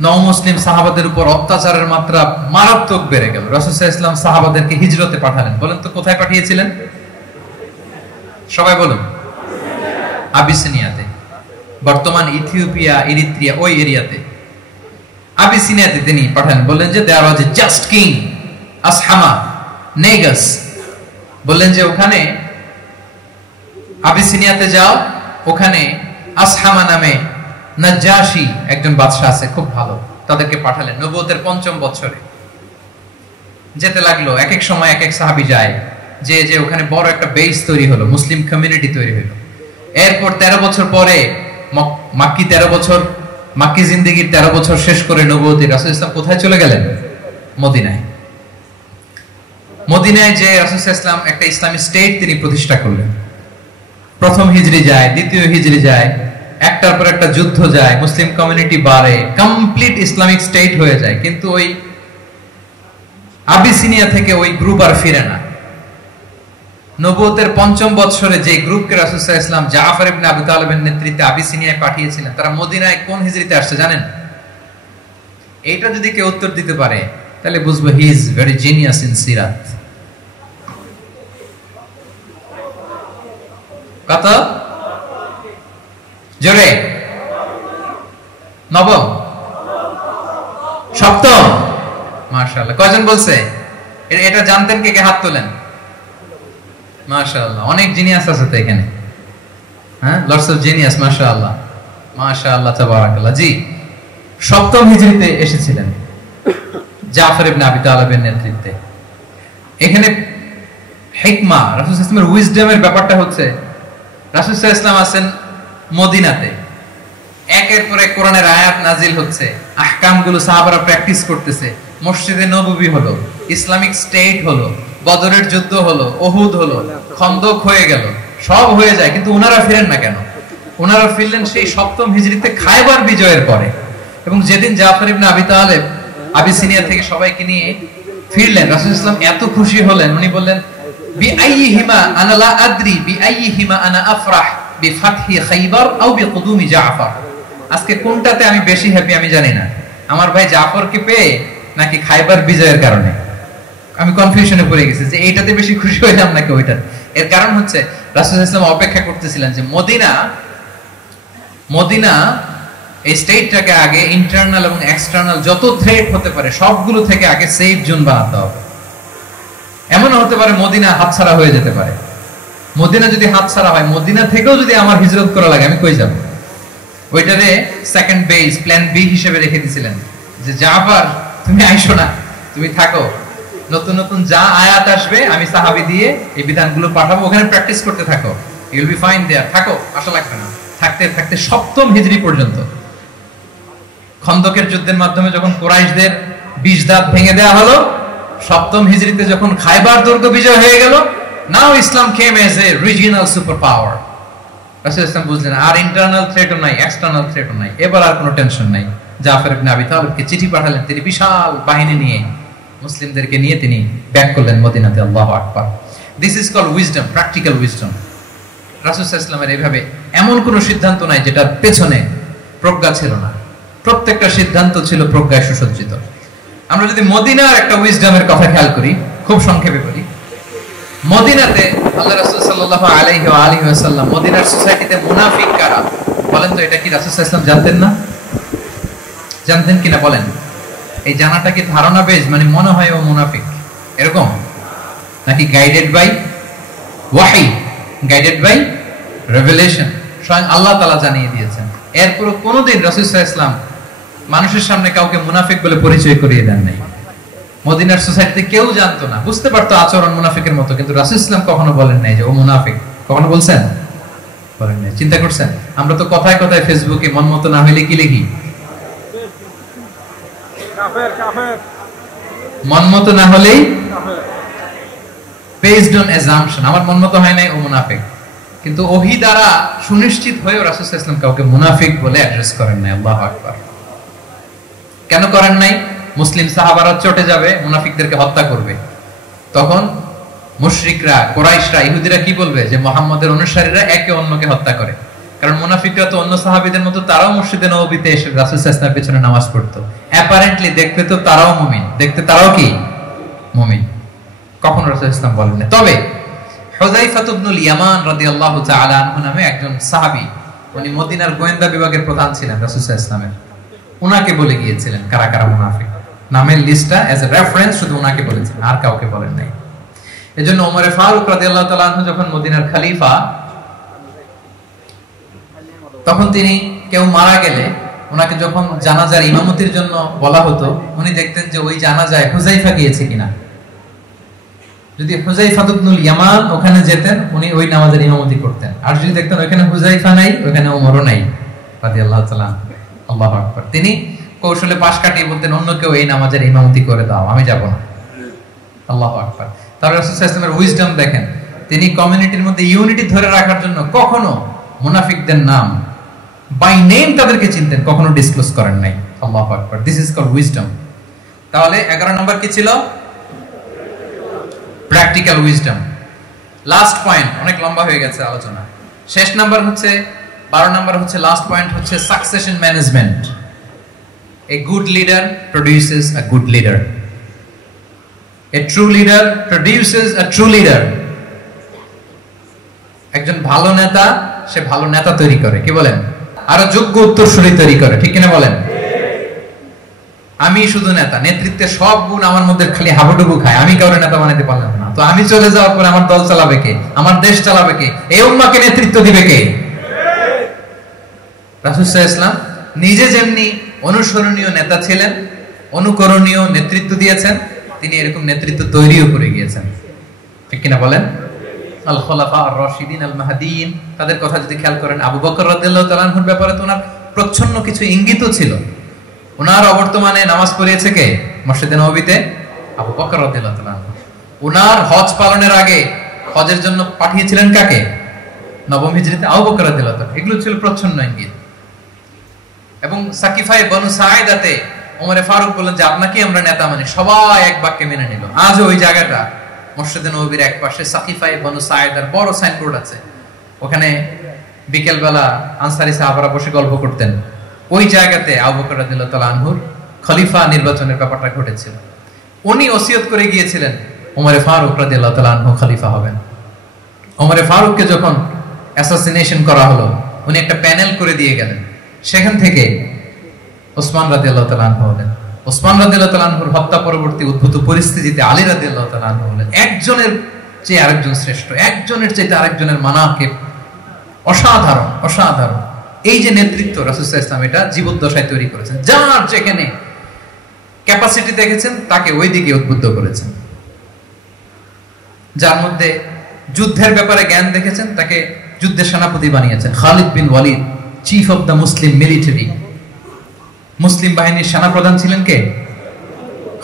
নও-মুসলিম সাহাবাদের উপর অত্যাচারের মাত্রা মারাত্মক বেড়ে গেল, রাসূল সাল্লাল্লাহু আলাইহি ওয়াসাল্লাম সাহাবাদেরকে হিজরতে পাঠালেন। বলেন তো কোথায় পাঠিয়েছিলেন? সবাই বলুন। আবিসিনিয়াতে, বর্তমান ইথিওপিয়া, ইরিত্রিয়া, ওই এরিয়াতে আবিসিনিয়াতে তিনি পাঠালেন। বললেন যে দেয়ার ওয়াজ এ জাস্ট কিং আসহামা নেগাস। বললেন যে ওখানে আবিসিনিয়াতে যাও, ওখানে আসহামা নামে নাজ্জাশী একজন বাদশা আছে, খুব ভালো। তাদেরকে পাঠালেন নবুয়তের 5ম বছরে। যেতে লাগলো, এক এক সময় এক এক সাহাবী যায়, যে যে ওখানে বড় একটা বেস তৈরি হলো, মুসলিম কমিউনিটি তৈরি হলো। এরপর 13 বছর পরে মাক্কি 13 বছর, মাক্কি জিন্দেগির 13 বছর শেষ করে নবুয়তে রাসূল ইসলাম কোথায় চলে গেলেন? মদিনায়। মদিনায় যে রাসূল ইসলাম একটা ইসলামী স্টেট তিনি প্রতিষ্ঠা করলেন। প্রথম হিজরি যায়, দ্বিতীয় হিজরি যায়, একটার পর একটা যুদ্ধ যায়, মুসলিম কমিউনিটি বাড়ে, কমপ্লিট ইসলামিক স্টেট হয়ে যায়। কিন্তু ওই আবিসিনিয়া থেকে ওই গ্রুপ আর ফিরে না। নবুয়তের 5ম বছরে যে গ্রুপকে রাসূল সাল্লাল্লাহু আলাইহি ওয়াসাল্লাম জাফর ইবনে আবু তালিবের নেতৃত্বে আবিসিনিয়ায় পাঠিয়েছিলেন, তারা মদিনায় কোন হিজরিতে আসছে জানেন? এইটা যদি কেউ উত্তর দিতে পারে তাহলে বুঝবো he is very genius in সিরাত। কত জোরে? নবম, সপ্তম। মাশাআল্লাহ। কয়জন বলছে? এটা জানতেন কে? কে হাত তোলেন? মাশাআল্লাহ, অনেক জিনিয়াস আছে তো এখানে। হ্যাঁ, লটস অফ জিনিয়াস। মাশাআল্লাহ, মাশাআল্লাহ, তাবারাকাল্লাহ। জি, 7ম হিজরিতে এসেছিলেন জাফর ইবনে আবি তালিবের নেতৃত্বে। এখানে হিকমা, রাসূল সাল্লাল্লাহু আলাইহি ওয়াসাল্লামের উইজডমের ব্যাপারটা হচ্ছে, রাসূল সাল্লাল্লাহু আলাইহি ওয়াসাল্লাম আছেন মদিনাতে, একের পর এক কোরআনের আয়াত নাজিল হচ্ছে, আহকামগুলো সাহাবারা প্র্যাকটিস করতেছে, মসজিদে নববী হলো, ইসলামিক স্টেট হলো, বদরের যুদ্ধ হলো, উহুদ হলো, খন্দক হয়ে গেল, সব হয়ে যায়। কিন্তু ওনারা ফিরেন না কেন? ওনারা ফিরলেন সেই 7ম হিজরিতে খায়বার বিজয়ের পরে। এবং যেদিন জাফর ইবনে আবি তালিব আবিসিনিয়া থেকে সবাইকে নিয়ে ফিরলেন, রাসূল সাল্লাল্লাহু আলাইহি ওয়াসাল্লাম এত খুশি হলেন, উনি বললেন বিআইহিমা আনা লা আদরি বিআইহিমা আনা আফরাহ বিফাতহি খাইবার আও বিকুদুমি জাফর। আজকে কোনটাতে আমি বেশি হ্যাপি আমি জানি না, আমার ভাই জাফরকে পেয়ে নাকি খাইবার বিজয়ের কারণে। আমি কনফিউশনে পড়ে গেছি যে এইটাতে বেশি খুশি হইলাম নাকি ওইটা। এর কারণ হচ্ছে রাসূল সাল্লাল্লাহু আলাইহি ওয়াসাল্লাম অপেক্ষা করতেছিলেন যে মদিনা এই স্টেটটাকে আগে ইন্টারনাল এবং এক্সটার্নাল যত থ্রেট হতে পারে সবগুলো থেকে আগে সেফ জোন বানাতে হবে। এমন হতে পারে মদিনা হাতছাড়া হয়ে যেতে পারে। মদিনা যদি হাতছাড়া হয়, মদিনা থেকেও যদি আমার হিজরত করা লাগে, আমি কই যাব? ওইটারে সেকেন্ড বেস, প্ল্যান বি হিসেবে রেখে দিয়েছিলেন যে জাফর তুমি আইসো না, তুমি থাকো, নতুন নতুন যা আয়াত আসবে আমি সাহাবী দিয়ে এই বিধানগুলো পাঠাবো, ওখানে প্র্যাকটিস করতে থাকো, ইউ উইল বি ফাইন দেয়ার, থাকো, আশা লাগবে না। থাকতে থাকতে সপ্তম হিজরি পর্যন্ত, খন্দকের যুদ্ধের মাধ্যমে যখন কুরাইশদের 20 দাঁত ভেঙে দেওয়া হলো, সপ্তম হিজরিতে যখন খাইবার দুর্গ বিজয় হয়ে গেল, now Islam came as a regional super power. রাসূল ইসলাম বুঝলেন আর ইন্টারনাল থ্রেটও নাই, এক্সটার্নাল থ্রেটও নাই, এবার আর কোনো টেনশন নাই। জাফর ইবনে আবি তালিবকে চিঠি পাঠালেন, তিনি বিশাল বাহিনী নিয়ে মুসলিমদেরকে নিয়ে তিনি ব্যাক করলেন মদিনাতে। আল্লাহু আকবার। This is called wisdom, practical wisdom. রাসূল সাল্লাল্লাহু আলাইহি ওয়াসাল্লামের এইভাবে এমন কোনো সিদ্ধান্ত নাই যেটার পেছনে প্রজ্ঞা ছিল না, প্রত্যেকটা সিদ্ধান্ত ছিল প্রজ্ঞায় সুসজ্জিত। আমরা যদি মদিনার একটা উইজডমের কথা খেয়াল করি, খুব সংক্ষেপে বলি, মদিনাতে আল্লাহ রাসূল সাল্লাল্লাহু আলাইহি ওয়া আলিহি ওয়াসাল্লাম, মদিনার সোসাইটিতে মুনাফিক কারা বলেন তো? এটা কি রাসূল সাল্লাল্লাহু আলাইহি ওয়াসাল্লাম জানতেন না? জানতেন কিনা বলেন? এই জানাটা কি ধারণা বেজ, মানে মনে হয় ও মুনাফিক এরকম, নাকি গাইডেড বাই ওয়াহি, গাইডেড বাই রেভেলেশন? স্বয়ং আল্লাহ তাআলা জানিয়ে দিয়েছেন। এরপর কোনোদিন রাসূল সাল্লাল্লাহু আলাইহি ওয়াসাল্লাম মানুষের সামনে কাউকে মুনাফিক বলে পরিচয় করিয়ে দেন নাই। মদিনার সোসাইটিতে কেউ জানতো না, বুঝতে পারতো আচরণ মুনাফিকের মতো, কিন্তু রাসূল সাল্লাল্লাহু আলাইহি ওয়াসাল্লাম কখনো বলেন নাই যে ও মুনাফিক। কখনো বলছেন? বলেন নাই। চিন্তা করছেন? আমরা তো কথায় কথায় ফেসবুকে মন মতো না হইলে কি লিখি? মন মতো না হলেই বেসড অন অ্যাজাম্পশন, আমার মন মতো হয় নাই ও মুনাফিক। কিন্তু ওহী দ্বারা সুনিশ্চিত হয়েও রাসূল সাল্লাল্লাহু আলাইহি ওয়াসাল্লাম কাউকে মুনাফিক বলে অ্যাড্রেস করেন নাই। আল্লাহু আকবার। কেন করেন নাই? মুসলিম সাহাবারা চটে যাবে, মুনাফিকদেরকে হত্যা করবে, তখন মুশরিকরা, কুরাইশরা, ইহুদিরা কি বলবে? যে মুহাম্মদের অনুসারীরা একে অন্যকে হত্যা করে। কারণ মুনাফিকরা তো অন্য সাহাবীদের মতো তারাও মসজিদে নববীতে এসে রাসূল সাল্লাল্লাহু আলাইহি ওয়াসাল্লামের পেছনে নামাজ পড়তো। অ্যাপারেন্টলি দেখতে তো তারাও মুমিন, দেখতে তারাও কি মুমিন। কখনো রাসূল সাল্লাল্লাহু আলাইহি ওয়াসাল্লাম বলেন না। তবে হুযায়ফা ইবনুল ইয়ামান রাদিয়াল্লাহু তাআলা আনহু নামে একজন সাহাবী, উনি মদিনার গোয়েন্দা বিভাগের প্রধান ছিলেন রাসূল সাল্লাল্লাহু আলাইহি ওয়াসাল্লামের, উনাকে বলে গিয়েছিলেন কারা কারা মুনাফিক, নামের লিস্টটা এজ এ রেফারেন্স শুধু উনাকে বলেছেন, আর কাউকে বলেন নাই। এজন্য ওমর ফারুক রাদিয়াল্লাহু তাআলা আনহু যখন মদিনার খলিফা, তখন তিনি কেউ মারা গেলে ওনাকে যখন জানাজার ইমামতির জন্য বলা হতো, উনি দেখতেন যে ওই জানাজায় হুযায়ফা গিয়েছে কিনা। যদি হুযায়ফা ইবনুল ইয়ামান ওখানে যেতেন, উনি ওই নামাজের ইমামতি করতেন। আর যদি দেখতেন ওখানে হুযায়ফা নাই, ওখানে ওমরও নাই রাদিয়াল্লাহু তাআলা। আল্লাহু আকবার। তিনি কৌশলে পাশ কাটিয়ে বলতেন অন্য কেউ এই নামাজের ইমামতি করে দাও, আমি যাব না। আল্লাহু আকবার। তার রাসূল সাল্লাল্লাহু আলাইহি ওয়াসাল্লামের উইজডম দেখেন, তিনি কমিউনিটির মধ্যে ইউনিটি ধরে রাখার জন্য কখনো মুনাফিকদের নাম বাই নেম তাদেরকে চিনতেন, কখনো ডিসক্লোজ করেন নাই। আল্লাহু আকবার। This is called wisdom. তাহলে 11 নম্বর কি ছিল? Practical wisdom. লাস্ট পয়েন্ট, অনেক লম্বা হয়ে গেছে আলোচনা। শেষ নাম্বার হচ্ছে 12 নাম্বার হচ্ছে, লাস্ট পয়েন্ট হচ্ছে succession management. A good leader produces a good leader. A true leader produces a true leader. একজন ভালো নেতা সে ভালো নেতা তৈরি করে, কি বলেন? আরো যোগ্য উত্তরসূরি তৈরি করে, ঠিক কিনা বলেন? আমি শুধু নেতা, নেতৃত্বের সব গুণ আমার মধ্যে খালি হাবুডুবু খায়, আমি কাউরে নেতা বানাতে পারলাম না, তো আমি চলে যাওয়ার পরে আমার দল চালাবে কে? আমার দেশ চালাবে কে? এই উম্মাহকে নেতৃত্ব দিবে কে? রাসূল সাল্লাল্লাহু আলাইহি ওয়াসাল্লাম নিজে যেমনি অনুসরণীয় নেতা ছিলেন, অনুকরণীয় নেতৃত্ব দিয়েছেন, তিনি এরকম নেতৃত্ব তৈরিও করে গিয়েছেন, ঠিক কিনা বলেন? আল খুলাফা আর রাশিদিন আল মাহদিয়িন, তাদের কথা যদি খেয়াল করেন, আবু বকর রাদিয়াল্লাহু তাআলা আনহুর ব্যাপারে তো ওনার প্রচ্ছন্ন কিছু ইঙ্গিতও ছিল। ওনার অবর্তমানে নামাজ পড়িয়েছে কে মসজিদে নববীতে? আবু বকর রাদিয়াল্লাহু তাআলা আনহু। ওনার হজ পালনের আগে হজের জন্য পাঠিয়েছিলেন কাকে? নবম হিজরিতে আবু বকর রাদিয়াল্লাহু তাআলা। এগুলো ছিল প্রচ্ছন্ন ইঙ্গিত। এবং সাকিফায়ে বনু সাঈদাতে ওমর ফারুক বললেন যে আপনাকে আমরা নেতা মানি, সবাই এক বাক্যে মেনে নিল। আজও ওই জায়গাটা মসজিদে নববীর এক পাশে সাকিফায়ে বনু সাঈদার বড় সাইনবোর্ড আছে, ওখানে বিকেল বেলা আনসারী সাহাবারা বসে গল্প করতেন। ওই জায়গাতে আবু বকর রাদিয়াল্লাহু তাআলা আনহুর খলিফা নির্বাচনের ব্যাপারটা ঘটেছিল। উনি ওসিয়ত করে গিয়েছিলেন ওমরে ফারুক রাদিয়াল্লাহু তাআলা আনহু খলিফা হবেন। ওমরে ফারুককে যখন অ্যাসাসিনেশন করা হলো, উনি একটা প্যানেল করে দিয়ে গেলেন। সেখান থেকে ওসমান রাদিয়াল্লাহু তাআলা আনহু হলেন। ওসমান রাদিয়াল্লাহু তাআলা আনহুর হত্যা পরবর্তী উদ্ভূত পরিস্থিতিতে আলী রাদিয়াল্লাহু তাআলা আনহু হলেন। একজনের চেয়ে আরেকজন শ্রেষ্ঠ, একজনের চেয়ে আরেকজনের মানাকিব অসাধারণ অসাধারণ। এই যে নেতৃত্ব রাসূল সাল্লাল্লাহু আলাইহি ওয়াসাল্লাম এটা জীবদ্দশায় তৈরি করেছেন। যার যেখানে ক্যাপাসিটি দেখেছেন তাকে ওই দিকে উদ্বুদ্ধ করেছেন। যার মধ্যে যুদ্ধের ব্যাপারে জ্ঞান দেখেছেন তাকে যুদ্ধের সেনাপতি বানিয়েছেন। Khalid bin Walid, chief of the Muslim military, মুসলিম বাহিনীর সেনাপ্রধান ছিলেন কে?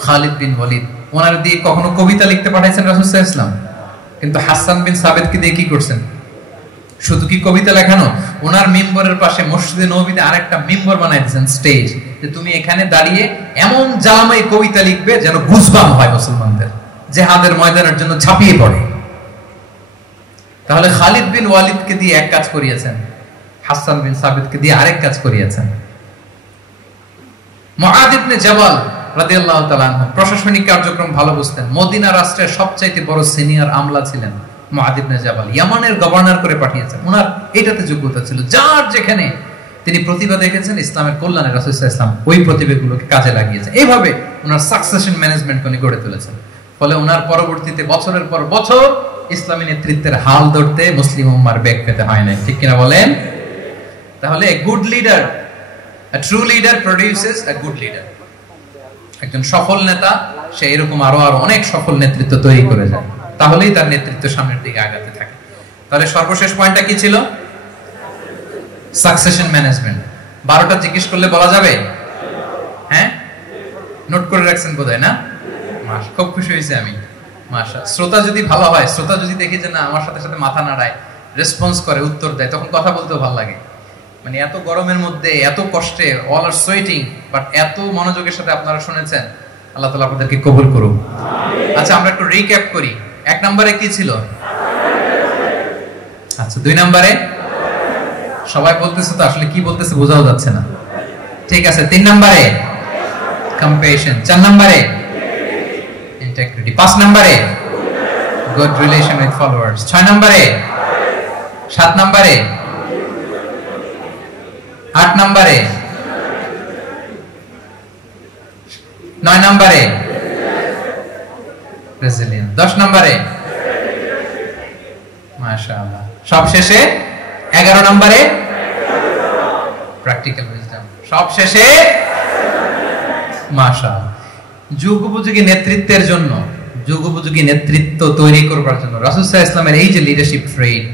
খালিদ বিন ওয়ালিদ। ওনার দিয়ে কখনো কবিতা লিখতে পাঠাইছেন রাসূল সাল্লাল্লাহু আলাইহি ওয়াসাল্লাম, কিন্তু হাসান বিন সাবিতকে দিয়ে কি করছেন? শুধু কি কবিতা লেখানো? ওনার মিম্বরের পাশে মসজিদে নববীতে আরেকটা মিম্বর বানাই দিয়েছেন, স্টেজ, যে তুমি এখানে দাঁড়িয়ে এমন জালামাই কবিতা লিখবে যেন গুজবাম হয় মুসলমানদের, জিহাদের ময়দানের জন্য ঝাঁপিয়ে পড়ে। তাহলে খালিদ বিন ওয়ালিদকে দিয়ে এক কাজ করিয়েছেন, হাসান বিন সাবিতকে দিয়ে আরেক কাজ করিয়েছেন। মুআদ ইবনে জাবাল রাদিয়াল্লাহু তাআলা আনহু প্রশাসনিক কার্যক্রম ভালো বুঝতেন। মদিনা রাষ্ট্রের সবচাইতে বড় সিনিয়র আমলা ছিলেন মুআদ ইবনে জাবাল। ইয়ামানের গভর্নর করে পাঠিয়েছেন। ওনার এটাতে যোগ্যতা ছিল। যার যেখানে তিনি প্রতিভা দেখেছেন ইসলামের কল্যাণে রাসূল সাল্লাল্লাহু আলাইহি ওয়াসাল্লাম ওই প্রতিভাগুলোকে কাজে লাগিয়েছেন। এইভাবে ওনার সাকসেশন ম্যানেজমেন্ট উনি গড়ে তুলেছেন। ফলে ওনার পরবর্তীতে বছরের পর বছর ইসলামী নেতৃত্বের হাল ধরতে মুসলিম উম্মাহর বেগ পেতে হয় না। ঠিক কিনা বলেন? তাহলে good leader, a true leader produces a good leader. একজন সফল নেতা সে এরকম আরো অনেক সফল নেতৃত্ব তৈরি করে যায়, তাহলেই তার নেতৃত্ব সামনের দিকে আগাতে থাকে। তাহলে সর্বশেষ পয়েন্টটা কি ছিল? Succession management. 12টা জিজ্ঞেস করলে বলা যাবে? হ্যাঁ, নোট করে রাখছেন বোধহয় না? মাশাআল্লাহ, খুব খুশি হয়েছে আমি। মাশাআল্লাহ। শ্রোতা যদি ভালো হয়, শ্রোতা যদি দেখে যে না আমার সাথে সাথে মাথা নাড়ায়, রেসপন্স করে, উত্তর দেয়, তখন কথা বলতেও ভালো লাগে। মানে এত গরমের মধ্যে, এত কষ্টে, অল আর সোয়েটিং, বাট এত মনোযোগের সাথে আপনারা শুনেছেন। আল্লাহ তাআলা আপনাদেরকে কবুল করুন। আচ্ছা, আমরা একটু রিক্যাপ করি। 1 নম্বরে কি ছিল? আচ্ছা, 2 নম্বরে সবাই বলতেছে তো, আসলে কি বলতেছে বোঝাও যাচ্ছে না। ঠিক আছে। 3 নম্বরে কম্প্যাশন। 4 নম্বরে ইন্টিগ্রিটি। 5 নম্বরে গুড রিলেশন উইথ ফলোয়ার্স। 6 নম্বরে, 7 নম্বরে, 8 নম্বরে, 9 নম্বরে রেজিলিয়েন্স। 10 নম্বরে মাশাআল্লাহ। সব শেষে 11 নম্বরে প্র্যাকটিক্যাল উইজডম। সব শেষে মাশাআল্লাহ। যুগোপযোগী নেতৃত্বের জন্য, যুগোপযোগী নেতৃত্ব তৈরি করবার জন্য রাসূল সাল্লাল্লাহু আলাইহি ওয়াসাল্লামের এই যে লিডারশিপ ট্রেট,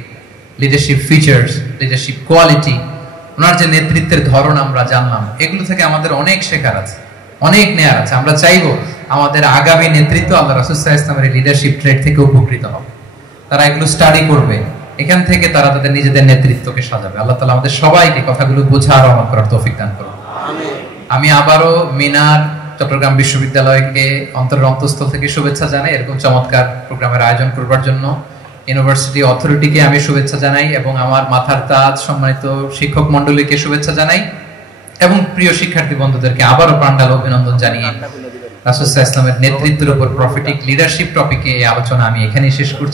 লিডারশিপ ফিচার্স, লিডারশিপ কোয়ালিটি, ওনার যে নেতৃত্বের ধরন আমরা জানলাম, এগুলো থেকে আমাদের অনেক শেখার আছে, অনেক নেয়ার আছে। আমরা চাইবো আমাদের আগামী নেতৃত্ব আল্লাহ রাসূল সাল্লাল্লাহু আলাইহি ওয়াসাল্লামের লিডারশিপ ট্রেট থেকে উপকৃত হবে। তারা এগুলো স্টাডি করবে, এখান থেকে তারা তাদের নিজেদের নেতৃত্বকে সাজাবে। আল্লাহ তাআলা আমাদের সবাইকে কথাগুলো বোঝা আর আমল করার তৌফিক দান করুন। আমিন। আমি আবারও মিনার চট্টগ্রাম বিশ্ববিদ্যালয়কে অন্তরের অন্তঃস্থল থেকে শুভেচ্ছা জানাই এরকম চমৎকার প্রোগ্রামের আয়োজন করবার জন্য। ইউনিভার্সিটি অথরিটিকে আমি শুভেচ্ছা জানাই এবং আমার মাথার তাজ সম্মানিত শিক্ষক মণ্ডলীকে শুভেচ্ছা জানাই এবং প্রিয় শিক্ষার্থী বন্ধুদেরকে আবারও প্রাণঢাল অভিনন্দন জানিয়ে রাসূল সাল্লাল্লাহু আলাইহি ওয়াসাল্লামের নেতৃত্বের উপর প্রফেটিক লিডারশিপ টপিকে এই আলোচনা আমি এখানেই শেষ করছি।